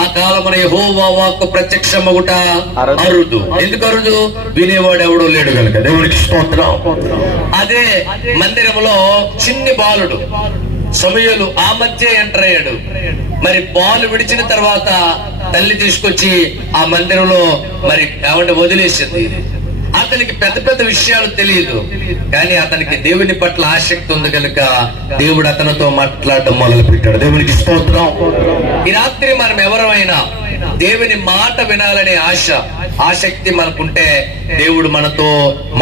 ఆ కాలమున యెహోవా వాక్కు ప్రత్యక్షమగుట అరుదు. ఎందుకు అరుదు? వినేవాడు ఎవడో లేడు కనుక. దేవునికి స్తోత్రం. అదే మందిరంలో చిన్ని బాలుడు సమూయేలు ఆ మధ్య ఎంటర్ అయ్యాడు. మరి బాలు విడిచిన తర్వాత తల్లి తీసుకొచ్చి ఆ మందిరంలో మరి వదిలేసింది. అతనికి పెద్ద పెద్ద విషయాలు తెలియదు, కానీ అతనికి దేవుని పట్ల ఆసక్తి ఉంది కనుక దేవుడు అతనితో మాట్లాడడం మొదలు పెట్టాడు. దేవునికి స్తోత్రం. ఈ రాత్రి మనం ఎవరైనా దేవుని మాట వినాలనే ఆసక్తి మనకుంటే దేవుడు మనతో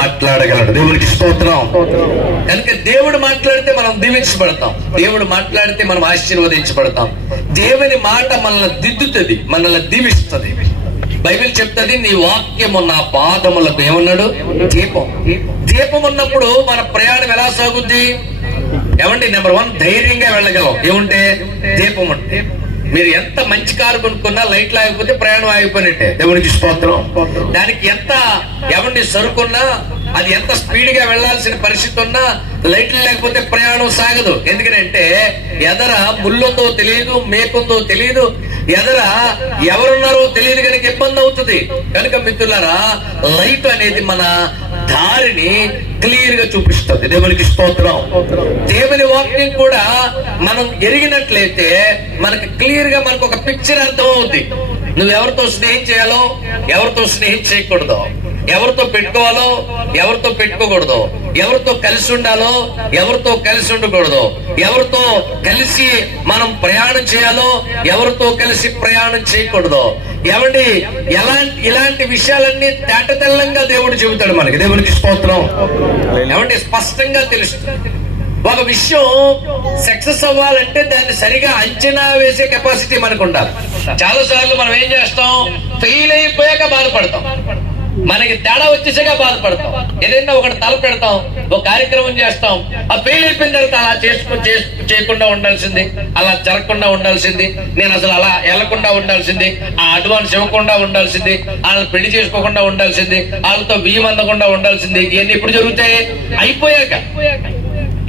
మాట్లాడగలడు. దేవునికి స్తోత్రం. కనుక దేవుడు మాట్లాడితే మనం దీవించబడతాం, దేవుడు మాట్లాడితే మనం ఆశీర్వదించబడతాం. దేవుని మాట మనల్ని దిద్దుతుంది, మనల్ని దీవిస్తుంది. బైబిల్ చెప్తుంది, నీ వాక్యము నా పాదములకు ఏమన్నాడు? దీపం. దీపం ఉన్నప్పుడు మన ప్రయాణం ఎలా సాగుద్ది? ఏమండి, నెంబర్ 1 ధైర్యంగా వెళ్ళగలం. ఏముంటే? దీపం ఉంటే. మీరు ఎంత మంచి కారు కొనుక్కున్నా లైట్ లేకపోతే ప్రయాణం ఆగిపోయినట్టే. దేవునికి స్తోత్రం. దానికి ఎంత సరుకున్నా, అది ఎంత స్పీడ్ గా వెళ్లాల్సిన పరిస్థితి ఉన్నా లైట్లు లేకపోతే ప్రయాణం సాగదు. ఎందుకంటే ఎదర ముళ్ళుందో తెలియదు, మేకుందో తెలియదు, ఎదర ఎవరున్నారో తెలియదు కనుక ఇబ్బంది అవుతుంది. కనుక మిత్రులారా, లైట్ అనేది మన దారిని క్లియర్ గా చూపిస్తుంది. దేవునికి స్తోత్రం. దేవుని వాక్యం కూడా మనం ఎరిగినట్లయితే మనకు క్లియర్ గా మనకు ఒక పిక్చర్ అర్థం అవుతుంది. నువ్వు ఎవరితో స్నేహం చేయాలో, ఎవరితో స్నేహం చేయకూడదు, ఎవరితో పెట్టుకోవాలో, ఎవరితో పెట్టుకోకూడదు, ఎవరితో కలిసి ఉండాలో, ఎవరితో కలిసి ఉండకూడదు, ఎవరితో కలిసి మనం ప్రయాణం చేయాలో, ఎవరితో కలిసి ప్రయాణం చేయకూడదు. ఏమండి, ఇలాంటి విషయాలన్నీ తేటతెల్లంగా దేవుడు చెబుతాడు మనకి. దేవునికి స్తోత్రం. ఏమండి, స్పష్టంగా తెలుస్తుంది. ఒక విషయం సక్సెస్ అవ్వాలంటే దాన్ని సరిగా అంచనా వేసే కెపాసిటీ మనకు ఉండాలి. చాలా సార్లు మనం ఏం చేస్తాం? ఫెయిల్ అయిపోయాక బాధపడతాం, మనకి తేడా వచ్చేసాక బాధపడతాం. ఏదైనా ఒకటి తల పెడతాం, ఒక కార్యక్రమం చేస్తాం, ఆ ఫెయిల్ అయిపోయిన తర్వాత అలా చేయకుండా ఉండాల్సింది, అలా జరగకుండా ఉండాల్సింది, నేను అసలు అలా వెళ్లకుండా ఉండాల్సింది, ఆ అడ్వాన్స్ ఇవ్వకుండా ఉండాల్సింది, వాళ్ళని పెళ్లి చేసుకోకుండా ఉండాల్సింది, వాళ్ళతో బియ్యం అందకుండా ఉండాల్సింది. ఇవన్నీ ఎప్పుడు జరుగుతాయి? అయిపోయాక.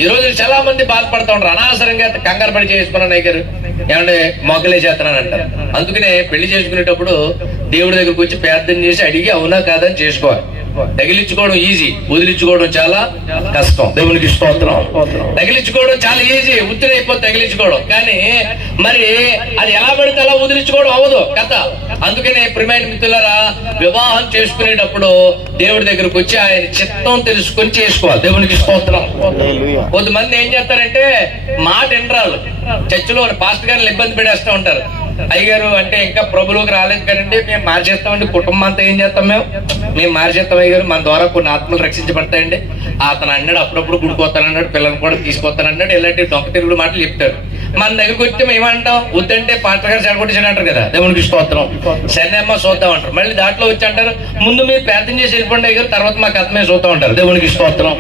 ఈ రోజు చాలా మంది బాధపడతా ఉంటారు, అనవసరంగా కంగారు పడి చేసుకున్నాను గారు, ఏమంటే మొగ్గలే చేస్తున్నాను అంటారు. అందుకనే పెళ్లి చేసుకునేటప్పుడు దేవుడి దగ్గరకు వచ్చి ప్రార్థన చేసి అడిగి అవునా కాదని చేసుకోవాలి. తగిలించుకోవడం ఈజీ, వదిలించుకోవడం చాలా కష్టం. దేవునికి స్తోత్రం. తగిలించుకోవడం చాలా ఈజీ, ఉత్తిరి అయిపోతే తగిలించుకోవడం, కానీ మరి అది ఎలా పడితే అలా వదిలించుకోవడం అవ్వదు కథ. అందుకనే ప్రియమైన మిత్రులారా, వివాహం చేసుకునేటప్పుడు దేవుడి దగ్గరకు వచ్చి ఆయన చిత్తం తెలుసుకొని చేసుకోవాలి. దేవునికి స్తోత్రం. కొంతమంది ఏం చేస్తారంటే మాట వినరాలు, చర్చిలో పాస్టర్ గారిని ఇబ్బంది పెడేస్తూ ఉంటారు. అయ్యగారు అంటే ఇంకా ప్రభులోకి రాలేదు కదండి, మేము మార్చేస్తామండి, కుటుంబం అంతా ఏం చేస్తాం, మేము మార్చేస్తాం అయ్యగారు, మన ద్వారా కొన్ని ఆత్మలు రక్షించబడతాయండి. అతను అన్నాడు అప్పుడప్పుడు గుడిపోతానన్నాడు, పిల్లలు కూడా తీసుకొస్తానన్నాడు, ఇలాంటి దొంగ తిరుగుడు మాటలు చెప్తాడు. మన దగ్గరకు వచ్చి మేమంటాం, వద్దంటే పాస్టర్ గారు చెడగొట్టేసాడు అంటారు కదా. దేవునికి స్తోత్రం. సరే అమ్మ చూద్దాం అంటారు. మళ్ళీ దాంట్లో వచ్చి అంటారు, ముందు మీరు ప్రార్థన చేసి వెళ్ళిపోండి అయ్యారు, తర్వాత మాకు అర్థమే చూద్దాం అంటారు. దేవునికి స్తోత్రం.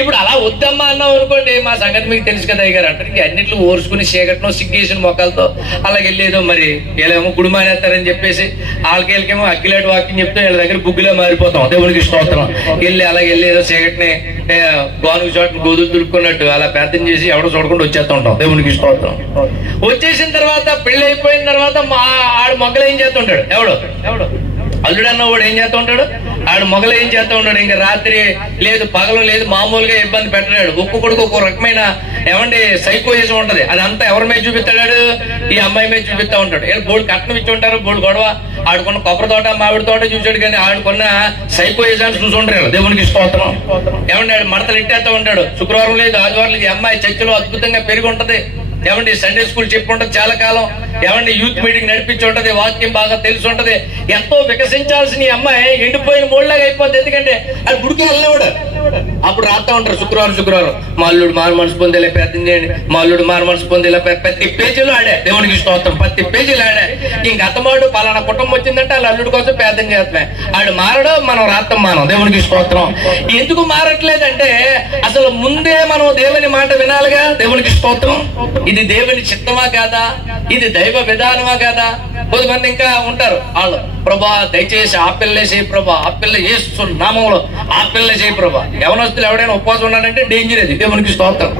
ఇప్పుడు అలా వద్దమ్మా అన్నాం అనుకోండి, మా సంగతి మీకు తెలుసు కదా అయ్యారు అంటారు. అన్నిట్లు ఓర్చుకుని చీకట్లో సిగ్గేసిన మొక్కలతో అలాగే వెళ్ళేదో మరి వీళ్ళేమో గుడి మానేస్తారని చెప్పేసి వాళ్ళకేమో అగ్గిలాంటి వాక్యం చెప్తే వీళ్ళ దగ్గర బుగ్గులో మారిపోతాం. దేవునికి స్తోత్రం. వెళ్ళి అలాగే వెళ్ళి ఏదో చీకటిని గోనుగు చోటని గోధులు దులుపుకున్నట్టు అలా ప్రార్థన చేసి ఎవడో చూడకుండా వచ్చేస్తూ ఉంటాం. దేవునికి స్తోత్రం. వచ్చేసిన తర్వాత పెళ్లి అయిపోయిన తర్వాత ఆడు మొగ్గలు ఏం చేస్తుంటాడు? ఎవడు అల్లుడు అన్నవాడు ఏం చేస్తూ ఉంటాడు? ఆడు మొగలు ఏం చేస్తూ ఉంటాడు? ఇంకా రాత్రి లేదు పగలు లేదు మామూలుగా ఇబ్బంది పెట్టలేడు. ఒక్కొక్కడికి ఒక్కో రకమైన ఏమంటే సైకోయిజం ఉంటది. అదంతా ఎవరి మీద చూపిస్తాడు? ఈ అమ్మాయి మీద చూపిస్తా ఉంటాడు. బోర్డు కట్నం ఇచ్చి ఉంటారు, బోర్డు గొడవ, ఆడుకున్న కొబ్బరి తోట మామిడి తోట చూసాడు, కానీ ఆడుకున్న సైకోయిజాన్ని చూసుంటారు. దేవునికి స్తోత్రం. ఏమంటే ఆడు మడతలు ఇట్టేస్తూ ఉంటాడు. శుక్రవారం లేదు, ఆదివారం లేదు, ఈ అమ్మాయి చర్చిలో అద్భుతంగా పెరిగి ఉంటది. ఏమండి సండే స్కూల్ చెప్పి ఉంటది చాలా కాలం, ఏమండి యూత్ మీటింగ్ నడిపించి ఉంటది, వాక్యం బాగా తెలిసి ఉంటది. ఎంతో వికసించాల్సిన ఈ అమ్మాయి ఎండిపోయిన మూడులాగా అయిపోద్ది. ఎందుకంటే అది గుడికి వెళ్ళేవాడు. అప్పుడు రాస్తా ఉంటారు శుక్రవారం మా అల్లుడు మారు మనసు పొందేలా ప్రార్థన చేయండి, మా అల్లుడు మారు మనసు పొందేలా, ప్రతి పేజీలో ఆడే. దేవునికి స్తోత్రం. ప్రతి పేజీలో ఆడే. ఇంక అత్తమాడు పలానా కుటుంబం వచ్చిందంటే వాళ్ళ అల్లుడి కోసం ప్రార్థన చేస్తామే. ఆడు మారడు, మనం రాత్తం మానం. దేవునికి స్తోత్రం. ఎందుకు మారట్లేదంటే అసలు ముందే మనం దేవుని మాట వినాలిగా. దేవునికి స్తోత్రం. ఇది దేవుని చిత్తమా కాదా? ఇది దైవ విధానమా కాదా? కొంతమంది ఇంకా ఉంటారు, వాళ్ళు ప్రభా దయచేసి ఆ పిల్లే చేయి ప్రభా, ఆ పిల్ల యేసు నామంలో ఆ పిల్లే చేయి ప్రభా. ఎవరో యవనస్తులు ఎవడైనా ఉపవాసం ఉన్నాడంటే డేంజర్ అది. దేవునికి స్తోత్రం.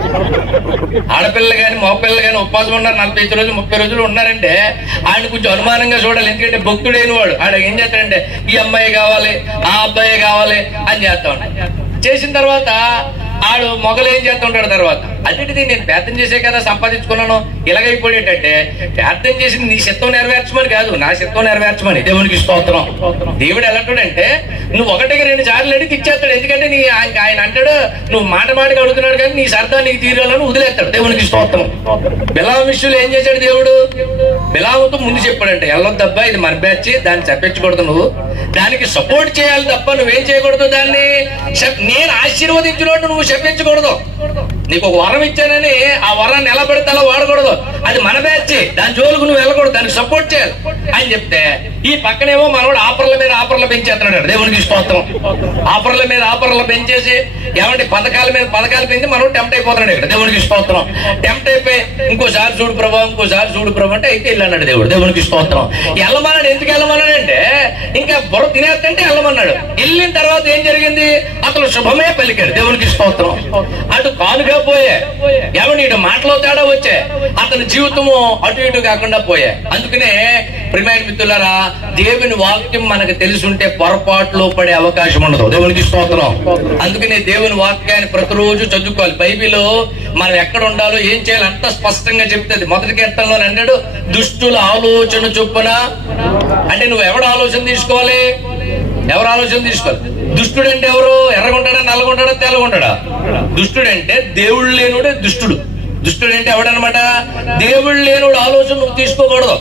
ఆడపిల్లలు కానీ మగపిల్లలు కానీ ఉపవాసం ఉన్నారు 45 రోజులు 30 రోజులు ఉన్నారంటే ఆయన కొంచెం అనుమానంగా చూడాలి. ఎందుకంటే భక్తుడైన వాడు ఆడ ఏం చేస్తాడంటే ఈ అమ్మాయి కావాలి ఆ అబ్బాయి కావాలి అని చేస్తా ఉంటాడు. చేసిన తర్వాత ఆడు మొగలు ఏం చేస్తూ ఉంటాడు తర్వాత, అన్నిటిది నేను ప్రార్థన చేసే కదా సంపాదించుకున్నాను ఇలాగైపోయేటంటే ప్రార్థన చేసి నీ చిత్తం నెరవేర్చమని కాదు, నా చిత్తం నెరవేర్చమని. దేవునికి స్తోత్రం. దేవుడు ఎలాంటాడంటే నువ్వు 1-2 సార్లు అడిగి ఇచ్చేస్తాడు. ఎందుకంటే ఆయన అంటాడు నువ్వు మాటగా అడుగుతున్నాడు కానీ నీ సరదా నీకు తీరాలని వదిలేస్తాడు. దేవునికి స్తోత్రం. బిలాము విషయంలో ఏం చేశాడు దేవుడు? బిలాముతో ముందు చెప్పాడంటే వెళ్ళొద్దబ్బా, ఇది మన బ్యాచ్, దాన్ని చెప్పించకూడదు, నువ్వు దానికి సపోర్ట్ చేయాలి తప్ప నువ్వేం చేయకూడదు. దాన్ని నేను ఆశీర్వదించినట్టు నువ్వు శపించకూడదు. నీకు ఒక వరం ఇచ్చానని ఆ వరాన్ని ఎలా పడితే అలా వాడకూడదు. అది మన బ్యాచ్, దాని జోలుకు నువ్వు వెళ్ళకూడదు, దానికి సపోర్ట్ చేయాలి అని చెప్తే ఈ పక్కనేమో మనవాడు ఆఫర్ల మీద ఆఫర్లు పెంచేస్తున్నాడు. దేవునికి స్తోత్రం. ఆఫర్ల మీద ఆఫర్లు పెంచేసి ఏమంటే పథకాల మీద పథకాలు పెంచి మనవాడు టెంప్ట్ అయిపోతున్నాడు ఇక్కడ. దేవునికి స్తోత్రం. టెంప్ట్ అయిపోయి ఇంకోసారి చూడు ప్రభావం ఇంకోసారి చూడు ప్రభావం అంటే అయితే వెళ్ళన్నాడు దేవుడు. దేవునికి స్తోత్రం. వెళ్ళమన్నాడు. ఎందుకు వెళ్ళమన్నాడంటే ఇంకా బుర్ర తినేస్తుంటే వెళ్ళమన్నాడు. వెళ్ళిన తర్వాత ఏం జరిగింది? అతను శుభమే పలికాడు. దేవునికి స్తోత్రం. అటు కానుగా పోయే ఏమని ఇటు మాటలో తేడా వచ్చే అతని జీవితము అటు ఇటు కాకుండా పోయే. అందుకనే ప్రియమైన మిత్రులారా, దేవుని వాక్యం మనకు తెలుసుంటే పొరపాట్లు పడే అవకాశం ఉండదు. దేవునికి స్తోత్రం. అందుకనే దేవుని వాక్యాన్ని ప్రతిరోజు చదువుకోవాలి. బైబిల్ మనం ఎక్కడ ఉండాలో ఏం చేయాలి అంత స్పష్టంగా చెప్తుంది. మొదటి కీర్తనలో అన్నాడు దుష్టుల ఆలోచన చొప్పున. అంటే నువ్వు ఎవడు ఆలోచన తీసుకోవాలి? ఎవరు ఆలోచన తీసుకోవాలి? దుష్టుడు అంటే ఎవరు? ఎర్రగుంటాడా నల్లగుంటాడా తెల్లగుంటాడా? దుష్టుడు అంటే దేవుడు లేనుడే దుష్టుడు. దుష్టుడు అంటే ఎవడనమాట? దేవుడు లేనుడు ఆలోచన నువ్వు తీసుకోకూడదు.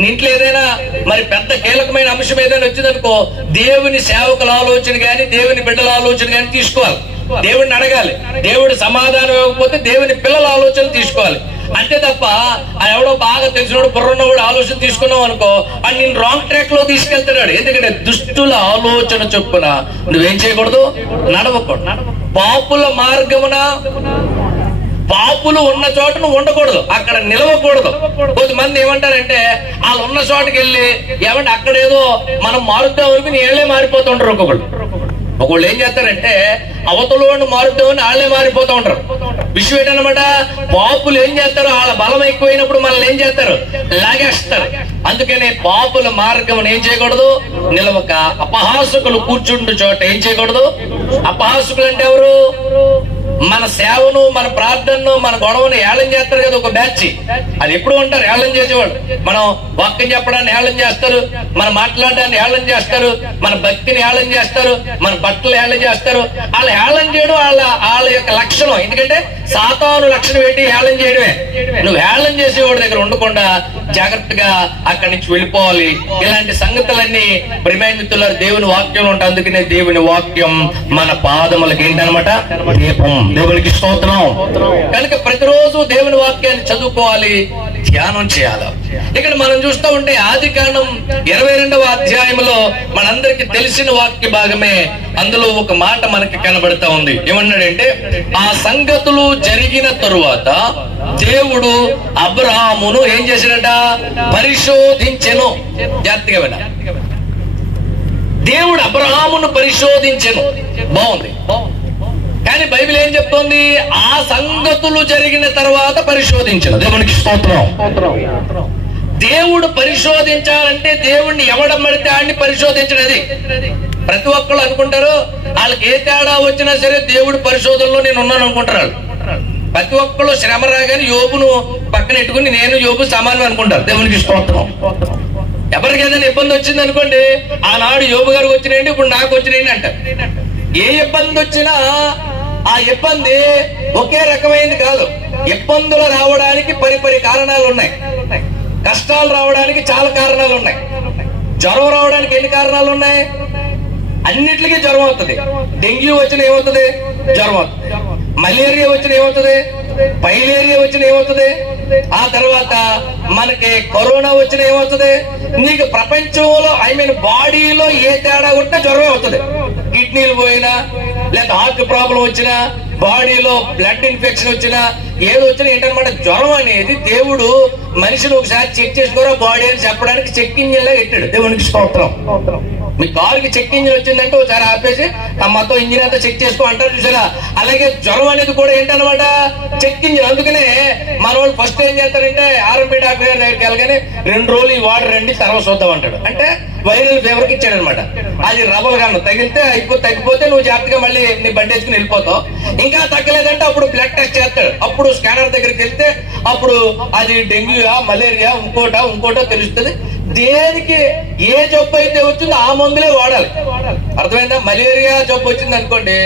నీ ఇంట్లో ఏదైనా మరి పెద్ద కీలకమైన అంశం ఏదైనా వచ్చిందనుకో, దేవుని సేవకుల ఆలోచన గాని దేవుని బిడ్డల ఆలోచన గాని తీసుకోవాలి. దేవుడిని అడగాలి. దేవుడు సమాధానం ఇవ్వకపోతే దేవుని పిల్లల ఆలోచన తీసుకోవాలి. అంతే తప్ప ఎవడో బాగా తెలిసినోడు బుర్రన్నవాడు ఆలోచన తీసుకున్నావు అనుకో అని నేను రాంగ్ ట్రాక్ లో తీసుకెళ్తున్నాడు. ఎందుకంటే దుష్టుల ఆలోచన చొప్పున నువ్వేం చేయకూడదు? నడవకూడదు. పాపుల మార్గమున, పాపులు ఉన్న చోట నువ్వు ఉండకూడదు, అక్కడ నిలవకూడదు. కొంతమంది ఏమంటారంటే వాళ్ళు ఉన్న చోటకి వెళ్ళి ఏమంటే అక్కడేదో మనం మారుద్దాం అనుకుని నీళ్ళే మారిపోతుంటారు. ఒకళ్ళు ఏం చేస్తారంటే అవతల మారుద్దామని వాళ్ళే మారిపోతూ ఉంటారు. విషయం ఏంటన్నమాట, పాపులు ఏం చేస్తారు? వాళ్ళ బలం ఎక్కువైనప్పుడు మనల్ని ఏం చేస్తారు? లాగేస్తారు. అందుకనే పాపుల మార్గం ఏం చేయకూడదు? నిలవక. అపహాసకులు కూర్చుంటు చోట ఏం చేయకూడదు? అపహాసకులు అంటే ఎవరు? మన సేవను, మన ప్రార్థనను, మన గొడవను ఏళం చేస్తారు కదా ఒక బ్యాచ్. అది ఎప్పుడు ఉంటారు ఏళం చేసేవాళ్ళు. మనం వాక్యం చెప్పడాన్ని ఏళం చేస్తారు, మన మాట్లాడడాన్ని ఏళం చేస్తారు, మన భక్తిని ఏళం చేస్తారు, మన బట్టలు ఏళం చేస్తారు. వాళ్ళు ఏళం చేయడం వాళ్ళ యొక్క లక్షణం. ఎందుకంటే సాతాను లక్షణం ఏంటి? ఏళం చేయడమే. నువ్వు ఏళం చేసేవాడి దగ్గర ఉండకుండా జాగ్రత్తగా అక్కడి నుంచి వెళ్ళిపోవాలి. ఇలాంటి సంగతులన్నీ ప్రియమైన మిత్రులారా దేవుని వాక్యంలో ఉంటాయి. అందుకనే దేవుని వాక్యం మన పాదములకు ఏంటనమాట? దీపం. దేవునికి స్తోత్రం. కనుక ప్రతిరోజు దేవుని వాక్యాన్ని చదువుకోవాలి, ధ్యానం చేయాలి. ఇక్కడ మనం చూస్తూ ఉంటే ఆదికాండం 22వ అధ్యాయంలో మనందరికి తెలిసిన వాక్య భాగమే. అందులో ఒక మాట మనకి కనబడతా ఉంది. ఏమన్నాడంటే ఆ సంగతులు జరిగిన తరువాత దేవుడు అబ్రహామును ఏం చేశాడట? పరిశోధించెను. జాగ్రత్తగా విన్నా. దేవుడు అబ్రహామును పరిశోధించెను. బాగుంది. కానీ బైబిల్ ఏం చెప్తోంది? ఆ సంగతులు జరిగిన తర్వాత పరిశోధించను. దేవునికి స్తోత్రం. దేవుడు పరిశోధించాలంటే దేవుణ్ణి ఎవడమ్మడితే ఆడిని పరిశోధించడం. అది ప్రతి ఒక్కళ్ళు అనుకుంటారు వాళ్ళకి ఏ తేడా వచ్చినా సరే దేవుడు పరిశోధనలో నేను ఉన్నాను అనుకుంటారు. ప్రతి ఒక్కళ్ళు శ్రమ రాగానే యోబును పక్కన పెట్టుకుని నేను యోబు సమానం అనుకుంటారు. దేవునికి స్తోత్రం. ఎవరికి ఏదైనా ఇబ్బంది వచ్చింది అనుకోండి, ఆనాడు యోబు గారికి వచ్చినాయండి, ఇప్పుడు నాకు వచ్చినాయండి అంటారు. ఏ ఇబ్బంది వచ్చినా ఆ ఇబ్బంది ఒకే రకమైనది కాదు. ఇబ్బందులు రావడానికి పరి కారణాలు ఉన్నాయి. కష్టాలు రావడానికి చాలా కారణాలు ఉన్నాయి. జ్వరం రావడానికి ఎన్ని కారణాలు ఉన్నాయి? అన్నిటికీ జ్వరం అవుతుంది. డెంగ్యూ వచ్చిన ఏమవుతుంది? జ్వరం అవుతుంది. మలేరియా వచ్చిన ఏమవుతుంది? పైలేరియా వచ్చిన ఏమవుతుంది? ఆ తర్వాత మనకి కరోనా వచ్చిన ఏమవుతుంది? నీకు ప్రపంచంలో బాడీలో ఏ తేడా ఉంటే జ్వరమే అవుతుంది. కిడ్నీలు పోయినా, లేదా హార్ట్ ప్రాబ్లం వచ్చినా, బాడీలో బ్లడ్ ఇన్ఫెక్షన్ వచ్చినా, ఏది వచ్చినా ఏంటనమాట, జ్వరం అనేది దేవుడు మనిషిని ఒకసారి చెక్ చేసుకోరా బాడీ అని చెప్పడానికి చెక్ ఇంజిన్ లాగా పెట్టాడు. దేవునికి స్తోత్రం. మీ కారుకి చెక్ ఇంజిన్ వచ్చిందంటే ఒకసారి ఆపేసి మొత్తం ఇంజిన్ అంతా చెక్ చేసుకో అంటారు చూసారా. అలాగే జ్వరం అనేది కూడా ఏంటనమాట, చెక్ ఇంజిన్. అందుకనే మన వాళ్ళు ఫస్ట్ ఏం చేస్తారంటే ఆర్ఎంపీ డాక్టర్ గారి దగ్గరికి వెళ్ళగానే 2 రోజులు ఈ వాటర్ రండి తర్వాత చూద్దాం అంటాడు. అంటే వైరల్ ఫీవర్ కి ఇచ్చాడు అనమాట. అది రబల్ గా తగిలితే తగ్గిపోతే నువ్వు జాగ్రత్తగా మళ్ళీ నీ బండి వేసుకుని వెళ్ళిపోతావు. ఇంకా తగ్గలేదంటే అప్పుడు బ్లడ్ టెస్ట్ చేస్తాడు. అప్పుడు స్కానర్ దగ్గరికి వెళ్తే అప్పుడు అది డెంగ్యూయా, మలేరియా, ఇంకోటో తెలుస్తుంది. దేనికి ఏ జబ్బు అయితే వచ్చిందో ఆ మందులే వాడాలి. అర్థమైందా? మలేరియా జబ్బు వచ్చింది అనుకోండి,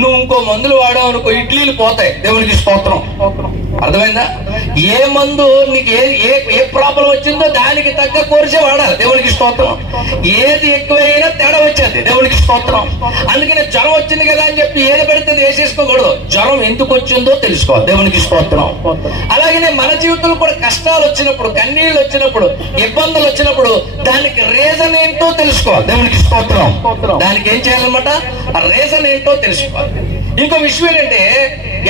నువ్వు ఇంకో మందులు వాడావు అనుకో, ఇడ్లీలు పోతాయి. దేవునికి స్తోత్రం. అర్థమైందా? ఏ మందు నీకు ఏ ప్రాబ్లం వచ్చిందో దానికి తగ్గ కోర్సే వాడాలి. దేవునికి స్తోత్రం. ఏది ఎక్కువైనా తేడా వచ్చేది. దేవునికి స్తోత్రం. అందుకని జ్వరం వచ్చింది కదా అని చెప్పి ఏది పడితే వేసేసుకోకూడదు. జ్వరం ఎందుకు వచ్చిందో తెలుసుకోవాలి. దేవునికి స్తోత్రం. అలాగనే మన జీవితంలో కూడా కష్టాలు వచ్చినప్పుడు, కన్నీళ్ళు వచ్చినప్పుడు, ఇబ్బందులు వచ్చినప్పుడు దానికి రీజన్ ఏంటో తెలుసుకోవాలి. దేవునికి స్తోత్రం. దానికి ఏం చేయాలన్నమాట, ఆ రీజన్ ఏంటో తెలుసుకోవాలి. ఇంకో విషయం ఏంటంటే,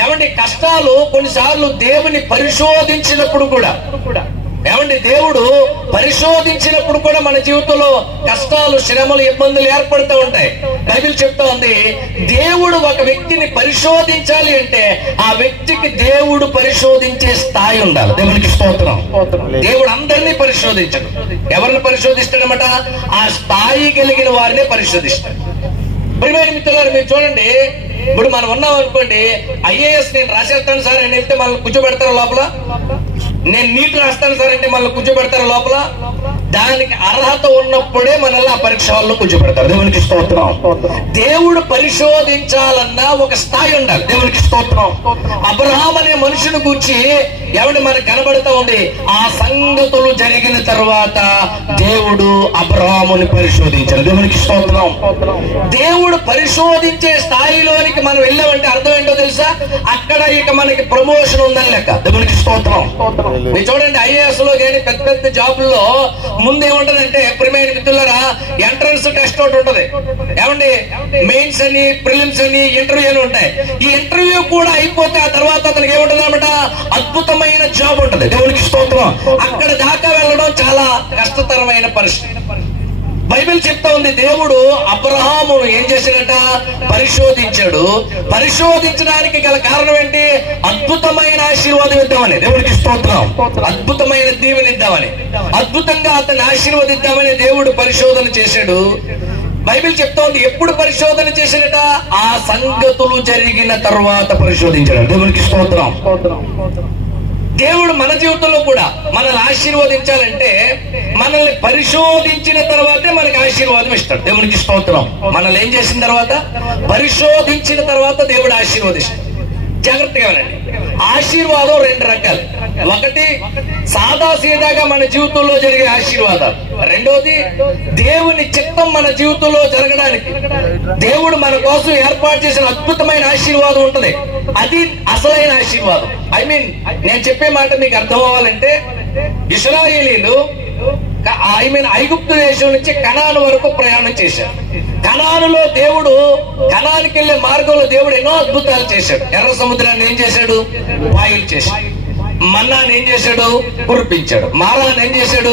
ఏమంటే కష్టాలు కొన్నిసార్లు దేవుని పరిశోధించినప్పుడు కూడా, ఏమంటే దేవుడు పరిశోధించినప్పుడు కూడా మన జీవితంలో కష్టాలు, శ్రమలు, ఇబ్బందులు ఏర్పడుతూ ఉంటాయి. బైబిల్ చెప్తా ఉంది, దేవుడు ఒక వ్యక్తిని పరిశోధించాలి అంటే ఆ వ్యక్తికి దేవుడు పరిశోధించే స్థాయి ఉండాలి. దేవునికి స్తోత్రం. దేవుడు అందరినీ పరిశోధించడు. ఎవరిని పరిశోధిస్తాడనమాట, ఆ స్థాయి కలిగిన వారినే పరిశోధిస్తాడు. ప్రియమైన మిత్రులారా, మీరు చూడండి, ఇప్పుడు మనం ఉన్నాం అనుకోండి, ఐఏఎస్ నేను రాసేస్తాను సార్ అని వెళ్తే మనల్ని కూర్చోబెడతారు లోపల. నేను నీట్ రాస్తాను సార్ అంటే మనల్ని కూర్చోబెడతారు లోపల. దానికి అర్హత ఉన్నప్పుడే మనల్ని ఆ పరీక్ష వాళ్ళు కూర్చోబెడతారు. దేవునికి స్తోత్రం. దేవుడు పరిశోధించాలన్నా ఒక స్థాయి ఉండాలి. దేవునికి స్తోత్రం. అబ్రహాం అనే మనుషుని గురించి ఎవరి మనకు కనబడుతూ ఉంది. ఆ సంగతులు జరిగిన తర్వాత దేవుడు అబ్రహాముని పరిశోధించాడు. దేవునికి స్తోత్రం. దేవుడు పరిశోధించే స్థాయిలోనికి మనం వెళ్ళామంటే అర్థం ఏంటో తెలుసా, అక్కడ ఇక మనకి ప్రమోషన్ ఉందని లెక్క. దేవునికి స్తోత్రం. మీరు చూడండి, ఐఏఎస్ లో కానీ పెద్ద పెద్ద జాబుల్లో ముందు ఏముంటదంటే, ప్రియమైన మిత్రులారా, ఎంట్రన్స్ టెస్ట్ ఒకటి ఉంటది. ఏమండి, మెయిన్స్ అని, ప్రిలిమ్స్ అని, ఇంటర్వ్యూలు ఉంటాయి. ఈ ఇంటర్వ్యూ కూడా అయిపోతే ఆ తర్వాత అతనికి ఏముంటది అనమాట, అద్భుతమైన జాబ్ ఉంటది. దేవునికి స్తోత్రం. అక్కడ దాకా వెళ్ళడం చాలా కష్టతరమైన పరిస్థితి. బైబిల్ చెప్తా ఉంది, దేవుడు అబ్రహాము ఏం చేశాడట, పరిశోధించాడు. పరిశోధించడానికి గల కారణం ఏంటి, అద్భుతమైన ఆశీర్వాదం ఇద్దామని. దేవుడికి స్తోత్రం. అద్భుతమైన దీవెన ఇద్దామని, అద్భుతంగా అతన్ని ఆశీర్వదిద్దామని దేవుడు పరిశోధన చేశాడు. బైబిల్ చెప్తా ఉంది, ఎప్పుడు పరిశోధన చేశాడట, ఆ సంగతులు జరిగిన తర్వాత పరిశోధించాడు. దేవుడికి స్తోత్రం. దేవుడు మన జీవితంలో కూడా మనల్ని ఆశీర్వదించాలంటే మనల్ని పరిశోధించిన తర్వాతే మనకి ఆశీర్వాదం ఇస్తాడు. దేవునికి స్తోత్రం. మనల్ని ఏం చేసిన తర్వాత, పరిశోధించిన తర్వాత దేవుడు ఆశీర్వదిస్తాడు. జాగ్రత్తగా వినండి. ఆశీర్వాదం 2 రకాలు. ఒకటి సాదా సీదాగా మన జీవితంలో జరిగే ఆశీర్వాదాలు. రెండోది దేవుని చిత్తం మన జీవితంలో జరగడానికి దేవుడు మన కోసం ఏర్పాటు చేసిన అద్భుతమైన ఆశీర్వాదం ఉంటది. అది అసలైన ఆశీర్వాదం. నేను చెప్పే మాట మీకు అర్థం అవ్వాలంటే, ఇశ్రాయేలీలు ఐగుప్తు దేశం నుంచి కనాను వరకు ప్రయాణం చేశారు. కనానులో దేవుడు, కనానికి వెళ్లే మార్గంలో దేవుడు ఎన్నో అద్భుతాలు చేశాడు. ఎర్ర సముద్రాన్ని ఏం చేశాడు, వాయులు చేశాడు. మన్నాన్ని ఏం చేశాడు, కురిపించాడు. మారాన్ని ఏం చేశాడు,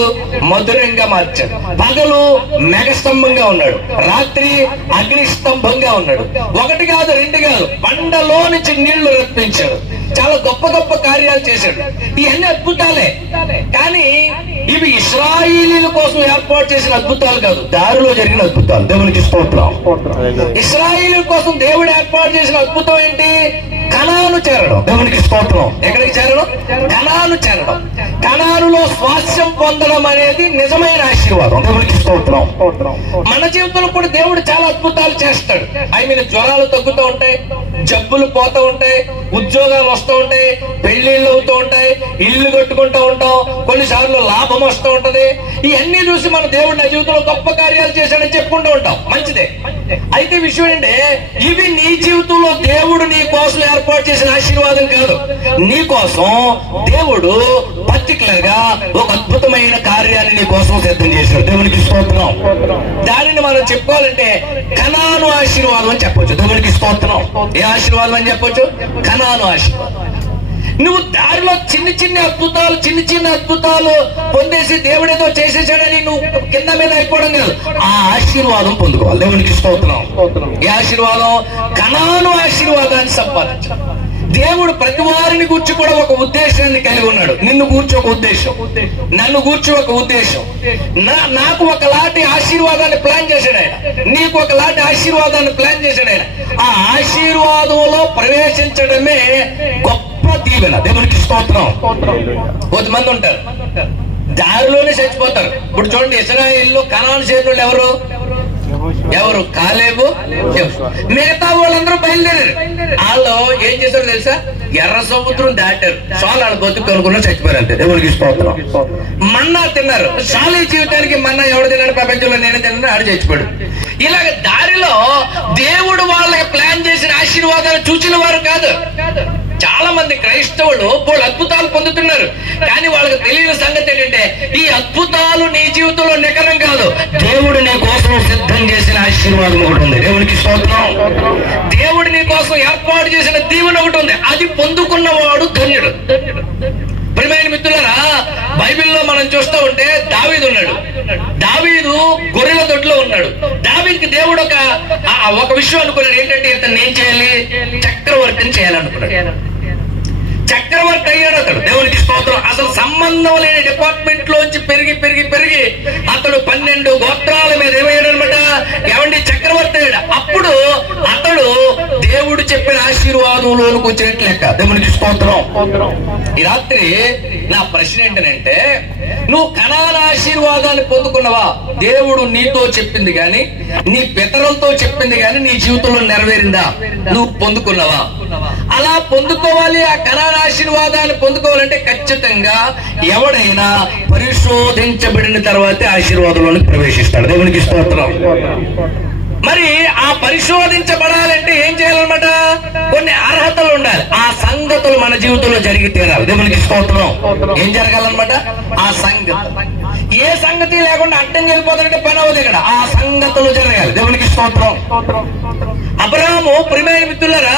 మధురంగా మార్చాడు. పగలు మెఘస్తంభంగా ఉన్నాడు, రాత్రి అగ్నిస్తంభంగా ఉన్నాడు. 1 కాదు 2 కాదు, బండలో నుంచి నీళ్లు రప్పించాడు. చాలా గొప్ప గొప్ప కార్యాలు చేశాడు. ఇవన్నీ అద్భుతాలే, కానీ ఇవి ఇశ్రాయేలీల కోసం ఏర్పాటు చేసిన అద్భుతాలు కాదు, దారిలో జరిగిన అద్భుతాలు. దేవునికి స్తోత్రం. ఇశ్రాయేలీల కోసం దేవుడు ఏర్పాటు చేసిన అద్భుతం ఏంటి, కనాను చేరడం. దేవునికి స్తోత్రం. ఎక్కడికి చేరడం, కనాను చేరడం. కనానులో స్వాస్థ్యం పొందడం అనేది నిజమైన ఆశీర్వాదం. దేవునికి స్తోత్రం. మన జీవితంలో కూడా దేవుడు చాలా అద్భుతాలు చేస్తాడు. జ్వరాలు తగ్గుతూ ఉంటాయి, జబ్బులు పోతూ ఉంటాయి, ఉద్యోగాలు వస్తూ ఉంటాయి, పెళ్లిళ్ళు అవుతూ ఉంటాయి, ఇల్లు కట్టుకుంటూ ఉంటాం, కొన్నిసార్లు లాభం వస్తూ ఉంటది. ఇవన్నీ చూసి మన దేవుడు నా జీవితంలో గొప్ప కార్యాలు చేశాడని చెప్పుకుంటూ ఉంటాం. మంచిదే. అయితే విషయం ఏంటంటే, ఇవి నీ జీవితంలో దేవుడు నీ కోసం ఏర్పాటు చేసిన ఆశీర్వాదం కాదు. నీ కోసం దేవుడు పర్టికులర్ గా ఒక అద్భుతమైన కార్యాన్ని నీ కోసం సిద్ధం చేశాడు. దేవునికి స్తోత్రం. దానిని మనం చెప్పుకోవాలంటే కనాను ఆశీర్వాదం అని చెప్పొచ్చు. దేవునికి స్తోత్రం. ఏ ఆశీర్వాదం అని చెప్పొచ్చు, కనాను ఆశీర్వాదం. నువ్వు దారిలో చిన్న చిన్న అద్భుతాలు పొందేసి దేవుడేదో చేసేసాడని నువ్వు కింద మీద అయిపోవడం కాదు, ఆ ఆశీర్వాదం పొందుకోవాలి. దేవునికి స్తోత్రం. ఈ ఆశీర్వాదం కనాను ఆశీర్వాదాన్ని సంపాదించాలి. దేవుడు ప్రతి వారిని గూర్చి కూడా ఒక ఉద్దేశాన్ని కలిగి ఉన్నాడు. నిన్ను గూర్చి ఒక ఉద్దేశం, నన్ను గూర్చి ఒక ఉద్దేశం. నాకు ఒకలాంటి ఆశీర్వాదాన్ని ప్లాన్ చేశాడు ఆయన, నీకు ఒకలాంటి ఆశీర్వాదాన్ని ప్లాన్ చేశాడు ఆయన. ఆ ఆశీర్వాదంలో ప్రవేశించడమే గొప్ప దీవెన. దేవునికి స్తోత్రం. కొంతమంది ఉంటారు దారిలోనే చచ్చిపోతారు. ఇప్పుడు చూడండి, ఇశ్రాయేలులో కనాను చేతులు ఎవరు కాలేబు, మిగతా వాళ్ళందరూ బయలుదేరారు. వాళ్ళు ఏం చేశారు తెలుసా? ఎర్ర సముద్రం దాటారు. చాలు వాళ్ళు బతుకు అనుకున్నా చచ్చిపోయారు అంతే. దేవునికి స్తోత్రం. మన్నా తిన్నారు. చాలు ఈ జీవితానికి మన్నా ఎవడు తిన్నాడు ప్రపంచంలో? నేనే తిన్నాను, ఆడు చచ్చిపోయాడు. ఇలాగ దారిలో దేవుడు వాళ్ళకి ప్లాన్ చేసిన ఆశీర్వాదాలు చూసిన వారు కాదు. చాలా మంది క్రైస్తవులు వాళ్ళు అద్భుతాలు పొందుతున్నారు, కానీ వాళ్ళకి తెలియని సంగతి ఏంటంటే ఈ అద్భుతాలు నీ జీవితంలో నికరం కాదు, దేవుడు నీ కోసం సిద్ధం చేసిన ఆశీర్వాదం ఒకటి ఉంది. దేవునికి స్తోత్రం. దేవుడు నీ కోసం ఏర్పాటు చేసిన దీవెన ఒకటి ఉంది. అది పొందుకున్నవాడు ధన్యుడు. ప్రియమైన మిత్రులారా, బైబిల్లో మనం చూస్తూ ఉంటే దావీదు ఉన్నాడు. దావీదు గొర్రెల దొడ్లో ఉన్నాడు. దావీదుకి దేవుడు ఒక విషయం అనుకున్నాడు. ఏంటంటే ఇతను ఏం చేయాలి? చక్రవర్తిని చేయాలనుకున్నాడు. చక్రవర్తి అయ్యాడు అతడు. దేవునికి స్తోత్రం. అసలు సంబంధం లేని డిపార్ట్మెంట్ లోంచి పెరిగి పెరిగి పెరిగి అతడు 12 గోత్రాల మీద ఏమయ్యాడు అనమాట. ఏమండి? చక్రవర్తి అయ్యాడు. అప్పుడు అతడు దేవుడు చెప్పిన ఆశీర్వాదంలోనికి వచ్చినట్లు లెక్క. దేవునికి స్తోత్రం. ఈ రాత్రి నా ప్రశ్న ఏంటంటే, నువ్వు కనాను ఆశీర్వాదాన్ని పొందుకున్నావా? దేవుడు నీతో చెప్పింది కానీ, నీ పితరులతో చెప్పింది కానీ నీ జీవితంలో నెరవేరిందా? నువ్వు పొందుకున్నావా? అలా పొందుకోవాలి. ఆ కనాను ఆశీర్వాదాన్ని పొందుకోవాలంటే ఖచ్చితంగా ఎవడైనా పరిశోధించబడిన తర్వాతే ఆశీర్వాదంలోకి ప్రవేశిస్తాడు. దేవునికి స్తోత్రం. మరి ఆ పరిశోధించబడాలంటే ఏం చేయాలన్నమాట? కొన్ని అర్హతలు ఉండాలి. ఆ సంగతులు మన జీవితంలో జరిగి తీరాలి. దేవునికి స్తోత్రం. ఏం జరగాలన్నమాట? ఆ సంగతి. ఏ సంగతి లేకుండా అడ్డం వెళ్ళిపోతారంటే పని అవుతుంది. ఇక్కడ ఆ సంగతులు జరగాలి. దేవునికి స్తోత్రం. అబ్రహాము, ప్రియమైన మిత్రులారా,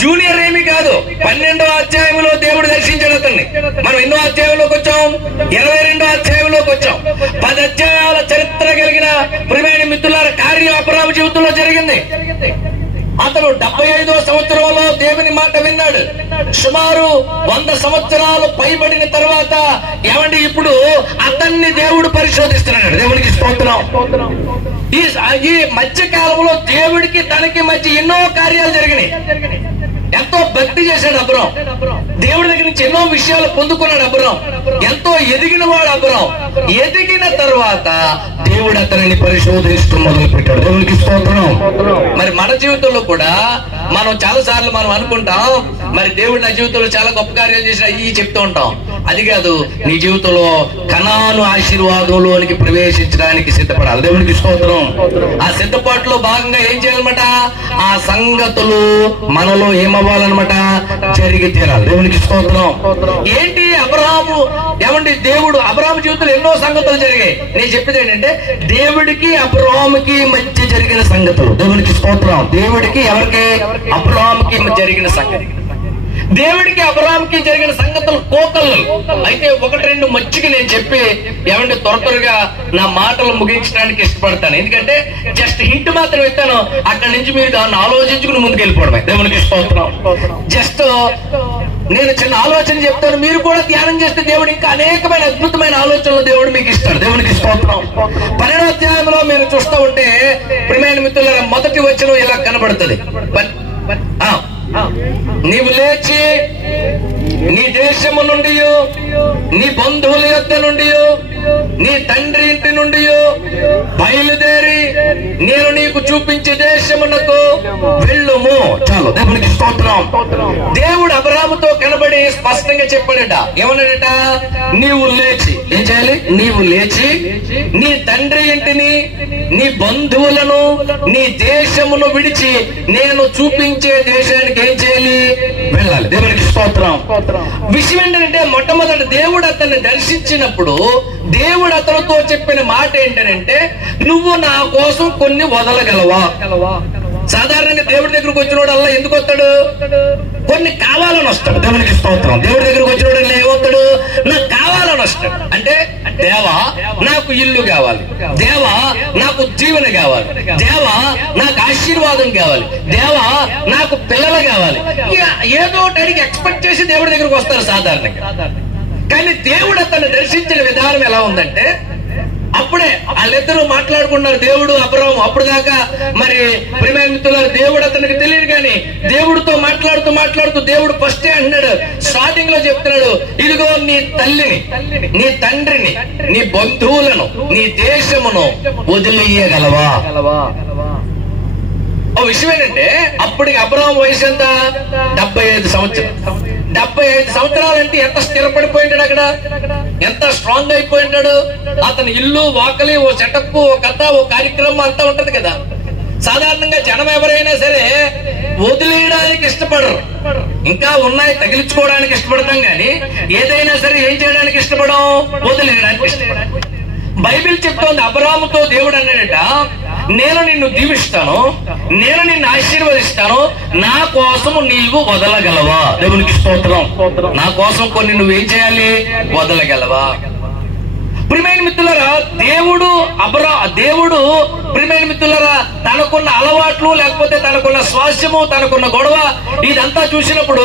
జూనియర్ ఏమీ కాదు. 12వ అధ్యాయంలో దేవుడు దర్శించాడు అతన్ని. మనం ఎన్నో అధ్యాయంలోకి వచ్చాం? 22వ అధ్యాయంలోకి వచ్చాం. 10 అధ్యాయాల చరిత్ర కలిగిన ప్రియమైన మిత్రులారా కార్యం అబ్రహాము జీవితంలో జరిగింది. అతను 75వ సంవత్సరంలో దేవుని మాట విన్నాడు. సుమారు 100 సంవత్సరాలు పైబడిన తర్వాత ఏమండి ఇప్పుడు అతన్ని దేవుడు పరిశోధిస్తున్నాడు. దేవునికి స్తోత్రం. ఈ మధ్య కాలంలో దేవుడికి తనకి మధ్య ఎన్నో కార్యాలు జరిగినాయి. ఎంతో భక్తి చేశాడు అబ్రహాం. దేవుడి దగ్గర నుంచి ఎన్నో విషయాలు పొందుకున్నాడు అబ్రహాం. ఎంతో ఎదిగిన వాడు అబ్రహాం. ఎదిగిన తర్వాత దేవుడు అతనిని పరిశోధిస్తూ మొదలు పెట్టాడు. దేవునికి స్తోత్రం. మరి మన జీవితంలో కూడా మనం చాలా సార్లు మనం అనుకుంటాం, మరి దేవుడు నా జీవితంలో చాలా గొప్ప కార్యాలు చేసిన ఇవి చెప్తూ ఉంటాం. అది కాదు, నీ జీవితంలో కనాను ఆశీర్వాదంలోనికి ప్రవేశించడానికి సిద్ధపడాలి. దేవునికి స్తోత్రం. ఆ సిద్ధపాటులో భాగంగా ఏం చేయాలన్నమాట? ఆ సంగతులు మనలో ఏమవ్వాలన్నమాట? జరిగి తీరాలి. దేవునికి స్తోత్రం. ఏంటి అబ్రహాము? ఏమండి, దేవుడు అబ్రహాము జీవితంలో ఎన్నో సంగతులు జరిగాయి. నేను చెప్పేది ఏంటంటే దేవుడికి అబ్రహాముకి మధ్య జరిగిన సంగతులు. దేవునికి స్తోత్రం. దేవుడికి ఎవరికి? అబ్రహాముకి జరిగిన సంగతి. దేవుడికి అబ్రహాముకి జరిగిన సంగతులు కోకళ్ళు. అయితే 1-2 మచ్చికి నేను చెప్పి ఏమంటే త్వరగా నా మాటలు ముగించడానికి ఇష్టపడతాను. ఎందుకంటే జస్ట్ హింట్ మాత్రం ఇస్తాను, అక్కడి నుంచి మీరు దాన్ని ఆలోచించుకుని ముందుకు వెళ్ళిపోవడమే. దేవునికి స్తోత్రం. జస్ట్ నేను చిన్న ఆలోచన చెప్తాను, మీరు కూడా ధ్యానం చేస్తే దేవుడు ఇంకా అనేకమైన అద్భుతమైన ఆలోచనలు దేవుడు మీకు ఇస్తాడు. దేవునికి స్తోత్రం. 12వ అధ్యాయంలో మీరు చూస్తూ ఉంటే ప్రియమైన మిత్రులారా, మొదటి వచనం ఇలా కనబడుతుంది. నీవు లేచి నీ దేశము నుండి, నీ బంధువుల యొద్ద నుండి, నీ తండ్రి ఇంటి నుండి బయలుదేరి నేను నీకు చూపించే దేశమునకు వెళ్ళుము. చాలు. దేవునికి స్తోత్రం. దేవుడు అబ్రహాముతో కనబడి స్పష్టంగా చెప్పాడట. ఏమన్నాడట? నీవు లేచి ఏం చేయాలి? నీవు లేచి నీ తండ్రి ఇంటిని, నీ బంధువులను, నీ దేశమును విడిచి నేను చూపించే దేశానికి ఏం చేయాలి? వెళ్ళాలి. దేవునికి స్తోత్రం. విషయం ఏంటంటే మొట్టమొదటి దేవుడు అతన్ని దర్శించినప్పుడు దేవుడు అతనితో చెప్పిన మాట ఏంటంటే, నువ్వు నా కోసం కొన్ని వదలగలవా? సాధారణంగా దేవుడి దగ్గరకు వచ్చినోడు అలా ఎందుకు వస్తాడు? కొన్ని కావాలని వస్తాడు. దేవునికి స్తోత్రం. దేవుడి దగ్గరకు వచ్చినోడు ఏమవుతాడు? నాకు కావాలని వస్తాడు. అంటే దేవా నాకు ఇల్లు కావాలి, దేవా నాకు జీవన కావాలి, దేవా నాకు ఆశీర్వాదం కావాలి, దేవా నాకు పిల్లలు కావాలి. ఏదో అడిగి ఎక్స్పెక్ట్ చేసి దేవుడి దగ్గరకు వస్తారు సాధారణంగా. కానీ దేవుడు అతన్ని దర్శించిన విధానం ఎలా ఉందంటే, అప్పుడే వాళ్ళిద్దరూ మాట్లాడుకున్నారు, దేవుడు అబ్రహాము. అప్పుడు దాకా మరి ప్రియమైన మిత్రులారా, దేవుడు అతనికి తెలియదు. కానీ దేవుడితో మాట్లాడుతూ మాట్లాడుతూ దేవుడు ఫస్టే అంటున్నాడు, స్టార్టింగ్ లో చెప్తున్నాడు, ఇదిగో నీ తల్లిని, నీ తండ్రిని, నీ బంధువులను, నీ దేశమును వదిలేయగలవా? ఓ విషయం ఏంటంటే, అప్పటికి అబ్రహాం వయసు ఎంత? 75 సంవత్సరాలు. 75 సంవత్సరాలు అంటే ఎంత స్థిరపడిపోయింటాడు అక్కడ, ఎంత స్ట్రాంగ్ అయిపోయింటాడు. అతని ఇల్లు, వాకలి, ఓ సెటప్, ఓ కథ, ఓ కార్యక్రమం అంతా ఉంటది కదా. సాధారణంగా జనం ఎవరైనా సరే వదిలేయడానికి ఇష్టపడరు, ఇంకా ఉన్నాయి తగిలించుకోవడానికి ఇష్టపడతాం. కానీ ఏదైనా సరే ఏం చేయడానికి ఇష్టపడం? వదిలేయడానికి ఇష్టపడం. బైబిల్ చెప్తోంది, అబ్రహాముతో దేవుడు అన్నాడట, నేను నిన్ను దీవిస్తాను, నేను నిన్ను ఆశీర్వదిస్తాను, నా కోసం నీవు వదలగలవా? దేవునికి స్తోత్రం. నా కోసం కొన్ని నువ్వేం చేయాలి? వదలగలవా? ప్రియమైన మిత్రులారా, దేవుడు ప్రియమైన మిత్రులారా, తనకున్న అలవాట్లు, లేకపోతే తనకున్న స్వాస్థ్యము, తనకున్న గొడవ ఇదంతా చూసినప్పుడు,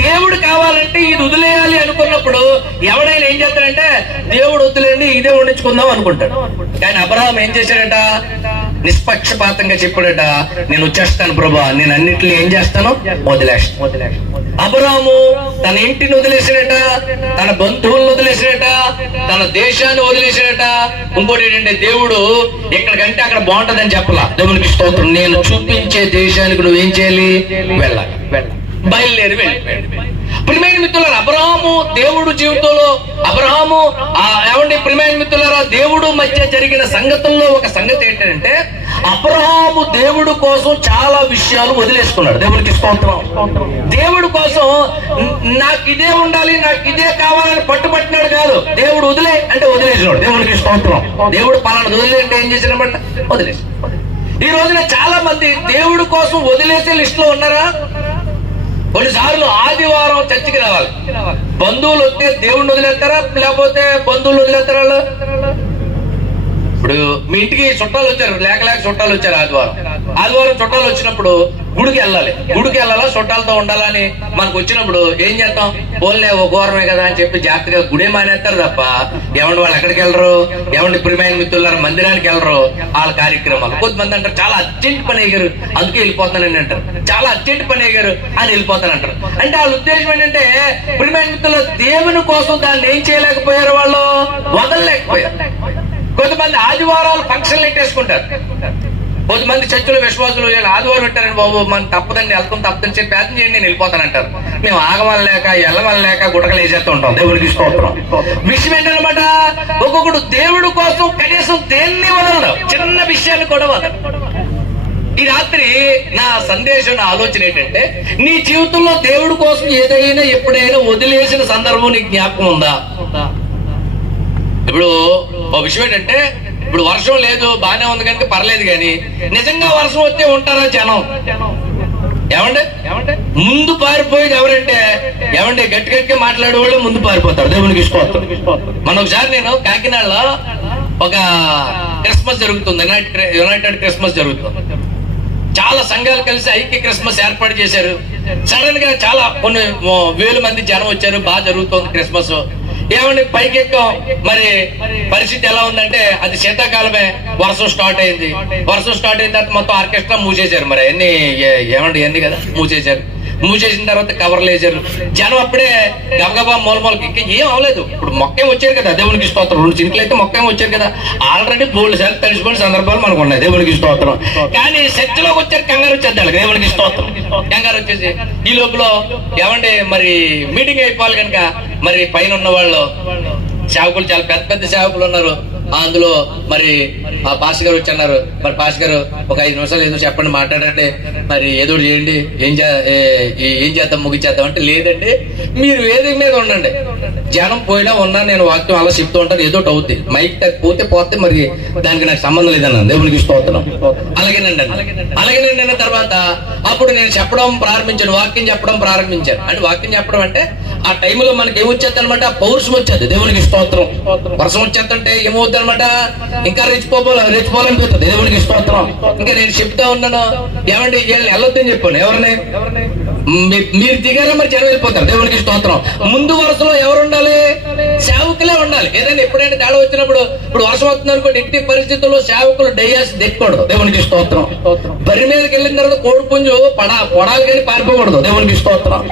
దేవుడు కావాలంటే ఇది వదిలేయాలి అనుకున్నప్పుడు ఎవడైనా ఏం చేస్తాడంటే, దేవుడు వదిలేండి ఇదే వండించుకుందాం అనుకుంటాడు. కానీ అబ్రహాం ఏం చేశాడట? నిష్పక్షపాతంగా చెప్పాడట, నేను వచ్చేస్తాను ప్రభా, నేను అన్నిటిని ఏం చేస్తాను? వదిలేస్తాను. అబ్రహాము తన ఇంటిని వదిలేసాడట, తన బంధువులను వదిలేసాడట, తన దేశాన్ని వదిలేసాడట. ఇంకోటి ఏంటంటే, దేవుడు ఎక్కడికంటే అక్కడ బాగుంటదని చెప్పలా. దేవునికి స్తోత్రం. నేను చూపించే దేశానికి నువ్వేం చేయాలి? వెళ్ళాలి. బయలుదేరి వెళ్ళిపోయాడు. ప్రియమైన మిత్రులారా, అబ్రహాము దేవుడు జీవితంలో, అబ్రహాము ఏమండి ప్రియమైన మిత్రులారా, దేవుడు మధ్య జరిగిన సంగతుల్లో ఒక సంగతి ఏంటంటే, అబ్రహాము దేవుడు కోసం చాలా విషయాలు వదిలేసుకున్నాడు. దేవునికి స్తోత్రం. దేవుడు కోసం నాకు ఇదే ఉండాలి, నాకు ఇదే కావాలని పట్టుబట్టినాడు కాదు. దేవుడు వదిలే అంటే వదిలేసినాడు. దేవునికి స్తోత్రం. దేవుడు పలానా వదిలే అంటే ఏం చేసినమాట? వదిలేసి. ఈ రోజున చాలా మంది దేవుడు కోసం వదిలేసే లిస్ట్ లో ఉన్నారా? కొన్నిసార్లు ఆదివారం చర్చికి రావాలి, బంధువులు వస్తే దేవుడిని వదిలేస్తారా, లేకపోతే బంధువులు వదిలేస్తారా? ఇప్పుడు మీ ఇంటికి చుట్టాలు వచ్చారు, లేక చుట్టాలు వచ్చారు. ఆదివారం చుట్టాలు వచ్చినప్పుడు గుడికి వెళ్ళాలా, చుట్టాలతో ఉండాలని మనకు వచ్చినప్పుడు ఏం చేస్తాం? పోలే ఓ ఘోరమే కదా అని చెప్పి జాగ్రత్తగా గుడే మానేస్తారు తప్ప, ఏమండి వాళ్ళు ఎక్కడికి వెళ్ళరు? ఏమండి ప్రియమైన మిత్రులారా, మందిరానికి వెళ్ళరు. వాళ్ళ కార్యక్రమాలు. కొంతమంది అంటారు, చాలా అర్జెంట్ పని అయ్యారు అందుకే వెళ్ళిపోతానని అంటారు, చాలా అర్జెంట్ పని అయ్యారు అని వెళ్ళిపోతానంటారు. అంటే వాళ్ళ ఉద్దేశం ఏంటంటే, ప్రియమైన మిత్రులు దేవుని కోసం దాన్ని ఏం చేయలేకపోయారు, వాళ్ళు వదలలేకపోయారు. కొంతమంది ఆదివారాలు ఫంక్షన్లు పెట్టేసుకుంటారు. కొంతమంది చర్చలు విశ్వాసులు ఆదివారం పెట్టారని, బాబు మనం తప్పదండి, వెళ్తాం తప్పదని చెప్పి ప్రార్థన చేయండి, నేను వెళ్ళిపోతానంటారు. మేము ఆగమనలేక ఎల్లమనలేక గుటకలు వేసేస్తూ ఉంటాం. దేవుడికి స్తోత్రం. విషయం ఏంటనమాట, ఒక్కొక్కడు దేవుడు కోసం కనీసం దేన్ని వదలడం, చిన్న విషయాన్ని కూడా వదలడం. ఈ రాత్రి నా సందేశం, నా ఆలోచన ఏంటంటే, నీ జీవితంలో దేవుడి కోసం ఏదైనా ఎప్పుడైనా వదిలేసిన సందర్భం నీకు జ్ఞాపకం ఉందా? ఇప్పుడు ఒక విషయం ఏంటంటే, ఇప్పుడు వర్షం లేదు, బాగానే ఉంది కనుక పర్లేదు. కానీ నిజంగా వర్షం వస్తే ఉంటారా జనం? ఏమంటే ముందు పారిపోయేది ఎవరంటే, ఏమంటే గట్టి మాట్లాడే వాళ్ళు ముందు పారిపోతారు. దేవునికి స్తోత్రం. మన ఒకసారి నేను కాకినాడలో ఒక క్రిస్మస్ జరుగుతుంది, యునైటెడ్ క్రిస్మస్ జరుగుతుంది. చాలా సంఘాలు కలిసి ఐక్య క్రిస్మస్ ఏర్పాటు చేశారు. సడన్ గా చాలా కొన్ని వేల మంది జనం వచ్చారు. బాగా జరుగుతుంది క్రిస్మస్. ఏమండి పైకి ఎక్కాం. మరి పరిస్థితి ఎలా ఉందంటే, అది శీతాకాలమే, వర్షం స్టార్ట్ అయింది. వర్షం స్టార్ట్ అయిన తర్వాత మొత్తం ఆర్కెస్ట్రా మూసేశారు. మరి ఎన్ని కదా మూసేసిన తర్వాత కవర్లు వేసారు. జనం అప్పుడే గబగబా మూలకి ఇంకా ఏం అవ్వలేదు. ఇప్పుడు మొక్కేం వచ్చారు కదా, దేవునికి స్తోత్రం. 2 చినుకులు అయితే మొక్కేం వచ్చారు కదా. ఆల్రెడీ బోల్డ్ సార్లు తడిసిపోయిన సందర్భాలు మనకు ఉన్నాయి. దేవునికి స్తోత్రం. కానీ చర్చలోకి వచ్చారు, కంగారు వచ్చేద్దాం. దేవునికి స్తోత్రం. కంగారు వచ్చేసి ఈ లోపల ఏమండి మరి మీటింగ్ అయిపోవాలి కనుక, మరి పైన ఉన్న వాళ్ళు సేవకులు, చాలా పెద్ద పెద్ద సేవకులు ఉన్నారు. అందులో మరి ఆ పాస్టర్ గారు వచ్చి అన్నారు, మరి పాస్టర్ గారు ఒక 5 నిమిషాలు ఏదో చెప్పండి, మాట్లాడంటే మరి ఏదో చేయండి, ఏం చేద్దాం ముగించేద్దాం అంటే, లేదండి మీరు వేదిక మీద ఉండండి, జనం పోయినా ఉన్నా నేను వాక్యం అలా చెప్తూ ఉంటాను, ఏదో అవుద్ది, మైక్ పోతే మరి దానికి నాకు సంబంధం లేదన్నాను. దేవునికి స్తోత్రం. అలాగేనండి అన్న తర్వాత అప్పుడు నేను చెప్పడం ప్రారంభించాను, వాక్యం చెప్పడం ప్రారంభించాను. అంటే వాక్యం చెప్పడం అంటే ఆ టైంలో మనకి ఏమొచ్చేది అనమాట, పౌరుషం వచ్చేది. దేవునికి స్తోత్రం. వర్షం వచ్చేస్తుంటే ఏమవుద్ది అనమాట, ఇంకా రెచ్చిపోవాలనిపిస్తుంది. దేవునికి స్తోత్రం. ఇంకా నేను చెప్తా ఉన్నాను, ఏమండి వీళ్ళని వెళ్ళొద్దని చెప్పాను. ఎవరిని? మీరు దిగారా మరి జనం వెళ్ళిపోతారు. దేవునికి స్తోత్రం. ముందు వరుసలో ఎవరు ఉండాలి? సేవకులే ఉండాలి. ఏదైనా ఎప్పుడైనా తేడా వచ్చినప్పుడు, ఇప్పుడు వర్షం వస్తుంది అనుకోండి, ఇంటి పరిస్థితుల్లో సేవకులు డయ్యాసి దిక్కకూడదు. దేవునికి స్తోత్రం. బరి మీదకి వెళ్ళిన తర్వాత కోడి పుంజు పొడాలు కానీ పారిపోకూడదు. దేవునికి స్తోత్రం.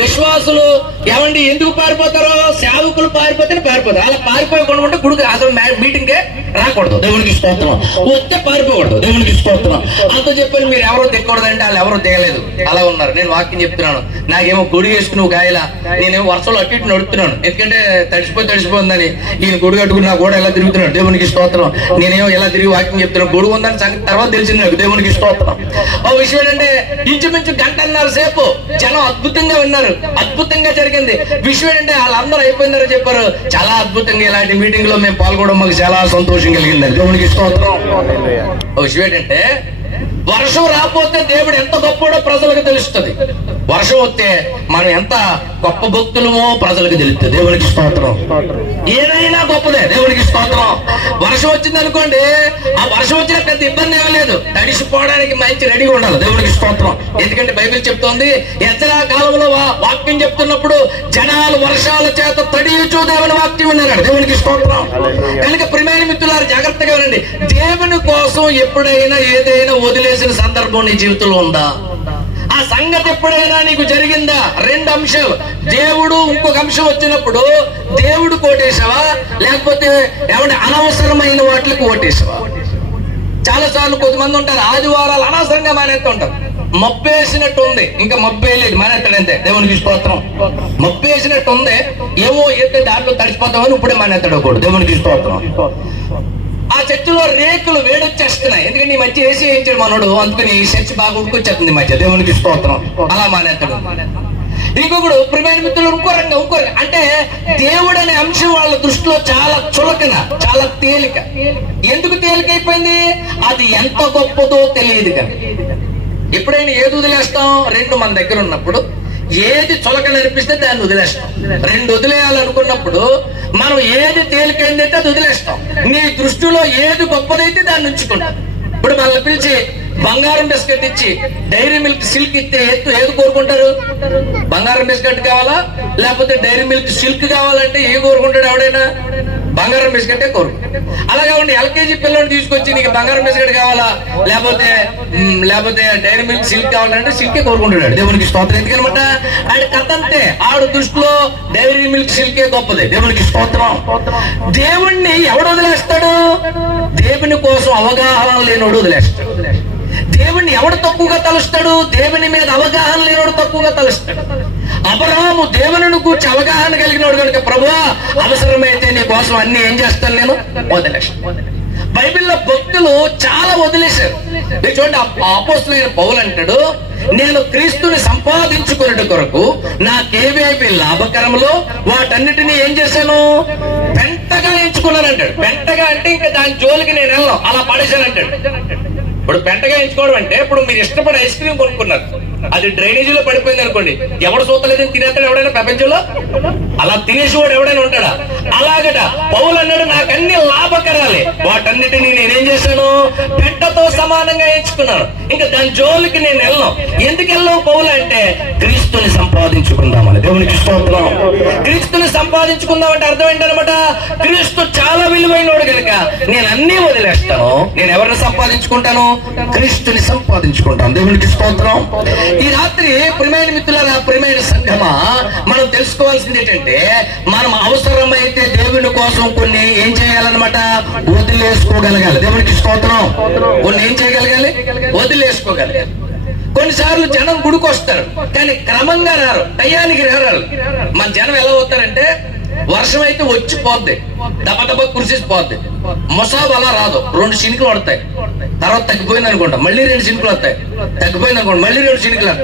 విశ్వాసులు ఏమండి ఎందుకు పారిపోతారో, సేవకులు పారిపోతే పారిపోతారు. అలా పారిపోయకుండా ఉంటే గుడికి అసలు మీటింగ్ రాకూడదు. దేవునికి స్తోత్రం. వస్తే పారిపోకూడదు. దేవునికి స్తోత్రం. అంతా చెప్పని మీరు ఎవరో దిక్కకూడదంటే వాళ్ళు ఎవరో దిగలేదు, అలా ఉన్నారు. నేను వాక్యం చెప్తున్నాను, నాకేమో గుడి వేసుకుని గాయలా, నేనేమో వర్షంలో అటు ఇటు నడుపుతున్నాను, ఎందుకంటే తడిసిపోతుందని ఈయన గుడి కట్టుకుని నా కూడా ఎలా తిరుగుతున్నాడు. దేవునికి స్తోత్రం. నేనేమో ఎలా తిరిగి వాక్యం చెప్తున్నాను, గుడి ఉందని సంగతి తర్వాత తెలిసింది నాకు. దేవునికి స్తోత్రం. ఓ విషయం ఏంటంటే ఇంచుమించు 1.5 గంటల సేపు జనం అద్భుతంగా విన్నారు, అద్భుతంగా జరిగింది. విషయం ఏంటంటే వాళ్ళందరూ అయిపోయిందని చెప్పారు. చాలా అద్భుతంగా ఇలాంటి మీటింగ్ లో మేము పాల్గొనడం మాకు చాలా సంతోషం కలిగింది. దేవునికి స్తోత్రం. ఓ విషయం ఏంటంటే వర్షం రాకపోతే దేవుడు ఎంత గొప్పడో ప్రజలకు తెలుస్తుంది. వర్షం వస్తే మనం ఎంత గొప్ప భక్తులమో ప్రజలకు తెలుస్తుంది. దేవునికి స్తోత్రం. ఏదైనా గొప్పదే. దేవునికి స్తోత్రం. వర్షం వచ్చింది అనుకోండి, ఆ వర్షం వచ్చిన పెద్ద ఇబ్బంది ఏమీ లేదు, తడిసిపోవడానికి మంచి రెడీగా ఉండాలి. దేవునికి స్తోత్రం. ఎందుకంటే బైబిల్ చెప్తోంది, ఎత్తరా కాలంలో వాక్యం చెప్తున్నప్పుడు జనాలు వర్షాల చేత తడియచు దేవుని వాక్యం విన్నారు. దేవునికి స్తోత్రం. కనుక ప్రియమైన మిత్రులారా జాగ్రత్తగా వినండి. దేవుని కోసం ఎప్పుడైనా ఏదైనా వదిలేసిన సందర్భం నీ జీవితంలో ఉందా? ఆ సంగతి ఎప్పుడైనా నీకు జరిగిందా? 2 అంశాలు. దేవుడు ఇంకొక అంశం వచ్చినప్పుడు దేవుడు కోటేశావా, లేకపోతే ఏమంటే అనవసరమైన వాటికి ఓటేసావా? చాలా సార్లు కొంతమంది ఉంటారు, ఆదివారాలు అనవసరంగా మానేస్తుంటారు. మబ్బేసినట్టు ఉంది, ఇంకా మబ్బేయలేదు, మానేస్తాడంతే. దేవునికి స్తోత్రం. మబ్బేసినట్టు ఉంది, ఏమో అయితే దాంట్లో తడిసిపోతామని ఇప్పుడే మానేస్తాడు కూడా. దేవునికి స్తోత్రం. ఆ చర్చిలో రేకులు వేడొచ్చేస్తున్నాయి, ఎందుకంటే ఈ మధ్య ఏసీ వేయించాడు మనోడు, అందుకని ఈ చర్చి బాగా ఉడుకొచ్చేస్తుంది మధ్య. దేవునికి స్తోత్రం. అలా మానేస్తాడు. ఇంకొకడు ప్రియమైన మిత్రులు ఇంకో అంటే దేవుడు అనే అంశం వాళ్ళ దృష్టిలో చాలా చులకన, చాలా తేలిక. ఎందుకు తేలికైపోయింది? అది ఎంత గొప్పదో తెలియదు. కానీ ఎప్పుడైనా ఏది వదిలేస్తాం? 2 మన దగ్గర ఉన్నప్పుడు ఏది చులకన అనిపిస్తే దాన్ని వదిలేస్తాం. 2 వదిలేయాలనుకున్నప్పుడు మనం ఏది తేలికైందైతే అది వదిలేస్తాం. నీ దృష్టిలో ఏది గొప్పదైతే దాన్ని ఉంచుకుంటాం. ఇప్పుడు మనల్ని పిలిచి బంగారం బిస్కెట్ ఇచ్చి డైరీ మిల్క్ సిల్క్ ఇస్తే ఏది కోరుకుంటారు? బంగారం బిస్కెట్ కావాలా, లేకపోతే డైరీ మిల్క్ సిల్క్ కావాలంటే ఏ కోరుకుంటాడు? ఎవడైనా బంగారం బిస్కెటే కోరుకుంటాడు. అలాగే ఉండి ఎల్కేజీ పిల్లల్ని తీసుకొచ్చి నీకు బంగారం బిస్కెట్ కావాలా, లేకపోతే డైరీ మిల్క్ సిల్క్ కావాలంటే సిల్కే కోరుకుంటాడు. దేవునికి స్తోత్రం. ఎందుకనమాట ఆడి కథ అంతే. ఆడు దృష్టిలో డైరీ మిల్క్ సిల్కే గొప్పది. దేవునికి స్తోత్రం. దేవుణ్ణి ఎవడు వదిలేస్తాడు? దేవుని కోసం అవగాహన లేనోడు వదిలేస్తాడు. దేవుణ్ణి ఎవడు తక్కువగా తలుస్తాడు? దేవుని మీద అవగాహన లేనోడు తక్కువగా తలుస్తాడు. అబ్రహాము దేవుని గురించి అవగాహన కలిగినోడు కనుక, ప్రభువా అవసరమైతే నీ కోసం అన్ని ఏం చేస్తాను, నేను వదిలేస్తాను. బైబిల్లో భక్తులు చాలా వదిలేశారు. మీరు చూడండి, అపోస్తలుడైన పౌలు అంటాడు, నేను క్రీస్తుని సంపాదించుకునే కొరకు నాకేవేవి లాభకరములో వాటన్నిటినీ ఏం చేశాను? పెంటగా ఎంచుకున్నాను అంటాడు. పెంటగా అంటే ఇంకా దాని జోలికి నేను వెళ్ళను, అలా పడేశాను అంటాడు. ఇప్పుడు పెంటగా ఎంచుకోవడం అంటే, ఇప్పుడు మీరు ఇష్టపడి ఐస్ క్రీమ్ కొనుక్కున్నారు, అది డ్రైనేజీలో పడిపోయింది అనుకోండి, ఎవడు చూతలేదని తినేస్తాడు ఎవడైనా ప్రపంచంలో? అలా తినేసేవాడు ఎవడైనా ఉంటాడా? అలాగట పౌలు అన్నాడు, నాకన్నీ లాభకరాలే, వాటన్నిటినీ నేనేం చేశాను? పెంటతో సమానంగా ఎంచుకున్నాను, ఇంకా దాని జోలికి నేను వెళ్ళను. ఎందుకు వెళ్ళను పౌలు అంటే, క్రీస్తుని సంపాదించుకుందామని. దేవునికి స్తోత్రం. క్రీస్తుని సంపాదించుకుందాం అంటే అర్థం ఏంటనమాట? క్రీస్తు చాలా విలువైనోడు కనుక నేను అన్ని వదిలేస్తాను. నేను ఎవరిని సంపాదించుకుంటాను? క్రీస్తుని సంపాదించుకుంటాను. దేవునికి స్తోత్రం. ఈ రాత్రి ప్రియమైన మిత్రులారా, ప్రియమైన సంఘమా, మనం తెలుసుకోవాల్సింది ఏంటంటే, మనం అవసరమైతే దేవుని కోసం కొన్ని ఏం చేయాలన్నమాట? వదిలేసుకోగలగాలి. దేవునికి స్తోత్రం. కొన్ని ఏం చేయగలగాలి? వదిలేసుకోగలగాలి. కొన్నిసార్లు జనం గుడికి వస్తారు, కానీ క్రమంగా రారు, టయానికి రారు. మన జనం ఎలా అవుతారంటే, వర్షం అయితే వచ్చి పోద్ది, దబదబ కురిసేసి పోద్ది. మొసాబు అలా రాదు, 2 చినుకులు పడతాయి, తర్వాత తగ్గిపోయింది అనుకోండి, మళ్ళీ 2 చినుకులు వస్తాయి, తగ్గిపోయింది అనుకోండి, మళ్ళీ 2 చినుకులు.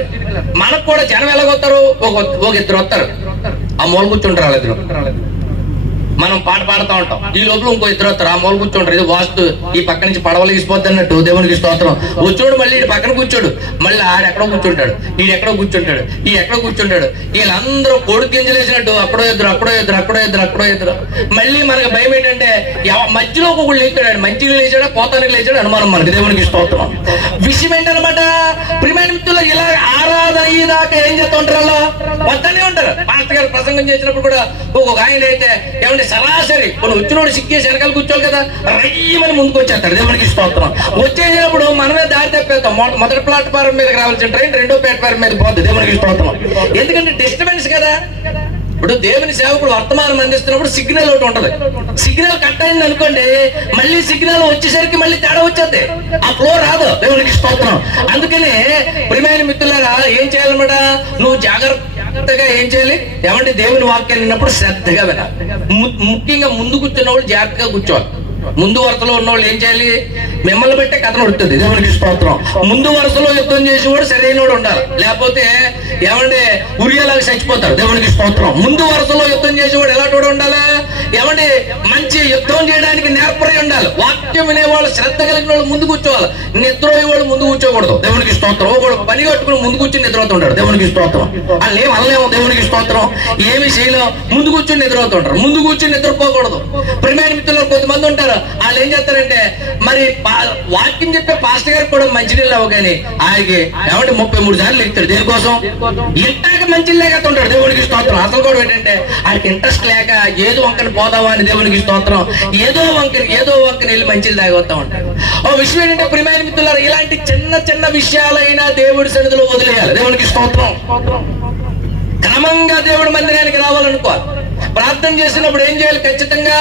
మనకు కూడా జనం ఎలాగొస్తారు, ఒక ఇద్దరు వస్తారు, ఆ మూల కూర్చుంటారు, వాళ్ళిద్దరు. మనం పాట పాడుతూ ఉంటాం, ఈ లోపల ఇంకో ఇద్దరు వస్తారు, ఆ మూల కూర్చుంటారు. ఇది వాస్తు, ఈ పక్క నుంచి పడవలు ఇసిపోద్ది అన్నట్టు దేవునికి స్తోత్రం. వచ్చాడు మళ్ళీ ఈ పక్కన కూర్చోడు, మళ్ళీ ఆడెక్కడో కూర్చుంటాడు, ఎక్కడో కూర్చుంటాడు, ఎక్కడో కూర్చుంటాడు. వీళ్ళందరూ కొడుకు గింజలు వేసినట్టు అక్కడో ఇద్దరు, అక్కడో ఇద్దరు, అక్కడో ఇద్దరు, అక్కడో ఇద్దరు. మళ్ళీ మనకు భయం ఏంటంటే మధ్యలో ఒకళ్ళు లేచాడు, మంచి లేచాడా పోతానికి లేచాడు అనుమానం మనకి. దేవునికి స్తోత్రం. విషయం ఏంటనమాట, ప్రియమైన మిత్రులు, ఇలా ఆరాధన అయ్యేదాకా ఏం చేస్తూ ఉంటారు, అలా వద్దనే ఉంటారు. పాస్టర్ గారు ప్రసంగం చేసినప్పుడు కూడా ఒక ఆయన అయితే ఏమంటే సరాసరి కొన్ని వచ్చినోడు సిక్కేసి వెనకాల కూర్చోవాలి కదా, రయ్యమని ముందుకు వచ్చేస్తాడు. దేవునికి స్తోత్రం. వచ్చేసినప్పుడు మనమే దారి తప్పేస్తాం. మొదటి ప్లాట్ఫారం మీదకి రావాల్సిన ట్రైన్ 2వ ప్లాట్ఫారం మీద పోతుంది. దేవునికి స్తోత్రం. ఎందుకంటే డిస్టర్బెన్స్ కదా. ఇప్పుడు దేవుని సేవకుడు వర్తమానం అందిస్తున్నప్పుడు సిగ్నల్ ఒకటి ఉంటది, సిగ్నల్ కట్ అయింది అనుకోండి, మళ్ళీ సిగ్నల్ వచ్చేసరికి మళ్ళీ తేడా వచ్చేది, ఆ ఫ్లో రాదు. దేవునికి స్తోత్రం. అందుకనే ప్రియమైన మిత్రులారా ఏం చేయాలన్నమాట, నువ్వు జాగ్రత్తగా ఏం చేయాలి, ఏమంటే దేవుని వాక్యాలు విన్నప్పుడు శ్రద్ధగా వినాలి. ముఖ్యంగా ముందు కూర్చున్న వాళ్ళు జాగ్రత్తగా కూర్చోవాలి. ముందు వరుసలో ఉన్న వాళ్ళు ఏం చేయాలి, మిమ్మల్ని బట్టే కథ నడుస్తుంది. దేవునికి స్తోత్రం. ముందు వరుసలో యుద్ధం చేసేవాడు సరైనోడు ఉండాలి, లేకపోతే ఏమంటే ఉరియాలాగా చచ్చిపోతారు. దేవునికి స్తోత్రం. ముందు వరుసలో యుద్ధం చేసేవాడు ఎలాంటి ఉండాలి, ఏమంటే మంచి యుద్ధం చేయడానికి నేర్పరై ఉండాలి. వాక్యం వినేవాళ్ళు శ్రద్ధ కలిగిన వాళ్ళు ముందు కూర్చోవాలి, నిద్రపోయేవాళ్ళు ముందు కూర్చోకూడదు. దేవునికి స్తోత్రం. ఒకడు పని కట్టుకుని ముందు కూర్చొని నిద్రపోతుంటాడు. దేవునికి స్తోత్రం. వాళ్ళు ఏం అనలేము. దేవునికి స్తోత్రం. ఏమి చేయలేము, ముందు కూర్చొని నిద్రపోతుంటారు. ముందు కూర్చొని నిద్రపోకూడదు. ప్రియమైన మిత్రులు కొంతమంది ఉంటారు, వాళ్ళు ఏం చేస్తారంటే మరి వాక్యం చెప్పే పాస్టర్ గారికి కూడా మంచినీళ్ళు అవ్వగానే ఆయనకి ఏమంటే 33 సార్లు ఎక్కుతాడు. దేనికోసం? ఇంటాక మంచిని లేకపోతుంటాడు. దేవునికి స్తోత్రం. అసలు కూడా ఏంటంటే ఆయనకి ఇంట్రెస్ట్ లేక ఏదో వంకని పోదావా అని దేవునికి స్తోత్రం, ఏదో వంకని వెళ్ళి మంచిని తాగొస్తా ఉంటాడు. ఓ విషయం ఏంటంటే ప్రియమైన మిత్రులారా, ఇలాంటి చిన్న చిన్న విషయాలైనా దేవుడి సన్నిధిలో వదిలేయాలి. దేవునికి స్తోత్రం. క్రమంగా దేవుడి మందిరానికి రావాలనుకోవాలి. ప్రార్థన చేసినప్పుడు ఏం చేయాలి, ఖచ్చితంగా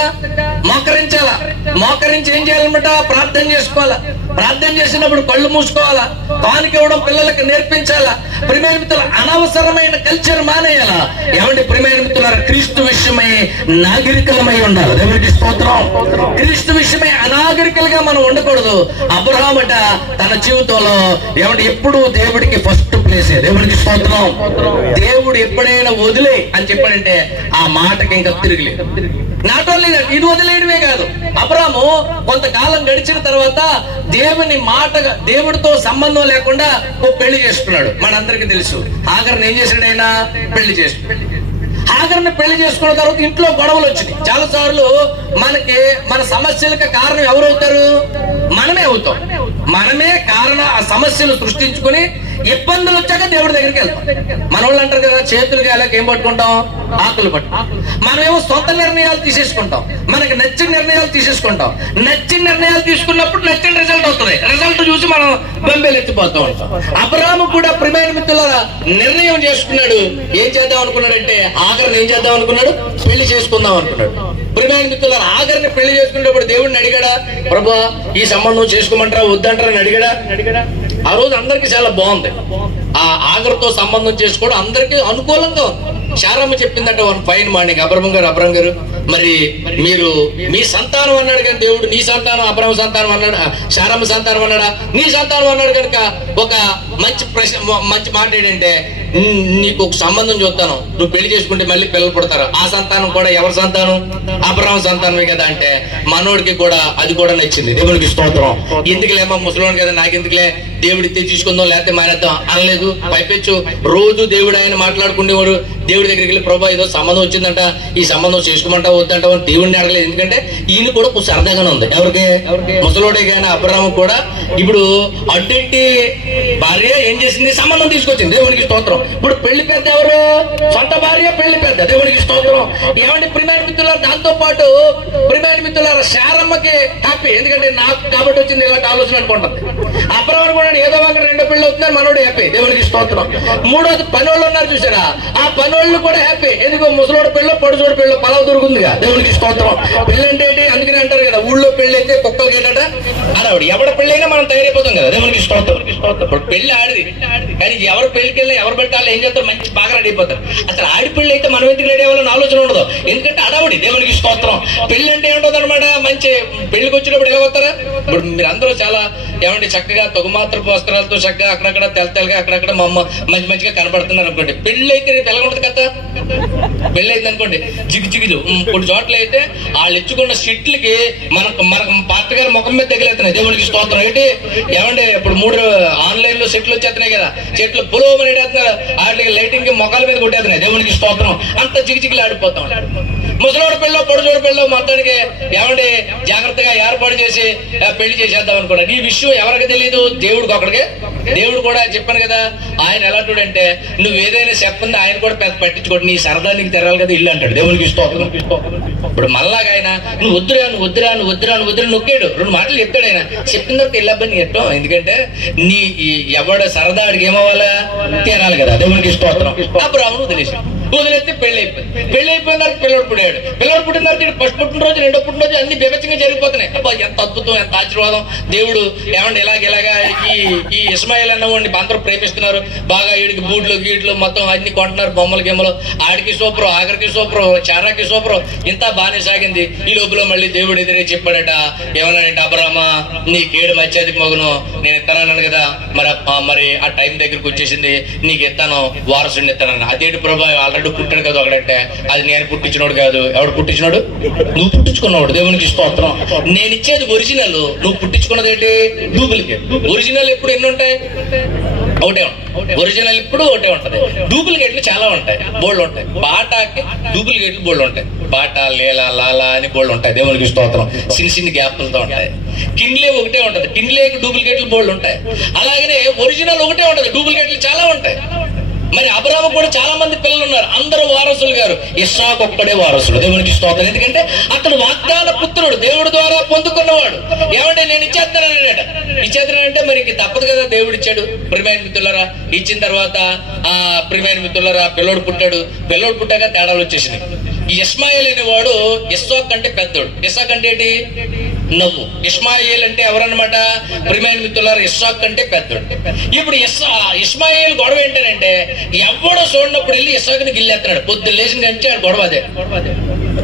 మోకరించాలా. మోకరించి ఏం చేయాలన్నమాట, ప్రార్థన చేసుకోవాలా. ప్రార్థన చేసినప్పుడు కళ్ళు మూసుకోవాలా. కానుక ఇవ్వడం పిల్లలకు నేర్పించాలా. ప్రియమైన మిత్రుల అనవసరమైన కల్చర్ మానేయాలా. ఏమంటే ప్రియమైన మిత్రులారా, క్రీస్తు విషయమై నాగరికలమై ఉండాలి. దేవునికి స్తోత్రం. క్రీస్తు విషయమై అనాగరికలుగా మనం ఉండకూడదు. అబ్రహాం అట తన జీవితంలో ఏమంటే ఎప్పుడు దేవుడికి ఫస్ట్ ప్లేసే. దేవునికి స్తోత్రం. దేవుడు ఎప్పుడైనా వదిలే అని చెప్పాడంటే ఆ మాటకి ఇంకా తిరగలేదు. నాట్ ఓన్లీ దట్, ఇది వదిలేయడమే కాదు, అబ్రాము కొంతకాలం గడిచిన తర్వాత దేవుడితో సంబంధం లేకుండా ఓ పెళ్లి చేసుకున్నాడు. మనందరికీ తెలుసు. హాగర్ని ఏం చేశాడు, ఆయన పెళ్లి చేసుకున్నాడు. హాగర్ని పెళ్లి చేసుకున్న తర్వాత ఇంట్లో గొడవలు వచ్చినాయి. చాలా సార్లు మన సమస్యలకు కారణం ఎవరవుతారు, మనమే అవుతాం. మనమే ఆ సమస్యలు సృష్టించుకుని ఇబ్బందులు వచ్చాక దేవుడి దగ్గరికి వెళ్తాం. మన వాళ్ళు అంటారు కదా, చేతులకి వెళ్ళక ఏం పట్టుకుంటాం, ఆకులు పట్టు. మనమేమో సొంత నిర్ణయాలు తీసేసుకుంటాం, మనకి నచ్చిన నిర్ణయాలు తీసేసుకుంటాం. నచ్చిన నిర్ణయాలు తీసుకున్నప్పుడు నచ్చిన రిజల్ట్ అవుతుంది. రిజల్ట్ చూసి మనం బొంబేలు ఎత్తిపోతూ ఉంటాం. అబ్రహాము కూడా ప్రియమైన మిత్రులారా నిర్ణయం చేసుకున్నాడు. ఏం చేద్దాం అనుకున్నాడంటే ఆగర్ని ఏం చేద్దాం అనుకున్నాడు, పెళ్లి చేసుకుందాం అనుకున్నాడు. ప్రియమైన మిత్రులారా, ఆగర్ని పెళ్లి చేసుకునేటప్పుడు దేవుడిని అడిగాడా, ప్రభువా ఈ సంబంధం చేసుకోమంటారా వద్దంటారా అని అడిగాడా? ఆ రోజు అందరికి చాలా బాగుంది. ఆ ఆగర్తో సంబంధం చేసుకోవడం అందరికీ అనుకూలంగా. శారమ్మ చెప్పిందంటే వన్ ఫైన్ మార్నింగ్, అబ్రహం గారు మరి మీరు మీ సంతానం అన్నాడు కానీ దేవుడు నీ సంతానం అబ్రహం సంతానం అన్నాడు, శారమ్మ సంతానం అన్నాడా, నీ సంతానం అన్నాడు కనుక ఒక మంచి మాట ఏంటంటే, నీకు ఒక సంబంధం చూస్తాను, నువ్వు పెళ్లి చేసుకుంటే మళ్ళీ పిల్లలు పుడతారు. ఆ సంతానం కూడా ఎవరి సంతానం, అబ్రహం సంతానమే కదా అంటే మనోడికి కూడా అది కూడా నచ్చింది. దేవుడికి స్తోత్రం. ఎందుకులేమో ముసలోని కదా, నాకెందుకులే, దేవుడి తీసుకుందాం లేకపోతే మానేద్దాం అనలేదు. పైపెచ్చు రోజు దేవుడు ఆయన మాట్లాడుకునేవాడు. దేవుడి దగ్గరికి వెళ్ళి ప్రభా ఏదో సంబంధం వచ్చిందంట, ఈ సంబంధం చేసుకోమంటా వద్దంట అని దేవుడిని అడగలేదు. ఎందుకంటే ఈయన కూడా కొంచెం సరదాగానే ఉంది. ఎవరికి, ముసలోడే కానీ అబ్రహాము కూడా. ఇప్పుడు అడ్డింటి భార్య ఏం చేసింది, సంబంధం తీసుకొచ్చింది. దేవునికి స్తోత్రం. ఇప్పుడు పెళ్లి పెద్ద ఎవరు, సొంత భార్య పెళ్లి పెద్ద. దేవునికి స్తోత్రం. ఏమంటే ప్రియమైన మిత్రులారా, దాంతో పాటు ప్రియమైన మిత్రులారా శారమ్మకి హ్యాపీ. ఎందుకంటే నాకు కాబట్టి వచ్చింది ఇలాంటి ఆలోచన అనుకుంటుంది. అబ్రహాము కూడా ఏదో ఒక 2 పెళ్లి అవుతున్నారు, మనోడు హ్యాపీ. దేవునికి స్తోత్రం. 3వది పని వాళ్ళు ఉన్నారు చూసారా, ఆ పని ముసలోళ్ళు కూడా హ్యాపీ. ఎందుకో ముసలోడు పెళ్ళి పొడిచోడు పెళ్ళి పలావ్ దొరుకుతుందిగా, దేవునికి స్తోత్రం. పెళ్ళి అంటే ఏంటి? అందుకని అంటారు కదా, ఊళ్ళో పెళ్లి అయితే కుక్కలకి ఏంటట అడవుడు. ఎవడ పెళ్ళి అయినా మనం తయారైపోతాం కదా, దేవునికి స్తోత్రం. ఇప్పుడు పెళ్లి ఆడిది, కానీ ఎవరు పెళ్లికి వెళ్ళి ఎవరు పెట్టాలి ఏం చేస్తారు, మంచి బాగా రెడీ అయిపోతారు. అసలు ఆడి పెళ్లి అయితే మనం ఎందుకు రెడీ అవ్వాలని ఆలోచన ఉండదు, ఎందుకంటే అడవుడి, దేవునికి స్తోత్రం. పెళ్లి అంటే ఏముంటుంది అనమాట, మంచి పెళ్లికి వచ్చినప్పుడు ఎలా వస్తారా? ఇప్పుడు మీరు అందరూ చాలా ఏమంటే చక్కగా తొగుమాత్రపు వస్త్రాలతో చక్కగా అక్కడక్కడ తెల్లగా అక్కడక్కడ మంచి మంచిగా కనబడుతున్నారు అనుకోండి. పెళ్లి అయితే రేపు ఎలా ఉంటుంది కదా, పెళ్లి అయింది అనుకోండి జిగుజిగులు. కొన్ని చోట్ల అయితే వాళ్ళు ఇచ్చుకున్న స్టిట్లకి మనకు పార్టీ గారి ముఖం మీద తగిలేస్తున్నాయి, దేవునికి స్తోత్రం. ఏంటి ఏమంటే ఇప్పుడు 3 ఆన్లైన్ లో సెట్లు వచ్చేస్తున్నాయి కదా, చెట్లు పులోమని ఎడేస్తున్నారు, వాటికి లైటింగ్ మొక్కల మీద కొట్టేస్తున్నాయి, దేవునికి స్తోత్రం. అంత జిగిజిగిలు ఆడిపోతాం. ముసలోడు పెళ్ళో పొడిచోడు పెళ్ళో మొత్తానికి ఏమంటే జాగ్రత్తగా ఏర్పాటు చేసి పెళ్లి చేసేద్దాం అనుకున్నాడు. ఈ విషయం ఎవరికి తెలియదు, దేవుడికి ఒకడికి. దేవుడు కూడా చెప్పాను కదా, ఆయన ఎలాంటి నువ్వు ఏదైనా చెప్పింది ఆయన కూడా పెద్ద పట్టించుకోండి, నీ సరదా నీకు తెరాలి కదా ఇల్లు అంటాడు, దేవునికి స్తోత్రం. ఇప్పుడు మళ్ళాగా ఆయన నువ్వు వద్దురా నొక్కాడు, 2 మాటలు చెప్తాడు. ఆయన చెప్పిన తర్వాత ఇల్లబ్బని ఎట్టం, ఎందుకంటే నీ ఎవడ సరదాడికి ఏమవ్వాలా తెరాలి కదా, దేవునికి స్తోత్రం. అప్పుడు అవును తెలిసి వదిలేస్తే పెళ్లి అయిపోయిన తర్వాత పిల్లడు పుట్టిన తర్వాత ఫస్ట్ పుట్టినరోజు, 2వ పుట్టినరోజు అన్ని బెబచ్చంగా జరిగిపోతున్నాయి. అబ్బా ఎంత అద్భుతం, ఎంత ఆశీర్వాదం. దేవుడు ఏమంటే ఇలాగా ఈ ఇస్మాయిల్ అన్నవాడిని అందరూ ప్రేమిస్తున్నారు బాగా, వీడికి బూట్లు గీట్లు మొత్తం అన్ని కొంటున్నారు, బొమ్మలు గిమ్మలు. ఆడికి సూపరు, ఆఖరికి సూపరు, చారాకి సూపరు, ఇంత బాగానే సాగింది. ఈ లోపల మళ్ళీ దేవుడు ఎదురే చెప్పాడట, ఏమన్నాడంటే అబ్రామా నీకేడు మధ్యాధిక మగును నేను ఇస్తానన్నాను కదా, మరి ఆ టైం దగ్గరికి వచ్చేసింది, నీకు ఇస్తాను, వారసుని ఇస్తానన్నా. అదేంటి ప్రభా ఆల్రెడీ పుట్టాడు కదా ఒకడంటే, అది నేను పుట్టించినోడు కాదు. ఎవడు పుట్టించినాడు? నువ్వు పుట్టించుకున్నాడు, దేవునికి స్తోత్రం. నేను ఇచ్చేది ఒరిజినల్, నువ్వు పుట్టించుకున్నది ఏంటి డూప్లికేట్. ఒరిజినల్ ఎప్పుడు ఎన్ని ఉంటాయి? ఒకటే ఉంటాయి. ఒరిజినల్ ఇప్పుడు ఒకటే ఉంటది, డూప్లికేట్లు చాలా ఉంటాయి, బోల్డ్ ఉంటాయి. బాటాకి డూప్లికేట్లు బోల్డ్ ఉంటాయి, బాటా లేలా లాలా అని బోల్డ్ ఉంటాయి, దేవునికి స్తోత్రం. చిన్న గ్యాప్లతో ఉంటాయి. కిన్లే ఒకటే ఉంటది, కిన్లేకి డూప్లికేట్లు బోల్డ్ ఉంటాయి. అలాగనే ఒరిజినల్ ఒకటే ఉంటది, డూప్లికేట్లు చాలా ఉంటాయి. మరి అబ్రాహాము కూడా చాలా మంది పిల్లలు ఉన్నారు, అందరూ వారసులు గారు. ఇస్సాకు ఒక్కడే వారసుడు, దేవునికి స్తోత్రం. ఎందుకంటే అతడు వాగ్దాన పుత్రుడు, దేవుడి ద్వారా పొందుకున్నవాడు. ఏమంటే నేను ఇచ్చేస్తానంటే మరి తప్పదు కదా, దేవుడు ఇచ్చాడు. ప్రియమైన మిత్రులారా, ఇచ్చిన తర్వాత ప్రియమైన మిత్రులారా పిల్లోడు పుట్టాక తేడాలు వచ్చేసినాయి. ఈ ఇస్మాయిల్ అనేవాడు ఇస్సాకు కంటే పెద్దోడు. ఇస్సాకు అంటే ఏంటి? నవ్వు. ఇస్మాయిల్ అంటే ఎవరన్నమాట? ప్రియమైన మిత్రులారా ఇస్సాకు కంటే పెద్దోడు. ఇప్పుడు ఇస్మాయిల్ గొడవ ఏంటంటే ఎవడో చూడనప్పుడు వెళ్ళి ఇస్సాకుని గిల్లేస్తున్నాడు. పొద్దున్న లేచిన కంటే గొడవ అదే.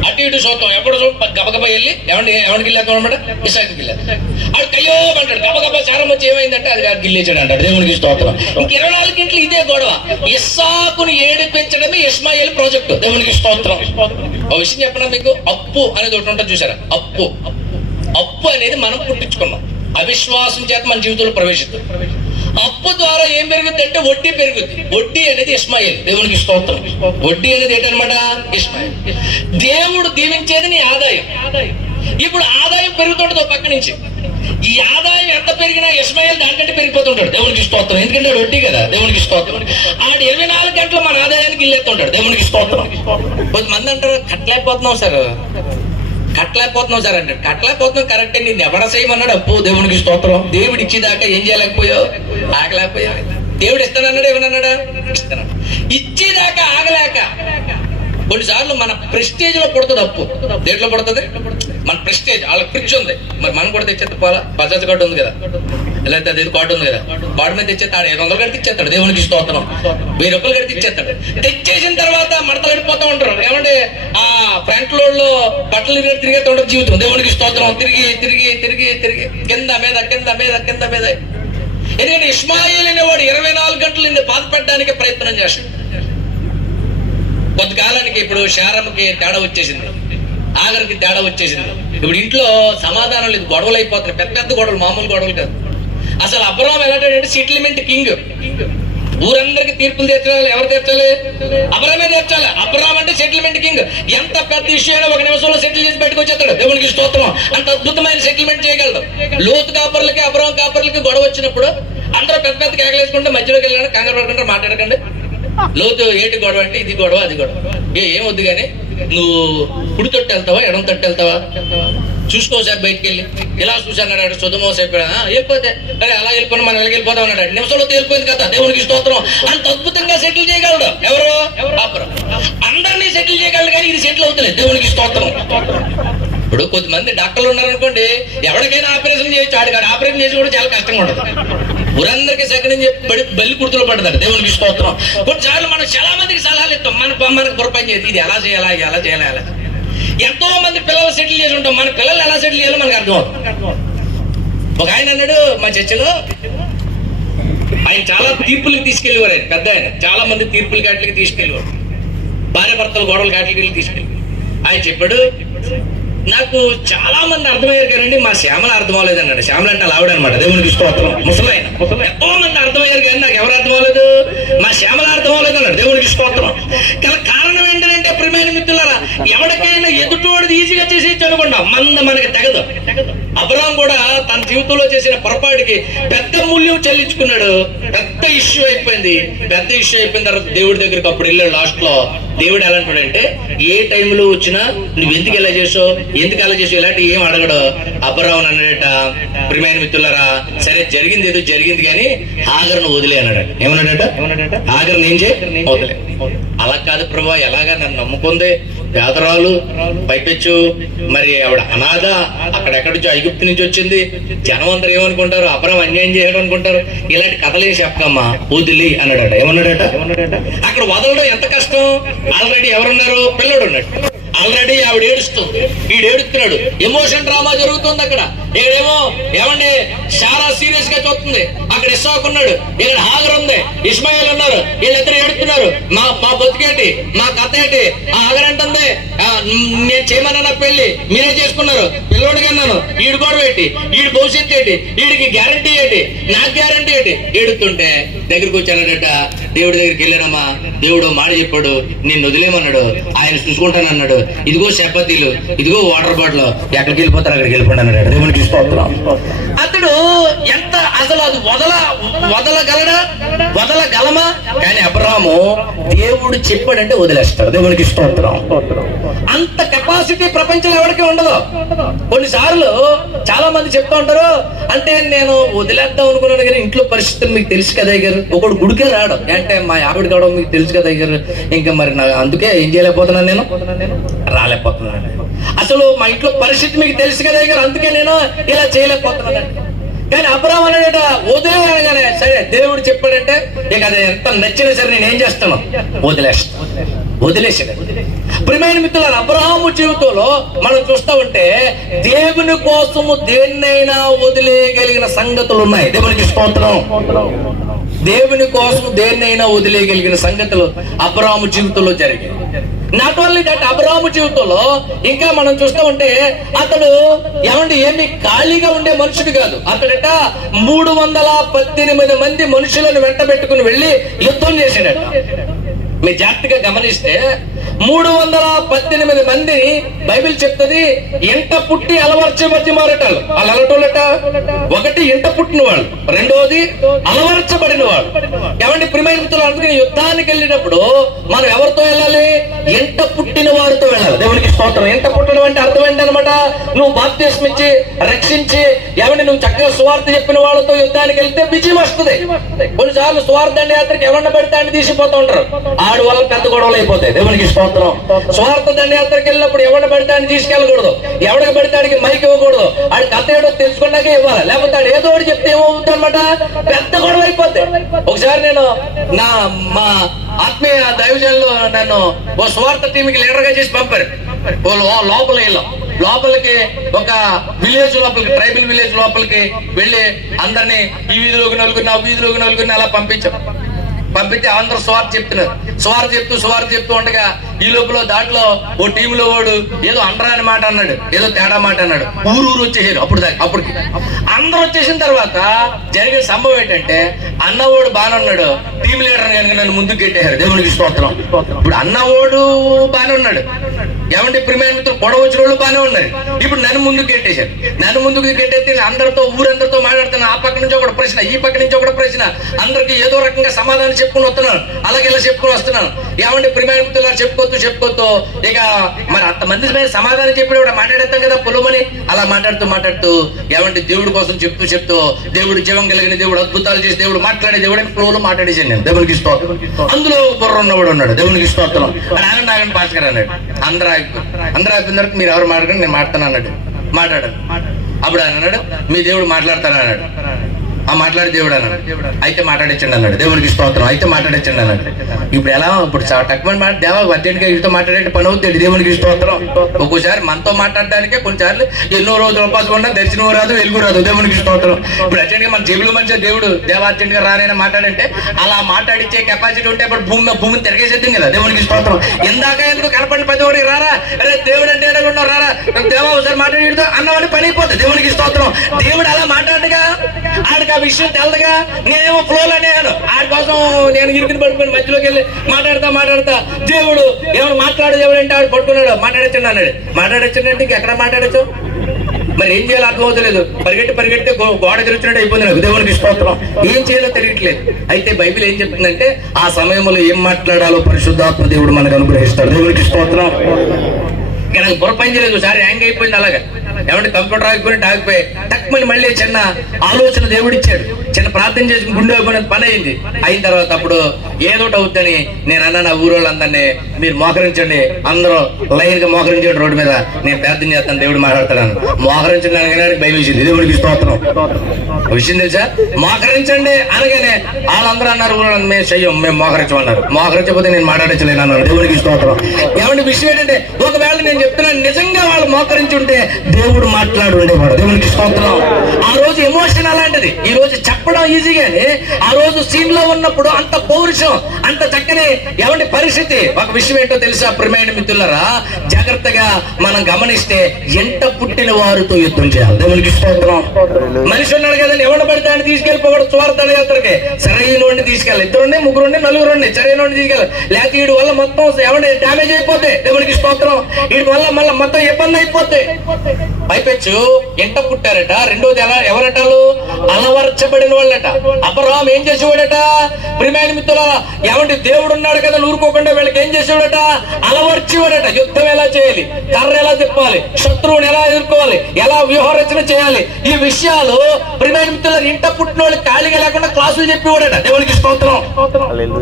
అటు ఇటు చూద్దాం, ఎప్పుడు గబగబా వెళ్ళి ఎవరిని గిల్లేస్తాం అనమాట, ఇస్సాకు గిల్లేస్తాడు. ఆడు కయ్యో అంటాడు, గబగబా చారం వచ్చి ఏమైందంటే అది గిల్లేచాడు అంటాడు, దేవునికి స్తోత్రం. ఇంక 24 గంటలు ఇదే గొడవ. ఇస్సాకుని ఏడిపించడమే ఇస్మాయిల్ ప్రాజెక్టు, దేవునికి స్తోత్రం. ఒక విషయం చెప్పనా మీకు, అప్పు అనేది ఒకటి ఉంటుంది చూసారా? అప్పు అనేది మనం పుట్టించుకున్నాం, అవిశ్వాసం చేత మన జీవితంలో ప్రవేశిస్తాం. అప్పు ద్వారా ఏం పెరుగుద్ది అంటే వడ్డీ పెరుగుద్ది. వడ్డీ అనేది ఇస్మాయిల్, దేవునికి స్తోత్రం. వడ్డీ అనేది ఏంటనమాట? ఇస్మాయిల్. దేవుడు దీవించేది నీ ఆదాయం. ఇప్పుడు ఆదాయం పెరుగుతుంటది పక్క నుంచి. ఈ ఆదాయం ఎంత పెరిగినా ఇస్మాయిల్ దానికంటే పెరిగిపోతుంటాడు, దేవునికి స్తోత్రం. ఎందుకంటే వడ్డీ కదా, దేవునికి స్తోత్రం. ఆడు 24 గంటలు మన ఆదాయానికి ఇల్లేస్తుంటాడు, దేవునికి స్తోత్రం. కొంతమంది అంటారు కట్టలేకపోతున్నాం సార్ అంటే కట్టలేకపోతున్నాం కరెక్టే, నేను ఎవడ చేయమన్నాడు అప్పు, దేవునికి స్తోత్రం. దేవుడు ఇచ్చేదాకా ఏం చేయలేకపోయావు, ఆగలేకపోయావు. దేవుడు ఇస్తానన్నాడు, ఏమన్నాడా? ఇస్తాను. ఇచ్చేదాకా ఆగలేక కొన్నిసార్లు మన ప్రెస్టేజ్ లో పుడుతుంది అప్పు. దేంట్లో పుడుతుంది? మన ప్రెస్టేజ్. వాళ్ళకి ఫ్రిడ్జ్ ఉంది, మరి మనం కూడా తెచ్చేది పోలా. బజాజ్ కార్డు ఉంది కదా, లేకపోతే అదే కార్డు ఉంది కదా, కార్డు మీద తెచ్చేస్తాడు. 500 కడితే ఇచ్చేస్తాడు, దేవునికి స్తోత్రం. 1000 రూపాయలు కడితే ఇచ్చేస్తాడు. తెచ్చేసిన తర్వాత మడతలు పడిపోతూ ఉంటారు. ఏమంటే ఆ ఫ్రంట్ లోడ్ లో బట్టలు తిరిగేస్తూ ఉంటారు జీవితం, దేవునికి స్తోత్రం. తిరిగి కింద మీద. ఎందుకంటే ఇస్మాయిల్ అనేవాడు 24 గంటలు నిన్ను బాధపడడానికి ప్రయత్నం చేస్తాడు. కొంతకాలానికి ఇప్పుడు శారమ్మకి తేడా వచ్చేసింది, ఆగరికి తేడా వచ్చేసింది. ఇప్పుడు ఇంట్లో సమాధానం లేదు, గొడవలు అయిపోతున్నాయి, పెద్ద గొడవలు, మామూలు గొడవలు కాదు. అసలు అబ్రాహాం ఎలాంటి సెటిల్మెంట్ కింగ్. ఊరందరికి తీర్పులు తీర్చాలి. ఎవరు తీర్చాలి? అబ్రాహామే తీర్చాలి. అబ్రాహాం అంటే సెటిల్మెంట్ కింగ్. ఎంత పెద్ద ఇష్యూ అయినా 1 నిమిషంలో సెటిల్ చేసి బయటకు వచ్చేస్తాడు, దేవునికి స్తోత్రం. అంత అద్భుతమైన సెటిల్మెంట్ చేయగలడు. లోతు కాపర్లకి అబ్రాహాం కాపర్లకి గొడవ వచ్చినప్పుడు అందరూ పెద్ద కేకలేసుకుంటే మధ్యలోకి వెళ్ళాడు, కంగారు పడకుండా మాట్లాడకండి. లోతు ఏంటి గొడవ అంటే ఇది గొడవ అది గొడవ, ఏం వద్దు కానీ నువ్వు కుడి తొట్టు వెళ్తావా ఎడం తొట్టు వెళ్తావా? చూసుకోసారి బయటికి వెళ్ళి ఇలా చూసాడు సుధమోస అయిపోయాడు. వెళ్ళిపోతే అరే అలా వెళ్ళిపోయినా మనం వెళ్ళిపోతాం అన్నాడు. నిమిషంలో తేలిపోయింది కదా, దేవునికి స్తోత్రం. అంత అద్భుతంగా సెటిల్ చేయగలడు. ఎవరు? అబ్రహాము. అందరినీ సెటిల్ చేయగలడు, కానీ ఇది సెటిల్ అవుతలేదు. దేవునికి స్తోత్రం. ఇప్పుడు కొద్దిమంది డాక్టర్లు ఉన్నారనుకోండి, ఎవరికైనా ఆపరేషన్ చేయొచ్చు. ఆడికి ఆపరేషన్ చేసి కూడా చాలా కష్టంగా ఉంటుంది. ఊరందరికీ సెకండ్ చెప్పి బల్లి కుర్తులు పడతారు. దేవునికి స్తోత్రం. కొన్నిసార్లు మనం చాలా మందికి సలహాలు ఇస్తాం, మనకు పొరపాటు చేయదు. ఇది ఎలా చేయాలా, ఎలా చేయాలా, ఎలా. ఎంతో మంది పిల్లలు సెటిల్ చేసి ఉంటాం, మన పిల్లలు ఎలా సెటిల్ చేయాలో మనకు అర్థం అవుతుంది. ఒక ఆయన అన్నాడు మా చర్చిలో, ఆయన చాలా తీర్పులకి తీసుకెళ్ళేవారు. ఆయన పెద్ద ఆయన, చాలా మంది తీర్పులకి వాటికి తీసుకెళ్ళేవారు. భార్య భర్తలు గొడవలు వాటికి తీసుకెళ్ళి ఆయన చెప్పాడు, నాకు చాలా మంది అర్థమయ్యారు కానీ మా శ్యామల అర్థం అవ్వలేదు అన్నాడు. శ్యామల అంటే ఆవిడ అనమాట. దేవునికి స్తోత్రం. ముసలాయన. ఎంతో మంది అర్థమయ్యారు కానీ నాకు ఎవరు అర్థం అవ్వలేదు? మా శ్యామల అర్థం అవ్వలేదు అన్నాడు. దేవునికి స్తోత్రం. కారణం ఏంటంటే ప్రియమైన మిత్రులారా, ఎవరికైనా ఎదుటోడిది ఈజీగా చేసేయచ్చు అనుకుంటాం, మనకి తెగదు. అబ్రహాము కూడా తన జీవితంలో చేసిన పొరపాటుకి పెద్ద మూల్యం చెల్లించుకున్నాడు. పెద్ద ఇష్యూ అయిపోయింది. పెద్ద ఇష్యూ అయిపోయిన తర్వాత దేవుడి దగ్గరికి అప్పుడు వెళ్ళాడు. లాస్ట్ లో దేవుడు ఎలా అంటాడంటే, ఏ టైంలో వచ్చినా నువ్వు ఎందుకు ఎలా చేసావు, ఎందుకు అలా చేసావు, ఇలాంటి ఏం అడగడు. అబ్రహాము అన్నాడట, ప్రియమైన మిత్రులారా, సరే జరిగింది ఏదో జరిగింది కానీ హాగరును వదిలే అన్నాడు. ఏమన్నాడట? హాగరుని ఏం చేయి, వదిలే. అలా కాదు ప్రభా, ఎలాగా నన్ను నమ్ముకుంది, పేదరాలు, పైపెచ్చు, మరి ఆవిడ అనాథ, అక్కడెక్కడి నుంచి ఐగుప్తు నుంచి వచ్చింది, జనం అందరూ ఏమనుకుంటారు, అబ్రహాము అన్యాయం చేయడం అనుకుంటారు, ఇలాంటి కథలేం చెప్పకమ్మా, వదిలి అన్నాడట. ఏమన్నాడట? అక్కడ వదలడం ఎంత కష్టం. ఆల్రెడీ ఎవరున్నారు? పిల్లడు ఉన్నాడు. ఆల్రెడీ ఆవిడ ఏడుస్తుంది, వీడు ఏడుస్తున్నాడు. ఎమోషన్ డ్రామా జరుగుతుంది అక్కడ. ఇక్కడేమో ఏమండి చాలా సీరియస్ గా చూస్తుంది. అక్కడ ఇస్సాకు ఉన్నాడు, ఇక్కడ హాగర్ ఉంది, ఇస్మాయిల్ ఉన్నారు. వీళ్ళిద్దరు ఏడుస్తున్నారు. మా బతుకేంటి, మా కథ ఏంటి? ఆ హాగర్ అంటుంది, నేను చేయమన్నా పెళ్లి మీరే చేసుకున్నారు, పిల్లోడికి అన్నాను, వీడు కూడా ఏంటి, వీడి భవిష్యత్తు ఏంటి, వీడికి గ్యారంటీ ఏంటి, నాకు గ్యారంటీ ఏంటి. ఏడుతుంటే దగ్గరికి వచ్చానట. దేవుడి దగ్గరికి వెళ్ళానమ్మా, దేవుడు మాట చెప్పాడు, నిన్ను వదిలేమన్నాడు, ఆయన చూసుకుంటానన్నాడు. ఇదిగో చపాతీలు, ఇదిగో వాటర్ బాటిల్, ఎక్కడికి వెళ్ళిపోతారు అక్కడికి వెళ్ళిపోండి అన్నాడు. దేవునికి స్తోత్రం. అతడు ఎంత అసలు అది వదలగలమా? కానీ అబ్రహాము దేవుడు చెప్పాడంటే వదిలేస్తాడు. దేవునికి స్తోత్రం. అంత కెపాసిటీ ప్రపంచంలో ఎవరికి ఉండదు. కొన్నిసార్లు చాలా మంది చెప్తా ఉంటారు, అంటే నేను వదిలేద్దాం అనుకున్నాను కానీ ఇంట్లో పరిస్థితులు మీకు తెలుసు కదా గారు. ఒకడు గుడికే రాడు, అంటే మా ఆవిడ కావడం మీకు తెలుసు కదా గారు, ఇంకా మరి అందుకే ఏం చేయలేకపోతున్నాను, నేను రాలేకపోతున్నాను. అసలు మా ఇంట్లో పరిస్థితి మీకు తెలుసు కదా గారు, అందుకే నేను ఇలా చేయలేకపోతున్నాను. కానీ అబ్రహాము అన్నాడట, వదిలేయగానే సరే దేవుడు చెప్పాడంటే ఇక అది ఎంత నచ్చినా సరే నేను ఏం చేస్తాను, వదిలేసాడు. ప్రియమైన మిత్రులారా, అబ్రహాము జీవితంలో మనం చూస్తా ఉంటే దేవుని కోసము దేన్నైనా వదిలేయగలిగిన సంగతులు ఉన్నాయి. దేవునికి స్తోత్రం. దేవుని కోసం దేన్నైనా వదిలేయగలిగిన సంగతులు అబ్రహాము జీవితంలో జరిగాయి. నాట్ ఓన్లీ దట్, అబ్రహాము జీవితంలో ఇంకా మనం చూస్తూ ఉంటే అతడు ఏమి ఖాళీగా ఉండే మనుషుడు కాదు. అతడట 318 మంది మనుషులను వెంట పెట్టుకుని వెళ్ళి యుద్ధం చేశాడట. మీరు జాగ్రత్తగా గమనిస్తే 318 మంది బైబిల్ చెప్తుంది ఇంట పుట్టి అలవర్చబడి మారటాలు. వాళ్ళు అలటోళ్ళట, ఒకటి ఇంట పుట్టిన వాళ్ళు, రెండోది అలవర్చబడిన వాళ్ళు. ఏమంటే ప్రియమైన మిత్రులు, అందుకని యుద్ధానికి వెళ్ళినప్పుడు మనం ఎవరితో వెళ్ళాలి? ఇంట పుట్టిన వారితో వెళ్ళాలి. దేవునికి స్తోత్రం. ఇంట పుట్టడం అంటే అర్థం ఏంటి అనమాట? నువ్వు బాప్తిస్మం ఇచ్చి రక్షించి నువ్వు చక్కగా సువార్త చెప్పిన వాళ్ళతో యుద్ధానికి వెళ్తే విజయం వస్తుంది. కొన్నిసార్లు సువార్త దండయాత్రకి ఎవరిని పెడితే అని తీసిపోతూ ఉంటారు, ఆడు వల్ల పెద్ద గొడవలు అయిపోతాయి. దేవునికి స్తోత్రం. స్వార్థ దండయాత్రకి వెళ్ళినప్పుడు ఎవరిని పెడితే అని తీసుకెళ్ళకూడదు, ఎవరికి పెడితే ఆడికి మైక్ ఇవ్వకూడదు, ఆడి కథ ఏడో తెలుసుకున్నాకే ఇవ్వాలి, లేకపోతే ఆడు ఏదో ఒకటి చెప్తే ఏమవుతుంది అనమాట, పెద్ద గొడవ అయిపోతాయి. ఒకసారి నేను మా ఆత్మీయ దైవజనులు నన్ను ఓ స్వార్థ టీంకి లీడర్ గా చేసి పంపారు. లోపల వెళ్ళాం, లోపలికి ఒక విలేజ్ లోపలికి, ట్రైబల్ విలేజ్ లోపలికి వెళ్ళి అందరినీ ఈ వీధిలోకి నలుగురిని, ఆ వీధిలోకి నలుగురిని అలా పంపితే అందరూ స్వార్థ చెప్తూ ఉండగా ఈ లోపల దాంట్లో ఓ టీంలో వాడు ఏదో అండరాని మాట అన్నాడు, ఏదో తేడా మాట అన్నాడు. ఊరు వచ్చేసారు. అప్పటికి అందరూ వచ్చేసిన తర్వాత జరిగిన సంభవం ఏంటంటే, అన్నవాడు బాగానే ఉన్నాడు, టీం లీడర్ కనుక నన్ను ముందుకు పెట్టేశారు. దేవునికి స్తోత్రం. ఇప్పుడు అన్నవాడు బాగానే ఉన్నాడు, ఏమంటే ప్రియమైన మిత్రులు, గొడవ వచ్చిన వాళ్ళు బాగానే ఉన్నారు. ఇప్పుడు నన్ను ముందుకు గెట్టేశారు. నన్ను ముందుకు గెట్టేస్తే అందరితో ఊరందరితో మాట్లాడుతున్నాను. ఆ పక్క నుంచి ఒక ప్రశ్న, ఈ పక్క నుంచి ఒక ప్రశ్న, అందరికి ఏదో రకంగా సమాధానం చెప్పుకుని వస్తున్నాను. అలాగే ఇలా చెప్పుకుని వస్తున్నాను. ఏమంటే ప్రియమైన మిత్రులు, చెప్పుకోవచ్చు ఇక మరి అంతమంది సమాధానం చెప్పి కూడా మాట్లాడేస్తాం కదా పొలమని. అలా మాట్లాడుతూ ఏమంటే దేవుడి కోసం చెప్తూ దేవుడు జీవం కలిగిన దేవుడు, అద్భుతాలు చేసి దేవుడు, మాట్లాడే దేవుడు అని ఫ్లోలో మాట్లాడేసాను నేను. దేవునికి స్తోత్రం. అందులో బుర్ర ఉన్నవాడు ఉన్నాడు. దేవునికి స్తోత్రం. ఆగండి పాస్కర్ అన్నాడు. అందరూ అయిపోయిన తర్వాత మీరు ఎవరు మాట్లాడండి, నేను మాట్లాడతాను అన్నాడు. మాట్లాడాను. అప్పుడు ఆయన అన్నాడు, మీ దేవుడు మాట్లాడతాను అన్నాడు. మాట్లాడే దేవుడు అన్నాడు. అయితే మాట్లాడించండి అన్నాడు. దేవునికి స్తోత్రం. అయితే మాట్లాడించండి అన్నాడు. ఇప్పుడు ఎలా, ఇప్పుడు తక్కువ దేవా అర్జెంట్గా వీటితో మాట్లాడే పని అవుతుంది. దేవునికి స్తోత్రం. ఒక్కోసారి మనతో మాట్లాడడానికే కొన్నిసార్లు ఎన్నో రోజులు ఉపాసం ఉన్నా దర్శనం రాదు, వెలుగు రాదు. దేవునికి స్తోత్రం. ఇప్పుడు అర్జెంట్గా మన జేబులో మంచిగా దేవుడు దేవా అర్జెంట్గా రానైనా మాట్లాడంటే అలా మాట్లాడించే కెపాసిటీ ఉంటే అప్పుడు భూమిని తిరగేసేద్దాం కదా. దేవునికి స్తోత్రం. ఇందాక ఎందుకు కనపడిన ప్రతి ఒక్కరికి రారా, అరే దేవుడు అంటే ఎడగొండ రారా, దేవా ఒకసారి మాట్లాడితో అన్నవాడిని పని అయిపోతుంది. దేవునికి స్తోత్రం. దేవుడు అలా మాట్లాడగా ఆడికి ఆ విషయం తెలదుగా. నేనేమో ఫ్లోలో అనేను. ఆడి కోసం నేను ఇరుకుని పడుకుని మధ్యలోకి వెళ్ళి మాట్లాడతా దేవుడు ఏమైనా మాట్లాడు దేవుడు అంటే ఆడు పట్టుకున్నాడు. మాట్లాడచ్చండి అన్నాడు. మాట్లాడచ్చండి అంటే ఎక్కడ మాట్లాడచ్చు, మరి ఏం చేయాలో అర్థమవుతలేదు. పరిగెడితే గోడ తిరుగుతున్నట్టు అయిపోయింది నాకు. దేవునికి స్తోత్రం. ఏం చేయాలో తెలియట్లేదు. అయితే బైబిల్ ఏం చెప్తుందంటే ఆ సమయంలో ఏం మాట్లాడాలో పరిశుద్ధాత్మ దేవుడు మనకు అనుగ్రహిస్తాడు. దేవునికి స్తోత్రం. ఇక నాకు బుర్ర పని చేయలేదు. ఒకసారి హ్యాంగ్ అయిపోయింది. అలాగా ఏమంటే కంప్యూటర్ ఆగిపోయి టక్మని మళ్ళీ చిన్న ఆలోచన దేవుడిచ్చాడు. చిన్న ప్రార్థన చేసి గుండె పని అయింది. అయిన తర్వాత అప్పుడు ఏదోటి అవుద్దని నేను అన్నా, నా ఊరోళ్ళందరినీ మీరు మోకరించండి, అందరూ లైన్ గా మోకరించండి రోడ్డు మీద, నేను ప్రార్థన చేస్తాను, దేవుడు మాట్లాడతాను. మోకరించండి అనగానే భయం వేసింది. దేవుడికి స్తోత్రం. విషయం తెలుసా, మోకరించండి అనగానే వాళ్ళందరూ అన్నారు, మేము చెయ్యం, మేము మోకరించమన్నారు. మోకరించకపోతే నేను మాట్లాడించలేను అన్నారు. దేవుడికి స్తోత్రం. ఏమంటే విషయం ఏంటంటే, ఒకవేళ నేను చెప్తున్నాను నిజంగా వాళ్ళు మోకరించి ఉంటే దేవుడు మాట్లాడు ఉండేవాడు. దేవునికి స్తోత్రం. ఆ రోజు ఎమోషన్ అలాంటిది. ఈ రోజు చెప్పడం ఈజీగానే ఆ రోజు సీన్ లో ఉన్నప్పుడు అంత పౌరుషం, అంత చక్కని ఏమంటే పరిస్థితి. ఒక విషయం ఏంటో తెలుసా ప్రియమైన మిత్రులారా, జాగ్రత్తగా మనం గమనిస్తే ఎంట పుట్టిన వారితో యుద్ధం చేయాలి. దేవునికి స్తోత్రం. మనిషి ఉన్నాడు కదండి, ఎవరు పడితే ఆయన తీసుకెళ్ళిపోకూడదు. స్వార్థ యాత్రకి సరైన వాడిని తీసుకెళ్ళాలి. 2 3 4 సరైన వాడిని తీసుకెళ్ళాలి. లేకపోతే వీడి వల్ల మొత్తం ఏమంటే డ్యామేజ్ అయిపోతే. దేవునికి స్తోత్రం. వీడి వల్ల మళ్ళీ మొత్తం ఇబ్బంది అయిపోతే. పైపెచ్చు ఎంట పుట్టారట. రెండోది ఎవరటాలు అలవర్చబడిన వాళ్ళట. అబ్రహాం ఏం చేసేవాడట ప్రియమైన మిత్రులారా, ఏమంటే దేవుడు ఉన్నాడు కదా ఊరుకోకుండా వీళ్ళకి ఏం చేసేవాడట, అలవర్చేవాడట. యుద్ధం ఎలా చేయాలి, కర్ర ఎలా తిప్పాలి, శత్రువుని ఎలా ఎదుర్కోవాలి, ఎలా వ్యూహరచన చేయాలి, ఈ విషయాలు ప్రియమైన మిత్రులారా ఇంట పుట్టిన వాళ్ళకి ఖాళీగా లేకుండా క్లాసులు చెప్పేవాడట. దేవునికి స్తోత్రం.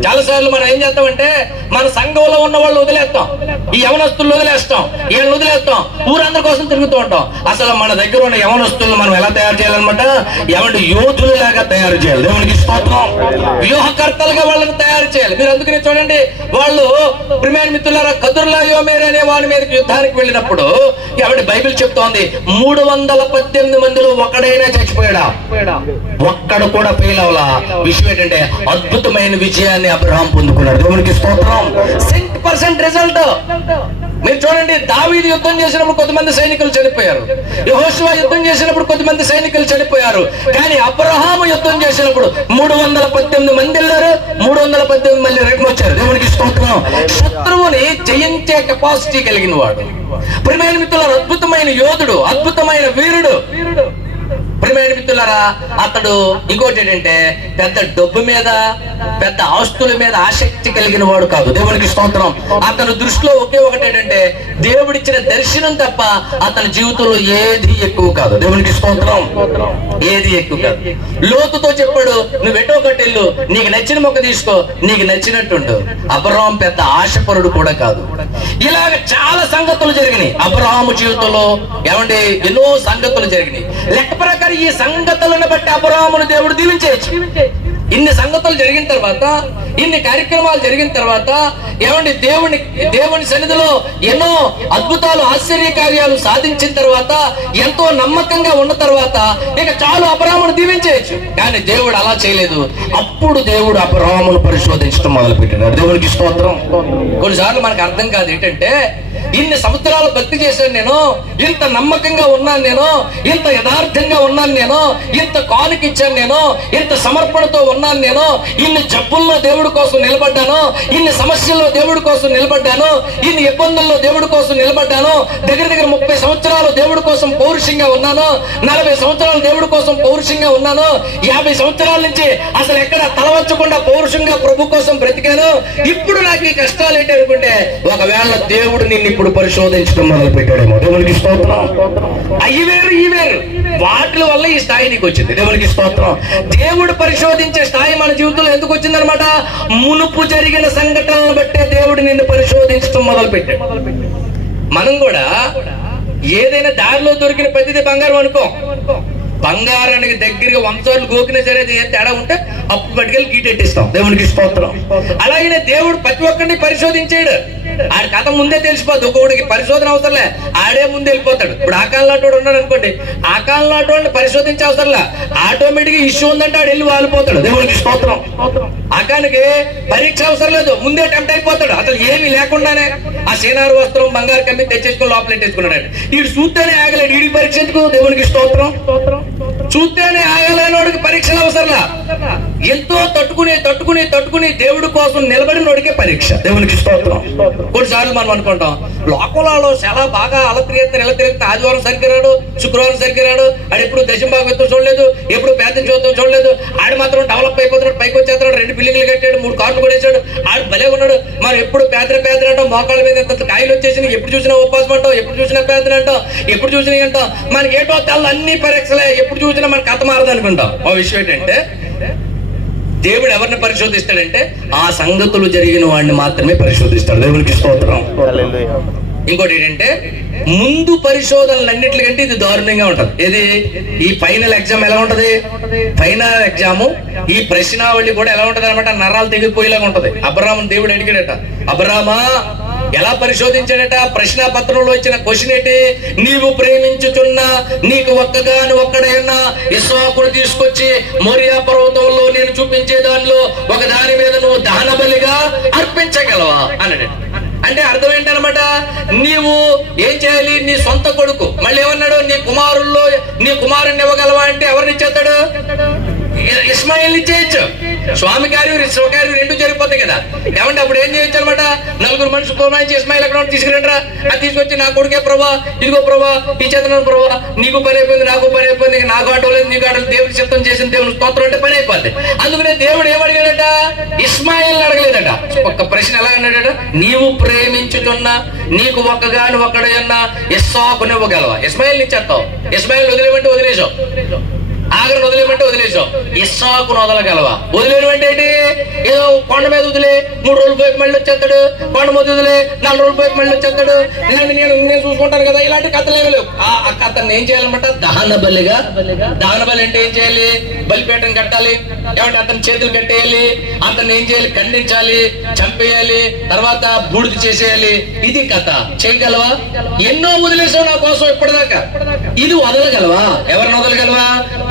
చాలా సార్లు మనం ఏం చేస్తామంటే మన సంఘంలో ఉన్న వాళ్ళు వదిలేస్తాం, ఈ యవనస్తులు వదిలేస్తాం, వీళ్ళని వదిలేస్తాం, ఊరందరి కోసం తిరుగుతూ ఉంటాం. అసలు మన దగ్గర ఉన్న యవనస్తులను మనం ఎలా తయారు చేయాలన్నమాట, ఏమంటే యోధులలాగా తయారు చేయాలి. దేవునికి స్తోత్రం. వ్యూహకర్తలుగా వాళ్ళని తయారు చేయాలి. మీరు అందుకనే చూడండి, వాళ్ళు ప్రియమైన మిత్రులారా కదుర్లా యోమేర్ అనే వారి మీదకి యుద్ధానికి వెళ్ళినప్పుడు ఏమంటే బైబిల్ చెప్తోంది 318 మందిలో ఒకడైనా చచ్చిపోయాడా, ఒక్కడు కూడా ఫెయిల్ అవ్వలా. విషయం ఏంటంటే అద్భుతమైన విజయాన్ని అబ్రహాం పొందుకున్నాడు. దేవునికి స్తోత్రం. 100% రిజల్ట్. మీరు చూడండి, దావీదు యుద్ధం చేసినప్పుడు కొంతమంది సైనికులు చనిపోయారు, యెహోషువ యుద్ధం చేసినప్పుడు కొంతమంది సైనికులు చనిపోయారు. కానీ అబ్రహాము యుద్ధం చేసినప్పుడు 318 మంది వెళ్ళారు, 318 మంది రిటర్న్ వచ్చారు. దేవునికి స్తోత్రం. శత్రువుని జయించే కెపాసిటీ కలిగిన వాడు ప్రియమైన మిత్రులారా, అద్భుతమైన యోధుడు, అద్భుతమైన వీరుడు. ప్రియమైన మిత్రులారా, అతడు ఇంకోటి ఏంటంటే పెద్ద డబ్బు మీద పెద్ద ఆస్తుల మీద ఆసక్తి కలిగిన వాడు కాదు. దేవునికి స్తోత్రం. అతని దృష్టిలో ఒకే ఒకటి ఏంటంటే దేవుడిచ్చిన దర్శనం తప్ప అతని జీవితంలో ఏది ఎక్కువ కాదు. దేవునికి స్తోత్రం. ఏది ఎక్కువ కాదు. లోతుతో చెప్పాడు, నువ్వు ఎటో కట్టెళ్ళు, నీకు నచ్చిన మొక్క తీసుకో, నీకు నచ్చినట్టుండు. అబ్రహాం పెద్ద ఆశపరుడు కూడా కాదు. ఇలాగ చాలా సంగతులు జరిగినాయి అబ్రహాము జీవితంలో. ఏమంటే ఎన్నో సంగతులు జరిగినాయి. లెక్క ప్రకారం ఈ సంగతులను బట్టి అబ్రహామును దేవుడు దీవించవచ్చు. ఇన్ని సంగతులు జరిగిన తర్వాత, ఇన్ని కార్యక్రమాలు జరిగిన తర్వాత, ఏమండి దేవుని సన్నిధిలో ఎన్నో అద్భుతాలు ఆశ్చర్య కార్యాలు సాధించిన తర్వాత, ఎంతో నమ్మకంగా ఉన్న తర్వాత ఇక చాలు అబ్రహామును దీవించవచ్చు. కానీ దేవుడు అలా చేయలేదు. అప్పుడు దేవుడు అబ్రహామును పరిశోధించడం మొదలు పెట్టినాడు. దేవునికి స్తోత్రం. కొన్నిసార్లు మనకు అర్థం కాదు ఏంటంటే ఇన్ని సంవత్సరాలు భక్తి చేశాను నేను, ఇంత నమ్మకంగా ఉన్నాను నేను, ఇంత యథార్థంగా ఉన్నాను నేను, ఇంత కానుకిచ్చాను నేను, ఇంత సమర్పణతో ఉన్నాను నేను, ఇన్ని జబ్బుల్లో దేవుడి కోసం నిలబడ్డాను, ఇన్ని సమస్యల్లో దేవుడి కోసం నిలబడ్డాను, ఇన్ని ఇబ్బందుల్లో దేవుడి కోసం నిలబడ్డాను, దగ్గర 30 సంవత్సరాలు దేవుడి కోసం పౌరుషంగా ఉన్నాను, 40 సంవత్సరాలు దేవుడి కోసం పౌరుషంగా ఉన్నాను, 50 సంవత్సరాల నుంచి అసలు ఎక్కడ తలవంచకుండా పౌరుషంగా ప్రభు కోసం బ్రతికాను, ఇప్పుడు నాకు ఈ కష్టాలు ఏంటి అనుకుంటే, ఒకవేళ దేవుడు నిన్ను ఇప్పుడు పరిశోధించడం మొదలు పెట్టాడేమో. దేవునికి స్తోత్రం. అయ్యి వేరు ఈ వేరు, వాటి వల్ల ఈ స్థాయి నీకు వచ్చింది. దేవునికి స్తోత్రం. దేవుడు పరిశోధించే స్థాయి మన జీవితంలో ఎందుకు వచ్చిందనమాట? మునుపు జరిగిన సంఘటనలను బట్టే దేవుడు నిన్ను పరిశోధించడం మొదలు పెట్టాడు. మనం కూడా ఏదైనా దారిలో దొరికిన ప్రతిదీ బంగారం అనుకో. బంగారానికి దగ్గరగా 100 సార్లు గోకినా సరే ఏం తేడా ఉంటే అప్పుడు పట్టుకెళ్ళి గీటెట్టిస్తాం. దేవునికి స్తోత్రం. అలాగే దేవుడు ప్రతి ఒక్కరిని పరిశోధించాడు. ఆడి కథ ముందే తెలిసిపోద్ది. ఒక్కొక్కడికి పరిశోధన అవసరంలే, ఆడే ముందే వెళ్ళిపోతాడు. ఇప్పుడు ఆకాల నాటోడు ఉన్నాడు అనుకోండి, ఆకాల నాటోడిని పరిశోధించే అవసరంలే, ఆటోమేటిక్ గా ఇష్యూ ఉందంటే ఆడు వెళ్ళి వాలిపోతాడు. దేవునికి స్తోత్రం. ఆకానికి పరీక్ష అవసరం లేదు, ముందే టెంప్ట్ అయిపోతాడు. అసలు ఏమీ లేకుండానే ఆ సేనారు వస్త్రం బంగారు కమ్మి తెచ్చేసుకుని లోపల పెట్టేసుకున్నాడు. వీడు చూస్తేనే ఆగలేడు, వీడికి పరీక్ష ఎందుకు? దేవునికి స్తోత్రం. చూస్తేనే ఆగలేనోడికి పరీక్షలు అవసరంలా. ఎంతో తట్టుకుని దేవుడి కోసం నిలబడినోడికే పరీక్ష. దేవునికి స్తోత్రం. కొన్నిసార్లు మనం అనుకుంటాం, లోకంలో చాలా బాగా అలా తిరుగుతా ఆదివారం సరిగ్గిరాడు, శుక్రవారం సరిగ్గిరాడు, ఆడు ఎప్పుడు దశంభాగత్వం చూడలేదు, ఎప్పుడు పేద చూద్దాం చూడలేదు, ఆడు మాత్రం డెవలప్ అయిపోతున్నాడు, పైకి వచ్చేస్తున్నాడు, 2 బిల్డింగ్లు కట్టాడు, 3 కార్లు కొడేశాడు, ఆడు భలే ఉన్నాడు. మనం ఎప్పుడు పేద అంటాం, మోకాళ్ళ మీద ఎంత కాయలు వచ్చేసి ఎప్పుడు చూసినా ఉపవాసం అంటాం, ఎప్పుడు చూసినా పేదలు అంటాం, ఎప్పుడు చూసినా అంటాం. మనకి ఏటో తెల్ల అన్ని పరీక్షలే, ఎప్పుడు చూసినా మన కథ మారదు అనుకుంటాం. ఆ విషయం ఏంటంటే, దేవుడు ఎవరిని పరిశోధిస్తాడంటే ఆ సంగతులు జరిగిన వాడిని మాత్రమే పరిశోధిస్తాడు. దేవునికి స్తోత్రం. ఇంకోటి ఏంటంటే, ముందు పరిశోధనలన్నిటికంటే ఇది దారుణంగా ఉంటది. ఇది ఈ ఫైనల్ ఎగ్జామ్ ఎలా ఉంటది? ఫైనల్ ఎగ్జామ్ ఈ ప్రశ్నావళి కూడా ఎలా ఉంటది అనమాట? నరాలు తెగిపోయేలాగా ఉంటది. అబ్రాహాము దేవుడు అడిగాడట, అబ్రామా ఎలా పరిశోధించాడట? ప్రశ్న పత్రంలో ఇచ్చిన క్వశ్చన్ ఏంటి? నీవు ప్రేమించుచున్న నీకు ఒక్కడైనా ఇస్సాకును తీసుకొచ్చి మోరియా పర్వతంలో నేను చూపించే దానిలో ఒక దాని మీద నువ్వు దహన బలిగా అర్పించగలవా అన్నాడు. అంటే అర్థం ఏంటనమాట? నీవు ఏం చేయాలి? నీ సొంత కొడుకు, మళ్ళీ ఏమన్నాడు? నీ కుమారుణ్ణి ఇవ్వగలవా అంటే ఎవరిని ఇచ్చేస్తాడు? ఇస్మాయిల్ ఇచ్చేయచ్చు. స్వామి కార్యం స్వకార్యం 2 జరిగిపోతాయి కదా. ఏమంటే అప్పుడు ఏం చేయొచ్చు అనమాట? 4 మనుషులు కోమాయించి ఇస్మాయిల్ ఎక్కడ తీసుకురండి, అది తీసుకొచ్చి నా కొడుకే ప్రభా, ఇదిగో ప్రభా, ఈ చేతనం ప్రభా, నీకు పని అయిపోయింది, నాకు పని అయిపోయింది, నాకు ఆటో లేదు, నీకు ఆటో, దేవుడికి చిత్తం చేసిన దేవుడు స్తోత్రం అంటే పని అయిపోద్ది. అందుకనే దేవుడు ఏమడిగాడట? ఇస్మాయిల్ అడగలేదట. ఒక్క ప్రశ్న ఎలా అన్నాడట? నీవు ప్రేమించుతున్నా నీకు ఒక్కడైనా ఇస్సాకుని ఇవ్వగలవా? ఇస్మాయిల్ ఇచ్చేస్తావు. ఇస్మాయిల్ వదిలేమంటే వదిలేసావు, ఆగరను వదిలేమంటే వదిలేసావు, ఇస్సాకును వదలగలవా? వదిలేమంటే ఏంటి? ఏదో కొండ మీద వదిలే 3 రోజులు పోయి మళ్ళీ వచ్చేస్తాడు, కొండ మీద వదిలే 4 రోజులు పోయి మళ్ళీ వచ్చేస్తాడు, నేను చూసుకుంటాను కదా, ఇలాంటి కథలు ఏమి లేవు. ఆ కథను ఏం చేయాలన్నమాట? దహన బలిగా. దహన బలి అంటే ఏం చేయాలి? బలిపీఠం కట్టాలి, ఏమంటే అతని చేతులు కట్టేయాలి, అతన్ని ఏం చేయాలి? ఖండించాలి, చంపేయాలి, తర్వాత బూడిద చేసేయాలి. ఇది కథ. చేయగలవా? ఎన్నో వదిలేసావు నా కోసం ఇప్పటిదాకా, ఇది వదలగలవా? ఎవరిని వదలగలవా?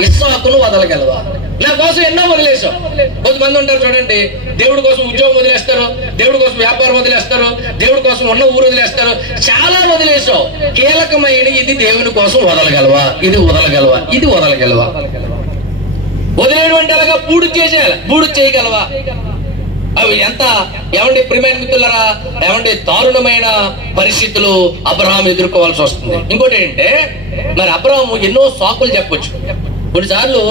ఇస్సాకును వదలగలవా? నా కోసం ఎన్నో వదిలేసావు. కొంతమంది ఉంటారు చూడండి, దేవుడి కోసం ఉద్యోగం వదిలేస్తారు, దేవుడి కోసం వ్యాపారం వదిలేస్తారు, దేవుడి కోసం ఉన్న ఊరు వదిలేస్తారు, చాలా వదిలేసావు. కీలకమైన ఇది దేవుని కోసం వదలగలవా? ఇది వదలగలవా? ఇది వదలగలవా? వదిలేడు అంటే అలాగా బూడిద చేసేయాలి, బూడిద చేయగలవా? అవి ఎంత ఏమంటే ప్రియమైన మిత్రులారా, ఏమంటే దారుణమైన పరిస్థితులు అబ్రహాం ఎదుర్కోవాల్సి వస్తుంది. ఇంకోటి ఏంటంటే, మరి అబ్రహాము ఎన్నో సాకులు చెప్పొచ్చు. కొన్నిసార్లు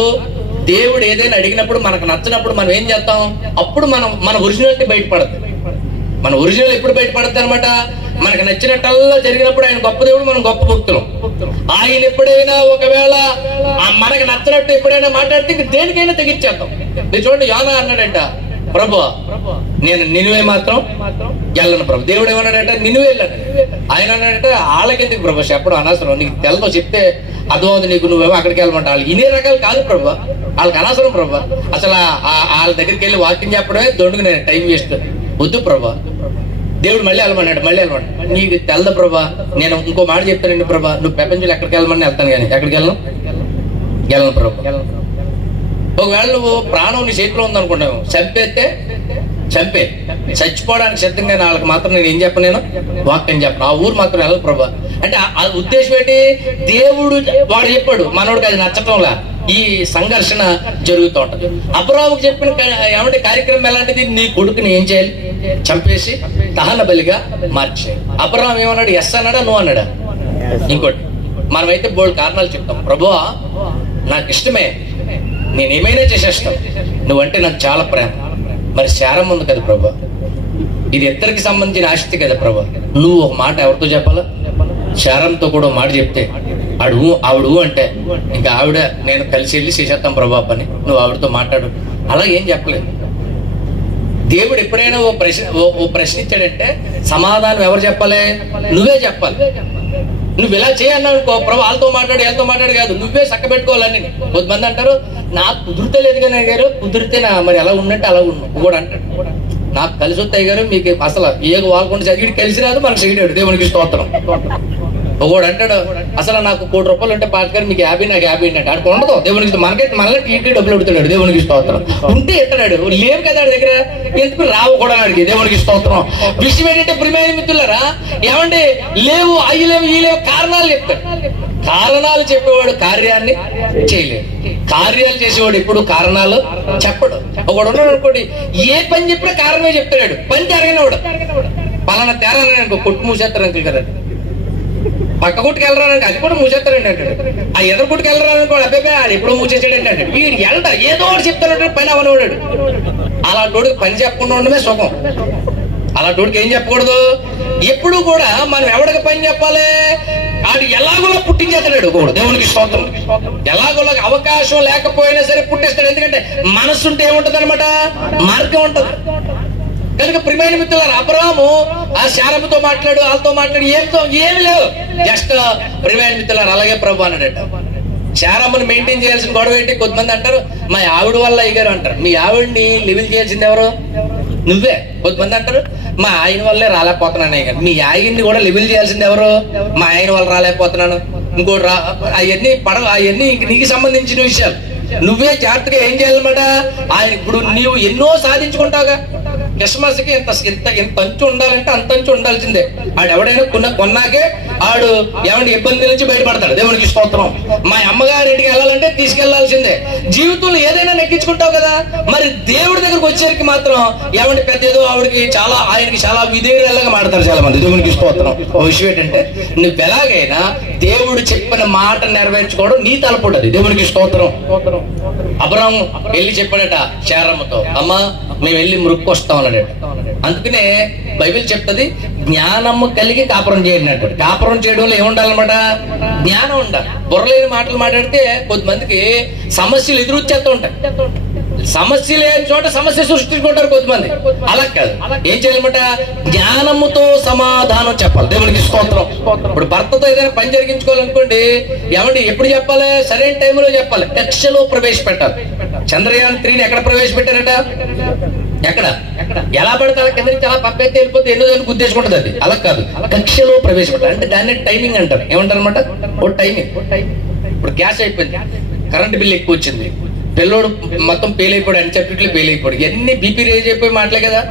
దేవుడు ఏదైనా అడిగినప్పుడు మనకు నచ్చినప్పుడు మనం ఏం చేస్తాం? అప్పుడు మన ఒరిజినాలిటీ బయటపడుతుంది. మన ఒరిజినల్ ఎప్పుడు బయటపడుతుంది అనమాట? మనకు నచ్చినట్టల్లా జరిగినప్పుడు ఆయన గొప్ప దేవుడు, మనం గొప్ప భక్తులు. ఆయన ఎప్పుడైనా ఒకవేళ మనకు నచ్చినట్టు ఎప్పుడైనా మాట్లాడితే ఇంక దేనికైనా తెగించేద్దాం. మీరు చూడండి, యోనా అన్నాడంట, ప్రభు నేను నినివే మాత్రం వెళ్ళను ప్రభు. దేవుడు ఏమన్నాడంటే నినివే వెళ్ళాడు. ఆయన అన్నాడంటే వాళ్ళకెందుకు ప్రభు చెప్పడం అనవసరం, నీకు తెలతో చెప్తే అర్థమవుతుంది నీకు, నువ్వేమో అక్కడికి వెళ్ళమంటా. వాళ్ళు ఇన్ని రకాలు కాదు ప్రభు, వాళ్ళకి అనవసరం ప్రభు. అసలు వాళ్ళ దగ్గరికి వెళ్ళి వాకింగ్ చెప్పడమే దొండుకు నేను టైం వేస్ట్, వద్దు ప్రభు. దేవుడు మళ్ళీ వెళ్ళమన్నాడు, నీకు తెలదు ప్రభా, నేను ఇంకో మాట చెప్తానండి ప్రభా, నువ్వు ప్రపంచంలో ఎక్కడికి వెళ్ళమని వెళ్తాను, కానీ ఎక్కడికి వెళ్ళను ప్రభు. ఒకవేళ నువ్వు ప్రాణం నీ చేతిలో ఉందనుకుంటావు, చంపేస్తే చంపే, చచ్చిపోవడానికి సిద్ధంగా వాళ్ళకి మాత్రం నేను ఏం చెప్పను, నేను వాక్యం చెప్పను, ఆ ఊరు మాత్రం వెళ్ళదు ప్రభా అంటే ఆ ఉద్దేశం ఏంటి? దేవుడు వాడు చెప్పాడు, మనోడికి అది నచ్చటంలా ఈ సంఘర్షణ జరుగుతూ ఉంటది. అబ్రాహాముకు చెప్పిన ఏమంటే కార్యక్రమం ఎలాంటిది? నీ కొడుకుని ఏం చేయాలి? చంపేసి దహన బలిగా మార్చే. అబ్రాహాం ఏమన్నాడు? ఎస్ అన్నాడా, నువ్వు అన్నాడా? ఇంకోటి, మనమైతే బోల్డ్ కారణాలు చెప్తాం. ప్రభువా నాకు ఇష్టమే, నేనేమైనా చేసేస్తాను, నువ్వంటే నాకు చాలా ప్రేమ. మరి శారం ఉంది కదా ప్రభా, ఇది ఇద్దరికి సంబంధించిన ఆస్తి కదా ప్రభా, నువ్వు ఒక మాట ఎవరితో చెప్పాలా? శారంతో కూడా మాట చెప్తే ఆవిడ అంటే ఇంకా ఆవిడ నేను కలిసి వెళ్ళి చేసేస్తాం ప్రభా పని, నువ్వు ఆవిడతో మాట్లాడు. అలా ఏం చెప్పలేదు. దేవుడు ఎప్పుడైనా ఓ ప్రశ్న ఇచ్చాడంటే సమాధానం ఎవరు చెప్పాలి? నువ్వే చెప్పాలి. నువ్వు ఇలా చేయన్నావు ప్రభు, వాళ్ళతో మాట్లాడు కాదు, నువ్వే చక్క పెట్టుకోవాలని. కొంతమంది అంటారు నాకు కుదిరితే లేదు కానీ గారు, కుదిరితే మరి ఎలా ఉన్నట్టు అలా కూడా అంటాడు. నాకు కలిసి వస్తాయి గారు, మీకు అసలు ఏగ వాళ్ళకుండా చదివి కలిసి రాదు, మనకు చేయడాడు. దేవునికి స్తోత్రం. ఒకడు అంటాడు అసలు నాకు ₹1,00,000 ఉంటే పాటగారు మీకు 50, నాకు 50 అంటే ఆడికి ఉండదు. దేవునికి మనకైతే మళ్ళీ టీటీ డబ్బులు అడుగుతున్నాడు. దేవునికి స్తోత్రం. ఉంటే ఎట్టాడు, లేవు కదా ఆడి దగ్గర, ఎందుకు రావు కూడా అడిగి. దేవునికి స్తోత్రం. విషయం ఏంటంటే ప్రియమైన మిత్రులారా, ఏమంటే లేవు, అవి లేవు, ఈ లేవు, కారణాలు చెప్తాడు. కారణాలు చెప్పేవాడు కార్యాన్ని చేయలేడు. కార్యాలు చేసేవాడు ఎప్పుడు కారణాలు చెప్పడు. ఒకడు ఉన్నాడు అనుకోండి, ఏ పని చెప్పినా కారణమే చెప్తాడు. పని జరగనివాడు పలానా తేరాలనుకో, కొట్టు మూసేస్తారు అంకుల్ కదా, పక్క కొట్టుకు వెళ్ళరానికి అది కూడా మూసేస్తాడండి అంటాడు. ఆ ఎదురు కొట్టుకు వెళ్ళరానుకో, అబ్బాయి అది ఎప్పుడో మూసేసాడంటే అంటాడు. వీడు వెళ్తా ఏదో ఒకటి చెప్తాడు, పని అవనవాడు. అలాంటి పని చెప్పకుండా ఉండమే సుఖం. అలాంటి ఏం చెప్పకూడదు. ఎప్పుడు కూడా మనం ఎవడికి పని చెప్పాలి? ఆడు ఎలాగోలా పుట్టించేస్తాడు కూడా. దేవునికి స్తోత్రం. ఎలాగోలా అవకాశం లేకపోయినా సరే పుట్టిస్తాడు. ఎందుకంటే మనస్సుంటే ఏముంటది అనమాట, మార్గం ఉంటది. కనుక ప్రియమైన మిత్రులారా, అబ్రాహాము ఆ శారముతో మాట్లాడు, వాళ్ళతో మాట్లాడు, ఏమి లేవు. జస్ట్ ప్రియమైన మిత్రులారా, అలాగే ప్రభు అన్నాడట. శారమ్మను మెయింటైన్ చేయాల్సిన గొడవ ఏంటి? కొంతమంది అంటారు మా ఆవిడ వల్ల అయ్యారు అంటారు. మీ ఆవిడ్ని లివిల్ చేయాల్సింది ఎవరు? నువ్వే. కొంతమంది అంటారు మా ఆయన వల్లే రాలేకపోతున్నాను అయ్యారు. మీ ఆయన్ని కూడా లివిల్ చేయాల్సింది ఎవరు? మా ఆయన వల్ల రాలేకపోతున్నాను. ఇంకోటి అవన్నీ నీకు సంబంధించిన విషయాలు. నువ్వే జాగ్రత్తగా ఏం చేయాలన్నమాట. ఆయన ఇప్పుడు నీవు ఎన్నో సాధించుకుంటావుగా. క్రిస్మస్కి ఎంత అంచు ఉండాలంటే అంత అంచు ఉండాల్సిందే. ఆడు ఎవడైనా కొన్నాకే ఆడు ఏమంటే ఇబ్బంది నుంచి బయటపడతాడు. దేవునికి స్తోత్రం. మా అమ్మగారింటికి వెళ్ళాలంటే తీసుకెళ్లాల్సిందే. జీవితంలో ఏదైనా నెక్కించుకుంటావు కదా. మరి దేవుడి దగ్గరకు వచ్చేసరికి మాత్రం ఏమంటే పెద్ద ఏదో ఆయనకి చాలా విధేయులుగా మాడతారు చాలా మంది. దేవునికి స్తోత్రం. ఒక విషయం ఏంటంటే నువ్వు ఎలాగైనా దేవుడు చెప్పిన మాట నెరవేర్చుకోవడం నీ తలపుంటది. దేవునికి స్తోత్రం. అబ్రాహాం వెళ్ళి చెప్పాడట శారమ్మతో, అమ్మా మేము వెళ్ళి వస్తాం అన్నాడు. అందుకనే బైబిల్ చెప్తుంది జ్ఞానము కలిగి కాపురం చేయండి అంటాడు. కాపురం చేయడంలో ఏముండాలన్నమాట? జ్ఞానం ఉండాలి. బుర్రలేని మాటలు మాట్లాడితే కొంతమందికి సమస్యలు ఎదురొచ్చేస్తూ ఉంటాయి. సమస్య లేని చోట సమస్య సృష్టించుకుంటారు కొంతమంది. అలా కాదు, ఏం చేయాలన్నమాట? జ్ఞానముతో సమాధానం చెప్పాలి. దేవునికి స్తోత్రం. ఇప్పుడు భర్తతో ఏదైనా పని జరిగించుకోవాలనుకోండి, ఏమంటే ఎప్పుడు చెప్పాలి? సరైన టైంలో చెప్పాలి. కక్షలో ప్రవేశపెట్టాలి. చంద్రయాన్ 3ని ఎక్కడ ప్రవేశపెట్టారట? ఎక్కడ ఎలా పడతారు? కింద నుంచి అలా పంపైతే వెళ్ళిపోతే ఎన్నో దానికి ఉద్దేశించుకుంటుంది. అది అలా కాదు, కక్షలో ప్రవేశపెట్టాలి. అంటే దాన్ని టైమింగ్ అంటారు. ఏమంటారు అనమాట? ఓ టైమింగ్. ఇప్పుడు గ్యాస్ అయిపోయింది, కరెంట్ బిల్ ఎక్కువ వచ్చింది, పిల్లోడు మొత్తం ఫెయిల్ అయిపోయాడు, అన్ని సబ్జెక్టులు ఫెయిల్ అయిపోయాడు, ఎన్ని బీపీ రేజ్ అయిపోయి మాటలే కదా.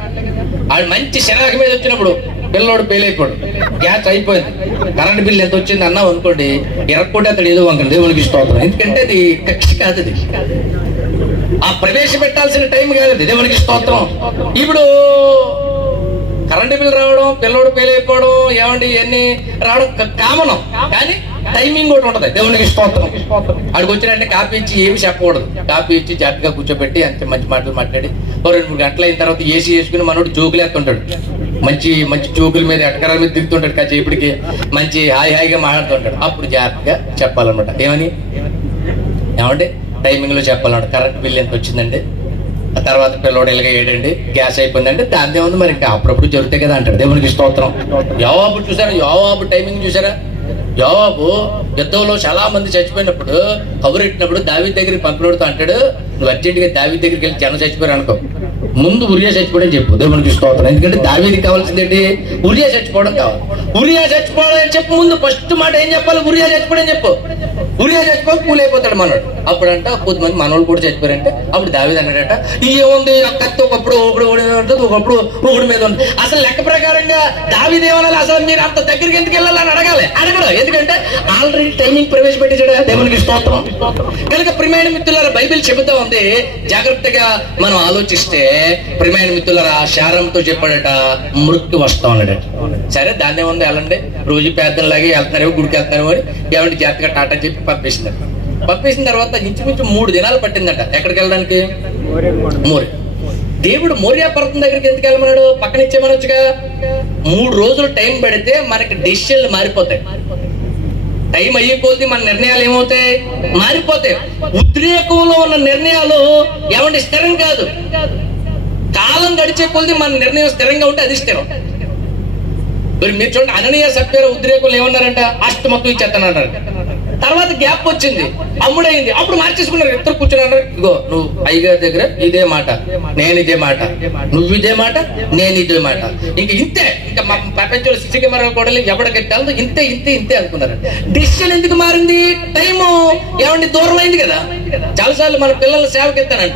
ఆడు మంచి శరాక మీద వచ్చినప్పుడు పిల్లోడు ఫెయిల్ అయిపోయాడు, గ్యాస్ అయిపోయింది, కరెంట్ బిల్ ఎంత వచ్చింది అన్నావు అనుకోండి, ఎరక్కుంటే అతడు ఏదో వంకడు. దేవునికి స్తోత్రం. ఎందుకంటే అది కక్ష కాదు, అది ఆ ప్రవేశపెట్టాల్సిన టైం కాదు. దేవునికి స్తోత్రం. ఇప్పుడు కరెంటు బిల్ రావడం, పిల్లోడు ఫెయిల్ అయిపోవడం, ఏమండి ఇవన్నీ రావడం కామన్. కానీ టైమింగ్ కూడా ఉంటది. దేవునికి స్తోత్రం. అక్కడికి వచ్చినంటే కాపీ ఇచ్చి ఏమి చెప్పకూడదు. కాపీ ఇచ్చి జాగ్రత్తగా కూర్చోబెట్టి అంతే మంచి మాటలు మాట్లాడి 2-3 గంటలు అయిన తర్వాత ఏసీ వేసుకుని మనోడు జోకులు ఎత్తుంటాడు. మంచి మంచి జోకుల మీద ఎటకరాల మీద దిగుతుంటాడు. కాసేపటికి మంచి హాయిగా మాట్లాడుతుంటాడు. అప్పుడు జాగ్రత్తగా చెప్పాలన్నమాట. ఏమంటే టైమింగ్ లో చెప్పాలన్నమాట. కరెంట్ బిల్ ఎంత వచ్చిందండి, ఆ తర్వాత పిల్లోడు ఇలాగ ఏడండి, గ్యాస్ అయిపోయిందంటే దాని ఏముంది మరి, ఇంకా అప్పుడప్పుడు జరుగుతాయి కదా అంటాడు. దేవునికి స్తోత్రం. యోవాబు చూసారా? యోవాబు టైమింగ్ చూసారా? యోవాబు యుద్ధంలో చాలా మంది చచ్చిపోయినప్పుడు కబురెట్టినప్పుడు దావీదు దగ్గరికి పంపినోడుతో అంటాడు, నువ్వు అర్జెంట్గా దావీదు దగ్గరికి వెళ్ళి జనం చచ్చిపోయారు అనుకో, ముందు ఉరియా చచ్చిపోవడం చెప్పు. దేవునికి స్తోత్రం. ఎందుకంటే దావీదుకి కావాల్సింది ఏంటి? ఉరియా చచ్చిపోవడం కావాలి. ఉరియా చచ్చిపోవడం అని చెప్పు. ముందు ఫస్ట్ మాట ఏం చెప్పాలి? ఉరియా చచ్చిపోవడం చెప్పు. ఉరియా చచ్చిపోయి కూలి అయిపోతాడు మనోడు. అప్పుడంట కొద్దిమంది మనోళ్ళు కూడా చచ్చిపోయారంటే అప్పుడు దావీదు అన్నాడట, ఏముంది కత్తి ఒకప్పుడు ఒకప్పుడు ఒకటి మీద ఉంది. అసలు లెక్క ప్రకారంగా దావీదు ఏమనాలి, అసలు మీరు అంత దగ్గరికి ఎందుకు వెళ్ళాలని అడగాలి. అడగడు, ఎందుకంటే ఆల్రెడీ టైమింగ్ ప్రవేశపెట్టించాడు దేవునికి స్తోత్రం. కనుక ప్రియమైన మిత్రులారా, బైబిల్ చెబుతా ఉంది, జాగ్రత్తగా మనం ఆలోచిస్తే ప్రియమైన మిత్రులారా, శారంతో చెప్పాడట మృత్యు వస్తాం అన్నాడట. సరే దాన్నే ఉంది, వెళ్ళండి రోజు పేదలాగే వెళ్తున్నారేమో, గుడికి వెళ్తున్నారేమో అని ఏమంటే జాగ్రత్తగా టాటా చెప్పి పంపేసిందట. పంపేసిన తర్వాత ఇంచుమించు 3 దినాలు పట్టిందట ఎక్కడికి వెళ్ళడానికి, మోరియా. దేవుడు మోరియా పర్వతం దగ్గరికి ఎందుకు వెళ్ళమన్నాడు, పక్కన ఇచ్చేమనొచ్చుగా. 3 రోజులు టైం పెడితే మనకి డెసిషన్లు మారిపోతాయి. టైం అయ్యే కొద్ది మన నిర్ణయాలు ఏమవుతాయి, మారిపోతాయి. ఉద్రేకంలో ఉన్న నిర్ణయాలు ఏమంటే స్థిరం కాదు. కాలం గడిచే కొద్ది మన నిర్ణయం స్థిరంగా ఉంటే అది స్థిరం. మరి మీరు చూడండి, అననీయ సప్ఫీరా ఉద్రేకులు ఏమన్నారంట, ఆస్తి మొత్తం ఇచ్చేస్తానంటారు. తర్వాత గ్యాప్ వచ్చింది, అమ్ముడైంది, అప్పుడు మార్చేసుకున్నారు. ఇద్దరు కూర్చున్నారు, ఇగో నువ్వు అయ్యగారి దగ్గర ఇదే మాట, నేను ఇదే మాట, నువ్వు ఇదే మాట, నేను ఇదే మాట, ఇంక ఇంతే, ఇంకా మా ప్రపంచంలో సిసి కెమెరా కూడా ఎవడకెట్టాలో ఇంతే ఇంతే ఇంతే అనుకున్నారు. డిసిషన్ ఎందుకు మారింది, టైము ఏమండి దూరం అయింది కదా. చాలాసార్లు మన పిల్లల సేవకి ఎత్తానంట,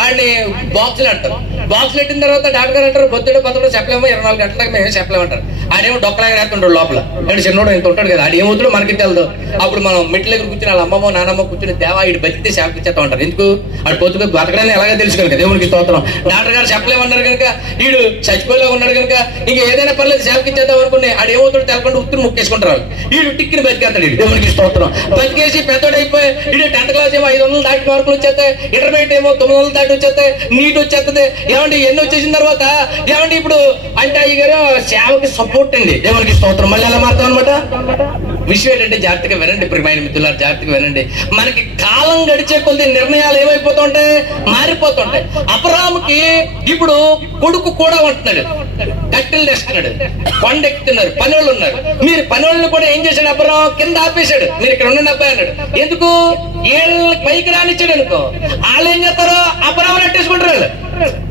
ఆడిని బాక్సులు అంటారు. బాక్సులు పెట్టిన తర్వాత డాక్టర్ గారు అంటారు, బొత్తుడు చెప్పలేమో 24 గంటల దాకా మేము చెప్పలేమంటారు. ఆడేమో డొక్కలాగా రాస్తుంటాడు లోపల, ఆడు చిన్నోడు ఇంత ఉంటాడు కదా, ఆడు ఏమవుతాడో మనకి తెలదు. అప్పుడు మనం మెట్ల దగ్గర కూర్చుని వాళ్ళ అమ్మమ్మో నానమ్మ కూర్చుని దేవా ఇటు బతికితే సేవకి ఇచ్చేస్తా ఉంటారు. ఎందుకు, ఆడు పొద్దుగా బతకడాన్ని ఎలాగే తెలుసు కనుక దేవునికి స్తోత్రం. డాక్టర్ గారు చెప్పలేమన్నారు కనుక, వీడు చచ్చిపోయేలా ఉన్నాడు కనుక ఇంక ఏదైనా పర్లేదు సేవకి ఇచ్చేద్దాం అనుకుని ఆడు ఏమవుతాడు తెలకుండా ఉత్తుని ముక్కేసుకుంటారు. వీడు టిక్కిని బతికేస్తాడు, దేవునికి స్తోత్రం. బతికేసి పెద్దోడు అయిపోయి వీడు 10th క్లాస్ ఏమో 500 దాటి మార్కులు వచ్చేస్తాయి, ఇంటర్మీడియట్ ఏమో 900 దాటి వచ్చేస్తాయి, నీట్ వచ్చేస్తుంది. ఏమంటే ఎన్ని వచ్చేసిన తర్వాత ఏమంటే ఇప్పుడు అంటే అయ్యగారు సేవకి సపోర్ట్ అండి, దేవునికి స్తోత్రం. మళ్ళీ ఎలా మారుతాం అనమాట. విషయం ఏంటంటే జాగ్రత్తగా వినండి ప్రియమైన మిత్రులారా, జాగ్రత్తగా వినండి. మనకి కాలం గడిచే కొద్ది నిర్ణయాలు ఏమైపోతుంటాయి, మారిపోతుంటాయి. అబ్రాహాముకి ఇప్పుడు కొడుకు కూడా ఉంటున్నాడు, కట్టెలు తెస్తున్నాడు, కొండ ఎక్కుతున్నారు, పని వాళ్ళు ఉన్నారు. మీరు పని వాళ్ళని కూడా ఏం చేశాడు, అబ్రాహాం కింద ఆపేశాడు, మీరు ఇక్కడ ఉండండి అబ్బాయి అన్నాడు. ఎందుకు, వీళ్ళకి పైకి రానిచ్చాడు అనుకో. వాళ్ళు ఏం చేస్తారో అబ్రాహాం అట్టేసుకుంటారు. వాళ్ళు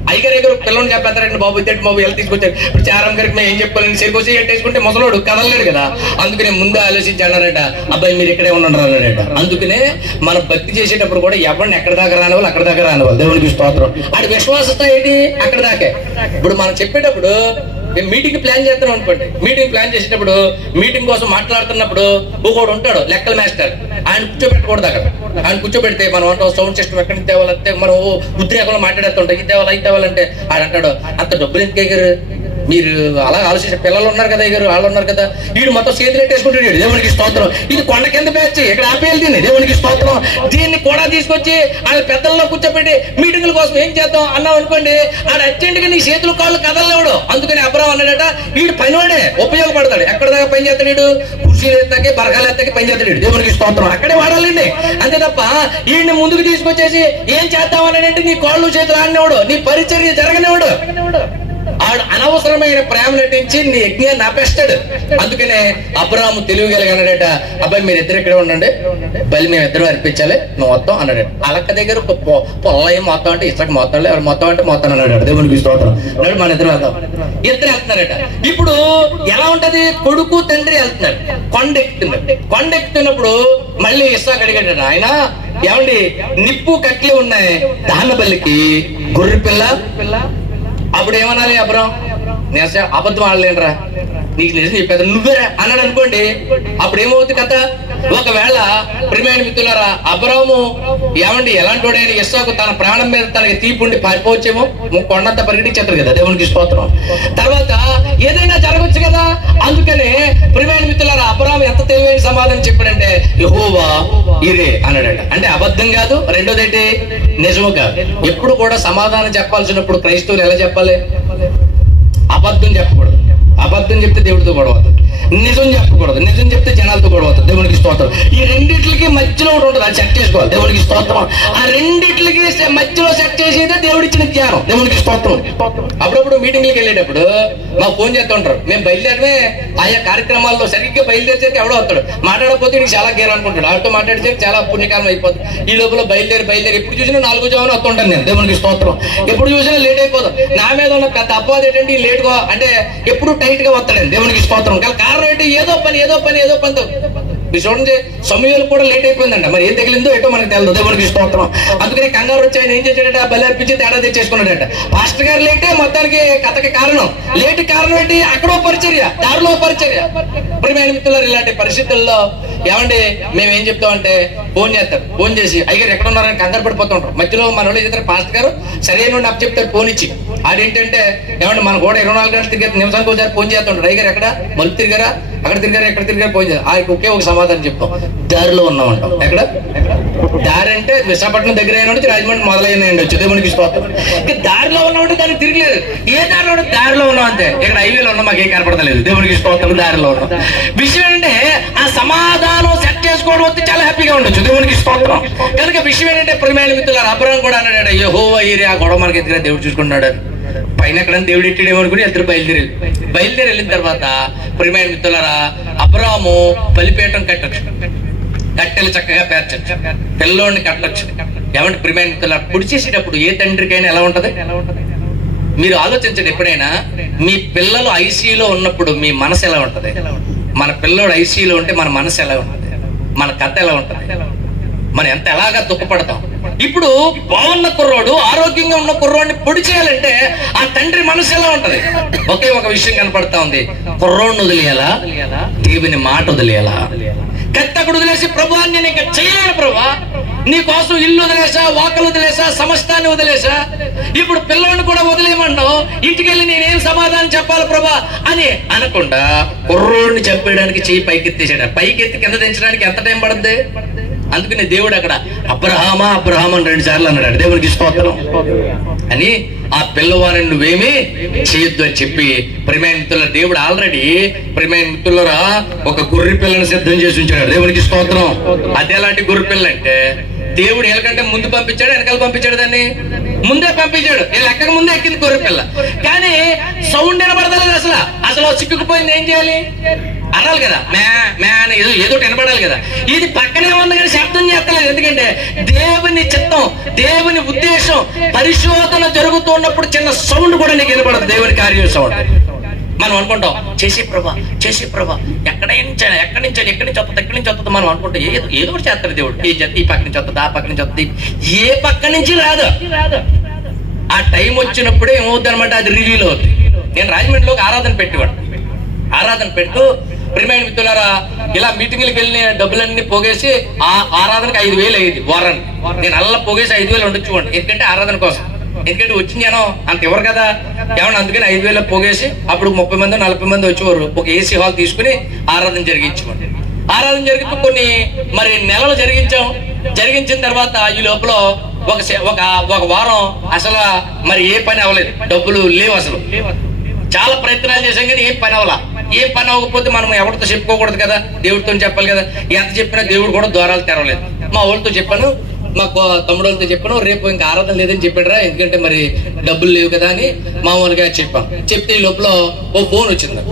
అయ్యగారు ఎగరు పిల్లల్ని చెప్పేస్తారండి, బాబు ఇద్దరు బాబు ఎలా తీసుకొచ్చారు. ఇప్పుడు చారం గారికి మేము ఏం చెప్పాలని సరికొచ్చి ఎట్టేసుకుంటే ముసలోడు కదలలేడు కదా. అందుకనే ముందు ఆలోచించి అన్నారట, అబ్బాయి మీరు ఇక్కడే ఉండండి అన్నారట. అందుకనే మనం భక్తి చేసేటప్పుడు కూడా ఎవరిని ఎక్కడ దాకా రానివ్వాలి, అక్కడ దాకా రానివ్వాలి, దేవునికి స్తోత్రం. ఆడి విశ్వాసత ఏంటి, అక్కడ దాకే. ఇప్పుడు మనం చెప్పేటప్పుడు మీటింగ్ ప్లాన్ చేస్తున్నాం అనుకోండి, మీటింగ్ ప్లాన్ చేసేటప్పుడు మీటింగ్ కోసం మాట్లాడుతున్నప్పుడు ఒకడు ఉంటాడు లెక్కల మాస్టర్, ఆయన కూర్చోబెట్టకూడదు. అక్కడ ఆయన కూర్చోబెడితే మనం అంటాం సౌండ్ సిస్టమ్ ఎక్కడి నుంచి తేవాలంటే మనం ఉద్రేకంలో మాట్లాడుతుంటాం, ఇది తేవాలి ఇది తేవాలంటే ఆయన అంటాడు అంత డబ్బులు ఎందుకు ఎగారు, మీరు అలా ఆలోచించే పిల్లలు ఉన్నారు కదా ఎగారు, వాళ్ళు ఉన్నారు కదా, వీడు మొత్తం చేతులు ఎట్టేసుకుంటాడు, దేవునికి స్తోత్రం. ఇది కొండ కింద పేర్చి ఇక్కడ ఆపేయాలి దీన్ని, దేవునికి స్తోత్రం. దీన్ని కూడా తీసుకొచ్చి ఆయన పెద్దల్లో కూర్చోబెట్టి మీటింగుల కోసం ఏం చేద్దాం అన్నాం అనుకోండి, ఆడ అర్జెంట్ గా నీ చేతులు కాళ్ళు కదలలేవాడు. అందుకని అబ్రాహాం అన్నాడట, వీడు పనివాడే ఉపయోగపడతాడు. ఎక్కడ దాకా పని చేస్తాడు వీడు, కుర్చీలు ఎత్తాకి బరకాలు ఎత్తాకి పని చేస్తాడు, దేవునికి స్తోత్రం. అక్కడే వాడాలండి, అంతే తప్ప వీడిని ముందుకు తీసుకొచ్చేసి ఏం చేద్దామన్నాడంటే నీ కాళ్ళు చేతులు ఆడినవాడు, నీ పరిచర్య జరగనివాడు. ఆడు అనవసరమైన ప్రేమ నటించి నీ యజ్ఞాన్ని ఆపేస్తాడు. అందుకనే అబ్రాహాము తెలివిగలిగాడట, అబ్బాయి మీరు ఇద్దరు ఇక్కడే ఉండండి, బలి మేము ఇద్దరు అర్పించాలి, నువ్వు మొత్తం అన్నాడు. అలక్క దగ్గర పొల్లయ్య మొత్తం అంటే ఇసక మొత్తం, ఎవరు మొత్తం అంటే మొత్తం అన్నాడు, దేవునికి స్తోత్రం. అన్నాడు మన ఇద్దరు వెళ్తాం, ఇద్దరు వెళ్తున్నారట. ఇప్పుడు ఎలా ఉంటది, కొడుకు తండ్రి వెళ్తున్నారు, కొండ ఎక్కుతున్నారు. కొండ ఎక్కుతున్నప్పుడు మళ్ళీ ఇస్సాకు అడిగాడు, ఆయన ఏమండి నిప్పు కట్లే ఉన్నాయి దాన బలికి గొర్రె పిల్ల. అప్పుడు ఏమనాలి అబ్రాహాం, నేను అబద్ధం ఆడలేనరా, నీకు నిజం చెప్పేది నువ్వేరా అన్నాడు అనుకోండి. అప్పుడు ఏమవుతుంది కథ, ఒకవేళ ప్రియమైన మిత్రులారా అబ్రాహాము ఏమండి ఎలాంటి వాడైనా ఇస్సాకు తన ప్రాణం మీద తనకి తీపుండి పారిపోవచ్చేమో, కొండంతా పరిగెట్టించేస్తారు కదా, దేవునికి స్తోత్రం. తర్వాత ఏదైనా జరగచ్చు కదా. అందుకనే ప్రియమైన మిత్రులారా అబ్రాహాము ఎంత తెలివైన సమాధానం చెప్పాడంటే యెహోవా ఇరే అన్నాడంట. అంటే అబద్ధం కాదు, రెండోది ఏంటి నిజము కాదు. ఎప్పుడు కూడా సమాధానం చెప్పాల్సినప్పుడు క్రైస్తవులు ఎలా చెప్పాలి, అబద్ధం చెప్పకూడదు. అబద్ధం చెప్తే దేవుడితో గొడవ అవుతుంది, నిజం చెప్పకూడదు, నిజం చెప్తే జనాలతో గొడవ అవుతుంది, దేవునికి స్తోత్రం. ఈ రెండిట్లకి మధ్యలో ఒకటి ఉంటుంది, అది సెట్ చేసుకోవాలి, దేవునికి స్తోత్రం. ఆ రెండిట్లకి మధ్యలో సెట్ చేసేదే దేవుడిచ్చిన జ్ఞానం, దేవునికి స్తోత్రం. అప్పుడప్పుడు మీటింగ్లకి వెళ్ళేటప్పుడు మాకు ఫోన్ చేస్తూ ఉంటారు, మేము బయలుదేరమే ఆయా కార్యక్రమాల్లో సరిగ్గా బయలుదేరిచేకి ఎవడో వస్తాడు, మాట్లాడకపోతే నీకు చాలా గేర్ అనుకుంటాడు, ఆడితో మాట్లాడితే చాలా పుణ్యకాలం అయిపోతుంది. ఈ లోపల బయలుదేరి ఎప్పుడు చూసినా 4 జామున వస్తుంటాను నేను, దేవునికి స్తోత్రం. ఎప్పుడు చూసినా లేట్ అయిపోతాం. నా మీద ఉన్న పెద్ద అపవాదం ఏంటంటే లేట్ గా అంటే ఎప్పుడు టైట్ గా వస్తాడండి, దేవునికి స్తోత్రం. కారణం ఏంటి, ఏదో పనితో మీరు చూడండి, సమయాలు కూడా లేట్ అయిపోయిందంట. మరి ఏం తగిలిందో ఏటో మనకు తెలియదు. దేవునికి స్తోత్రం. అందుకని కంగారు వచ్చి ఆయన ఏం చేశాడట, బలి అర్పించి తేడా తెచ్చేసుకున్నాడట. పాస్టర్ గారు లేటే మొత్తానికి కథకి కారణం. లేట్ కారణం ఏంటి? అక్కడో పరిచర్య, దారిలో పరిచర్య. ప్రియమైన మిత్రులారా, ఇలాంటి పరిస్థితుల్లో ఏమండి మేము ఏం చెప్తామంటే ఫోన్ చేస్తారు. ఫోన్ చేసి అయ్యారు ఎక్కడ ఉన్నారని కంగారు పడిపోతుంటారు. మధ్యలో మన వాళ్ళు ఏదైతే పాస్టర్ గారు సరైన అప్పు చెప్తారు ఫోన్ ఇచ్చి. అదేంటంటే ఏమంటే మన కూడా 24 గంటలు తిరిగి నిమిషానికి ఒకసారి ఫోన్ చేస్తుంటారు. అయ్యారు ఎక్కడ మళ్ళీ తిరిగారా, అక్కడ తిరిగారా, ఎక్కడ తిరిగారు ఫోన్ చేస్తారు. ఆయనకు ఒకే ఒక సమాధానం చెప్తాం, దారిలో ఉన్నామంటాం. ఎక్కడ దారి అంటే విశాఖపట్నం దగ్గర అయినా రాజమండ్రి మొదలైన ఉండొచ్చు. దేవునికి స్తోత్రం. ఇక దారిలో ఉన్నామంటే దానికి తిరగలేదు. ఏ దారిలో ఉన్నా దారిలో ఉన్నాం అంతే. ఇక్కడ హైవేలో ఉన్నా మాకు ఏం కనపడలేదు. దేవునికి స్తోత్రం. దారిలో ఉన్నాం. విషయం ఏంటంటే ఆ సమాధానం సెట్ చేసుకోవడం వస్తే చాలా హ్యాపీగా ఉండొచ్చు. దేవునికి స్తోత్రం. కనుక విషయం ఏంటంటే ప్రియమైన మిత్రులారా, అబ్రహాం కూడా అన్నాడు, యెహోవా ఈరే ఆ గొడవ మనకి ఎదురుగా దేవుడు చూసుకున్నాడు. పైన ఎక్కడైనా దేవుడు ఎట్టాడేమో అనుకుని ఇద్దరు బయలుదేరి వెళ్ళిన తర్వాత ప్రియమైన మిత్రులారా, అబ్రహాము బలిపీఠం కట్టొచ్చు, కట్టెలు చక్కగా పేర్చొచ్చు, పిల్లోడిని కట్టొచ్చు. ఏమంటే ప్రియమైన మిత్రులారా, పొడి చేసేటప్పుడు ఏ తండ్రికైనా ఎలా ఉంటది? మీరు ఆలోచించండి. ఎప్పుడైనా మీ పిల్లలు ఐసీయూలో ఉన్నప్పుడు మీ మనసు ఎలా ఉంటది? మన పిల్లోడు ఐసీయూలో ఉంటే మన మనసు ఎలా ఉంటది? మన కథ ఎలా ఉంటది? మనం ఎలాగా దుఃఖపడతాం. ఇప్పుడు బాగున్న కుర్రోడు, ఆరోగ్యంగా ఉన్న కుర్రోడిని పొడి చేయాలంటే ఆ తండ్రి మనసు ఎలా ఉంటది? ఒకే ఒక విషయం కనపడతా ఉంది, కుర్రోడిని వదిలేయాలా, దేవుని మాట వదిలేయాలా. కత్తకుడు వదిలేసి ప్రభు నేను ఇంకా చేయలేను ప్రభా, నీ కోసం ఇల్లు వదిలేసా, వాకలు వదిలేసా, సమస్తాన్ని వదిలేసా, ఇప్పుడు పిల్లల్ని కూడా వదిలేయమన్నావు, ఇంటికి వెళ్ళి నేనేం సమాధానం చెప్పాలి ప్రభా అని అనకుండా కుర్రోడిని చంపేయడానికి చెయ్యి పైకెత్తేసాడు. పైకెత్తి కింద దించడానికి ఎంత టైం పడుద్ది? అందుకని దేవుడు అక్కడ అబ్రహామా అబ్రహాం అని 2 సార్లు అన్నాడు. దేవునికి స్తోత్రం అని ఆ పిల్లవారిని నువ్వేమీ చేయొద్దు అని చెప్పి ప్రియమైన మిత్రుల దేవుడు ఆల్రెడీ ప్రియమైన మిత్రులరా ఒక గొర్రె పిల్లని సిద్ధం చేసి ఉంచాడు. దేవునికి స్తోత్రం. అది ఎలాంటి గొర్రె పిల్ల అంటే దేవుడు వీళ్ళకంటే ముందు పంపించాడు, వెనకాల పంపించాడు, దాన్ని ముందే పంపించాడు. వీళ్ళు ఎక్కక ముందే ఎక్కింది గొర్రె పిల్ల. కానీ సౌండ్ వినపడతలేదు. అసలు చిక్కుకుపోయింది. ఏం చేయాలి? అనాలి కదా, మ్యా అని ఏదో వినపడాలి కదా. ఇది పక్కనే ఉంది కానీ శబ్దం చేస్తలేదు. ఎందుకంటే దేవుని చిత్తం, దేవుని ఉద్దేశం, పరిశోధన జరుగుతున్నప్పుడు చిన్న సౌండ్ కూడా నీకు వినపడదు. దేవుని కార్యం సౌండ్. మనం అనుకుంటాం చేసే ప్రభా ఎక్కడి నుంచి వస్తుంది మనం అనుకుంటాం. ఏదో ఒకటి చేస్తాడు దేవుడు. ఈ పక్క నుంచి వస్తుంది, ఆ పక్క నుంచి వస్తుంది, ఏ పక్క నుంచి రాదు. ఆ టైం వచ్చినప్పుడే ఏమవుద్ది అనమాట, అది రిలీవ్ అవుతుంది. నేను రాజమండ్రిలోకి ఆరాధన పెట్టు ప్రియమైన మిత్రులారా, ఇలా మీటింగ్లకు వెళ్ళిన డబ్బులన్నీ పోగేసి ఆ ఆరాధనకి 5,000 అయ్యింది వారానికి. నేను అలా పోగేసి 5,000 ఉండొచ్చు. ఎందుకంటే ఆరాధన కోసం, ఎందుకంటే వచ్చిన జనం అంత ఎవరు కదా ఏమన్నా. అందుకని 5,000 పోగేసి అప్పుడు 30 మంది 40 మంది వచ్చేవారు. ఒక ఏసీ హాల్ తీసుకుని ఆరాధన జరిగించామండి. ఆరాధన జరిగితే కొన్ని మరి నెలలు జరిగించిన తర్వాత ఈ లోపల ఒక వారం అసలు మరి ఏ పని అవ్వలేదు, డబ్బులు లేవు. అసలు చాలా ప్రయత్నాలు చేశాం కానీ ఏం పని అవ్వాల. ఏం పని అవ్వకపోతే మనం ఎవరితో చెప్పుకోకూడదు కదా, దేవుడితో చెప్పాలి కదా. ఎంత చెప్పినా దేవుడు కూడా ద్వారాలు తెరవలేదు. మా వాళ్ళతో చెప్పాను, మా తమ్ముడు వాళ్ళతో చెప్పాను, రేపు ఇంకా ఆరాధన లేదని చెప్పాడురా, ఎందుకంటే మరి డబ్బులు లేవు కదా అని మామూలుగా చెప్పాను. చెప్తే ఈ లోపల ఓ ఫోన్ వచ్చింది.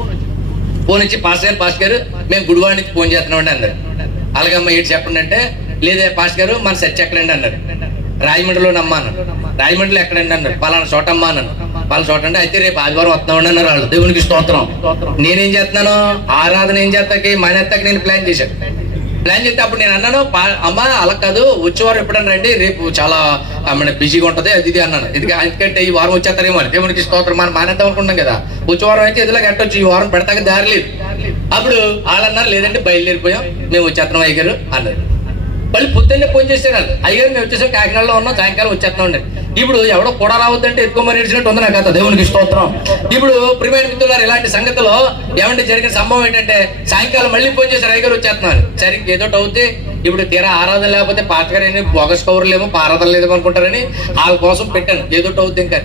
ఫోన్ ఇచ్చి పాస్టర్ గారు మేము గుడివాడ నుంచి ఫోన్ చేస్తున్నామండి అన్నారు. అలాగమ్మ ఏంటి చెప్పండి అంటే, లేదే పాస్టర్ గారు మన చర్చ ఎక్కడండి అన్నారు. రాజమండ్రిలో నమ్మా అన్నాను. రాజమండ్రిలో ఎక్కడండి అన్నారు. పలానా చోటమ్మా అన్నాను. వాళ్ళ చోట అంటే అయితే రేపు ఆదివారం వస్తున్నామండి అన్నారు వాళ్ళు. దేవునికి స్తోత్రం. నేనేం చేస్తున్నాను, ఆరాధన ఏం చేస్తాకి మానేస్తాకి నేను ప్లాన్ చేస్తే అప్పుడు నేను అన్నాను, అమ్మా అలా కాదు, వచ్చేవారం ఎప్పుడన్నా రండి, రేపు చాలా బిజీగా ఉంటది అది ఇది అన్నాను. ఎందుకంటే ఈ వారం వచ్చేస్తారేమో అని. దేవునికి స్తోత్రం. మనం మానేద్దాం అనుకున్నాం కదా, వచ్చేవారం అయితే ఎదులా కట్టొచ్చు, ఈ వారం పెడతాక దారి లేదు. అప్పుడు వాళ్ళు అన్నారు లేదంటే బయలుదేరిపోయాం, మేము వచ్చేస్తున్నాం అయ్యగారు అన్నారు. మళ్ళీ పొద్దున్నే ఫోన్ చేశారు వాళ్ళు, అయ్యగారు మేము వచ్చేసాం, కాకినాడలో ఉన్నాం, సాయంకాలం వచ్చేస్తున్నాం అండి. ఇప్పుడు ఎవడో కూడా రావద్దంటే ఎక్కువ మరి ఇచ్చినట్టు ఉంది నాకు. దేవునికి స్తోత్రం. ఇప్పుడు ప్రియమైన మిత్రులారు, ఇలాంటి సంగతిలో ఏమంటే జరిగిన సంభవం ఏంటంటే సాయంకాలం మళ్ళీ ఫోన్ చేశారు, అయ్యగారు వచ్చేస్తున్నాను. సరే ఏదో అవుతే ఇప్పుడు తీరా ఆరాధన లేకపోతే పాస్టర్ గారు ఏంటి బోగస్ కవర్లేమో ఆరాధన లేదేమో అనుకుంటారని వాళ్ళ కోసం పెట్టాను. ఏదో అవుద్ది. ఇంకా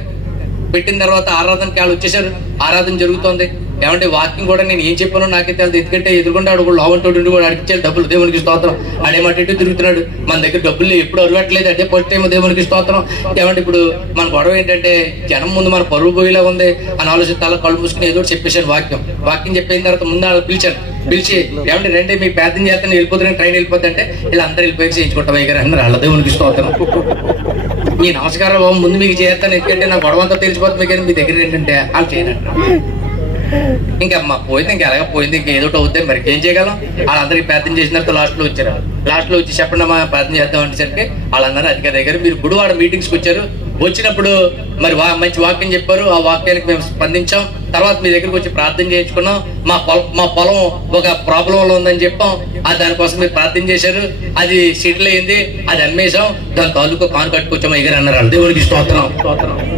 పెట్టిన తర్వాత ఆరాధనకి వాళ్ళు వచ్చేసారు. ఆరాధన జరుగుతోంది. ఏమంటే వాకింగ్ కూడా నేను ఏం చెప్పానో నాకే తెలియదు. ఎందుకంటే ఎదురుకుండా ఆడు లోవంటోడు కూడా అడిగించాడు డబ్బులు. దేవునికి స్తోత్రం. ఆడేమాట ఇటు తిరుగుతున్నాడు. మన దగ్గర డబ్బులు ఎప్పుడు అరవట్లేదు. అంటే ఫస్ట్ టైం. దేవునికి స్తోత్రం. ఏమంటే ఇప్పుడు మన గొడవ ఏంటంటే జనం ముందు మన పరువు పోయేలా ఉంది అని ఆలోచిస్తే అలా కళ్ళు మూసుకుని ఏదో చెప్పేశాను. వాక్యం చెప్పిన తర్వాత ముందు వాళ్ళు పిలిచి ఏమంటే రండి మీకు ప్రార్థన చేస్తాను, వెళ్ళిపోతున్నాను, ట్రైన్ వెళ్ళిపోతుంటే ఇలా అందరూ వెళ్ళిపోయి చేయించుకుంటాం అయ్యారు అన్నారు. వాళ్ళ దేవునికి స్తోత్రం. మీ నమస్కారం బాబు ముందు మీకు చేస్తాను, ఎందుకంటే నా గొడవ అంతా తెలిసిపోతుంది కానీ మీ దగ్గర ఏంటంటే వాళ్ళు చేయనంట. ఇంకమ్మా పోయింది, ఇంక ఎలాగ పోయింది, ఇంక ఏదో అవుతుంది, మరి ఏం చేయగలం? వాళ్ళందరికీ ప్రార్థన చేసిన తర్వాత లాస్ట్లో వచ్చారు. లాస్ట్లో వచ్చి చెప్పండి అమ్మా ప్రార్థన చేద్దాం అనేసరికి వాళ్ళందరూ అధికారి దగ్గర మీరు గుడివాడ మీటింగ్స్కి వచ్చారు, వచ్చినప్పుడు మరి మంచి వాక్యం చెప్పారు, ఆ వాక్యానికి మేము స్పందించాం, తర్వాత మీ దగ్గరికి వచ్చి ప్రార్థన చేయించుకున్నాం, మా పొలం ఒక ప్రాబ్లంలో ఉందని చెప్పాం, దానికోసం మీరు ప్రార్థన చేశారు, అది సెటిల్ అయింది, అది అమ్మేశాం, దాని తాలూకు కాను కట్టుకొచ్చాం ఎగర అన్నారు. దేవునికి స్తోత్రం.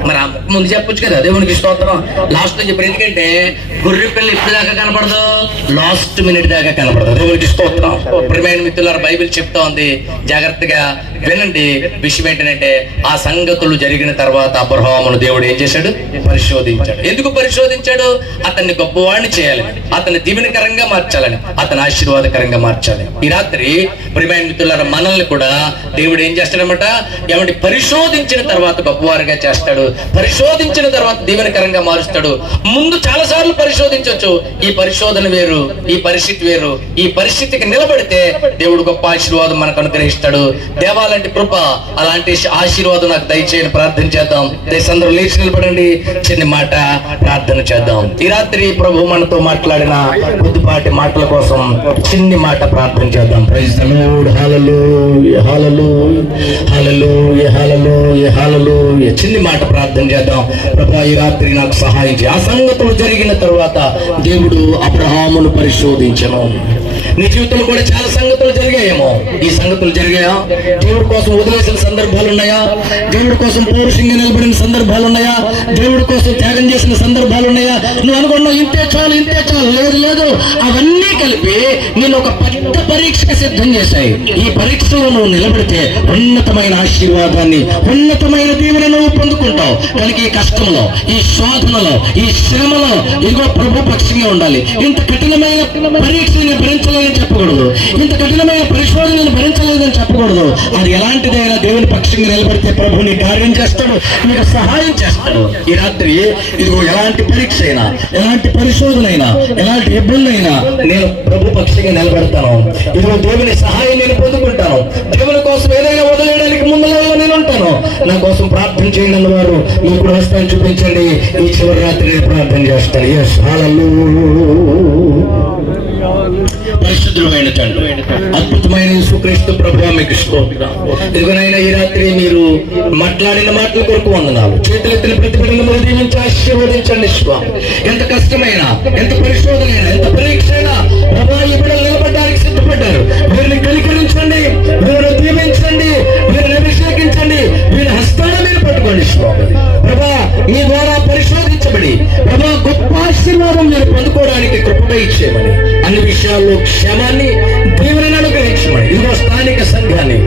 మరి ఆ ముందు చెప్పొచ్చు కదా దేవునికి స్తోత్రం. లాస్ట్ లో చెప్పారు, ఎందుకంటే గొర్రె పిల్ల ఇప్పుడు దాకా కనపడదు, లాస్ట్ మినిట్ దాకా కనపడదు. దేవునికి స్తోత్రం. ప్రియమైన మిత్రులారా, బైబిల్ చెప్తా ఉంది, జాగ్రత్తగా వినండి. విషయం ఏంటంటే ఆ సంగతులు జరిగిన తర్వాత అబ్రహామును దేవుడు ఏం చేశాడు? పరిశోధించాడు. ఎందుకు పరిశోధించాడు? అతన్ని గొప్పవాడిని చేయాలి, అతన్ని దీవెనకరంగా మార్చాలని, అతని ఆశీర్వాదకరంగా మార్చాలి. ఈ రాత్రి ప్రియమైన మిత్రులారా, మనల్ని కూడా దేవుడు ఏం చేస్తాడనమాట? ఏమంటే పరిశోధించిన తర్వాత గొప్పవారిగా చేస్తాడు, పరిశోధించిన తర్వాత దీవెనకరంగా మారుస్తాడు. ముందు చాలా సార్లు పరిశోధించవచ్చు. ఈ పరిశోధన వేరు, ఈ పరిస్థితి వేరు. ఈ పరిస్థితికి నిలబడితే దేవుడు గొప్ప ఆశీర్వాదం మనకు అనుగ్రహిస్తాడు. దేవాలంటి కృప, అలాంటి ఆశీర్వాదం నాకు దయచేయని ప్రార్థన చేద్దాం. దేశందరూ లేచి నిలబడండి, చిన్న మాట ప్రార్థన చేద్దాం. ఈ రాత్రి ప్రభు మనతో మాట్లాడిన కొద్దిపాటి మాటల కోసం చిన్ని మాట ప్రార్థన చేద్దాం. Praise the lord. Hallelujah, hallelujah, hallelujah, hallelujah, hallelujah. చిన్ని మాట ప్రార్థన చేద్దాం. ప్రభు ఈ రాత్రి నాకు సహాయం చేయి. ఆ సంగతులు జరిగిన తర్వాత దేవుడు అబ్రహామును పరిశోధించెను. నీ జీవితంలో కూడా చాలా సంగతులు జరిగాయేమో. ఈ సంగతులు జరిగాయా? దేవుడి కోసం వదిలేసిన సందర్భాలు ఉన్నాయా? దేవుడి కోసం పౌరుషంగా నిలబడిన సందర్భాలు ఉన్నాయా? దేవుడి కోసం త్యాగం చేసిన సందర్భాలు ఉన్నాయా? నువ్వు అనుకున్నావు ఇంతే చాలు, ఇంతే చాలు. లేదు లేదు, అవన్నీ కలిపి నేను ఒక పెద్ద పరీక్ష సిద్ధం చేశాయి. ఈ పరీక్షలో నువ్వు నిలబడితే ఉన్నతమైన ఆశీర్వాదాన్ని, ఉన్నతమైన దీవెన నువ్వు పొందుకుంటావు. కనుక ఈ కష్టంలో, ఈ శోధనలో, ఈ శ్రమలో ఇదిగో ప్రభు పక్షంగా ఉండాలి. ఇంత కఠినమైన పరీక్షని భరించలేదని చెప్పకూడదు, ఇంత కఠినమైన పరిశోధనను భరించలేదని చెప్పకూడదు. అది ఎలాంటిదైనా దేవుని పక్షంగా నిలబడితే ప్రభు నీ కార్యం చేస్తాడు, నీకు సహాయం చేస్తాడు. ఈ రాత్రి ఇదిగో ఎలాంటి పరీక్ష అయినా, ఎలాంటి పరిశోధన అయినా, ఎలాంటి ఇబ్బంది అయినా నేను ప్రభు పక్షంగా నిలబడతాను. ఇదిగో దేవుని సహాయం నేను పొందుకుంటాను. దేవుని కోసం ఏదైనా వదిలేయడానికి ముందులో నేను ఉంటాను. నా కోసం ప్రార్థన చేయండి వారు మీకు కూడా వస్తాను చూపించండి. ఈ చివరి రాత్రి నేను ప్రార్థన చేస్తాను. యెస్, హల్లెలూయా. పరిశుద్ధమైన తండ్రి, అద్భుతమైన యేసుక్రీస్తు ప్రభువా మీకు స్తోత్రం. ఇదిగోనైనా ఈ రాత్రి మీరు మాట్లాడిన మాటల కొరకు వందనాలు. చేతులెత్తిన ప్రతిఫలను దీవించి ఆశీర్వదించండి స్వామి. ఎంత కష్టమైనా, ఎంత పరిశోధనైనా, ఎంత పరీక్ష అయినా ప్రభా ఈ బిడ్డలు నిలబడడానికి సిద్ధపడ్డారు. వీరిని కనికరించండి, వీరిని దీవించండి, వీరిని అభిషేకించండి, వీరి హస్తాన్ని మీరు పట్టుకోండి స్వామి. ప్రభా మీ ద్వారా పరిశోధించబడి ప్రభా గొప్ప ఆశీర్వాదం మీరు పొందుకోవడానికి కృపగా ఇచ్చేయమని, అన్ని విషయాల్లో క్షేమాన్ని, దీవెనను అనుగ్రహించమని, ఇదిగో స్థానిక సంఘాన్ని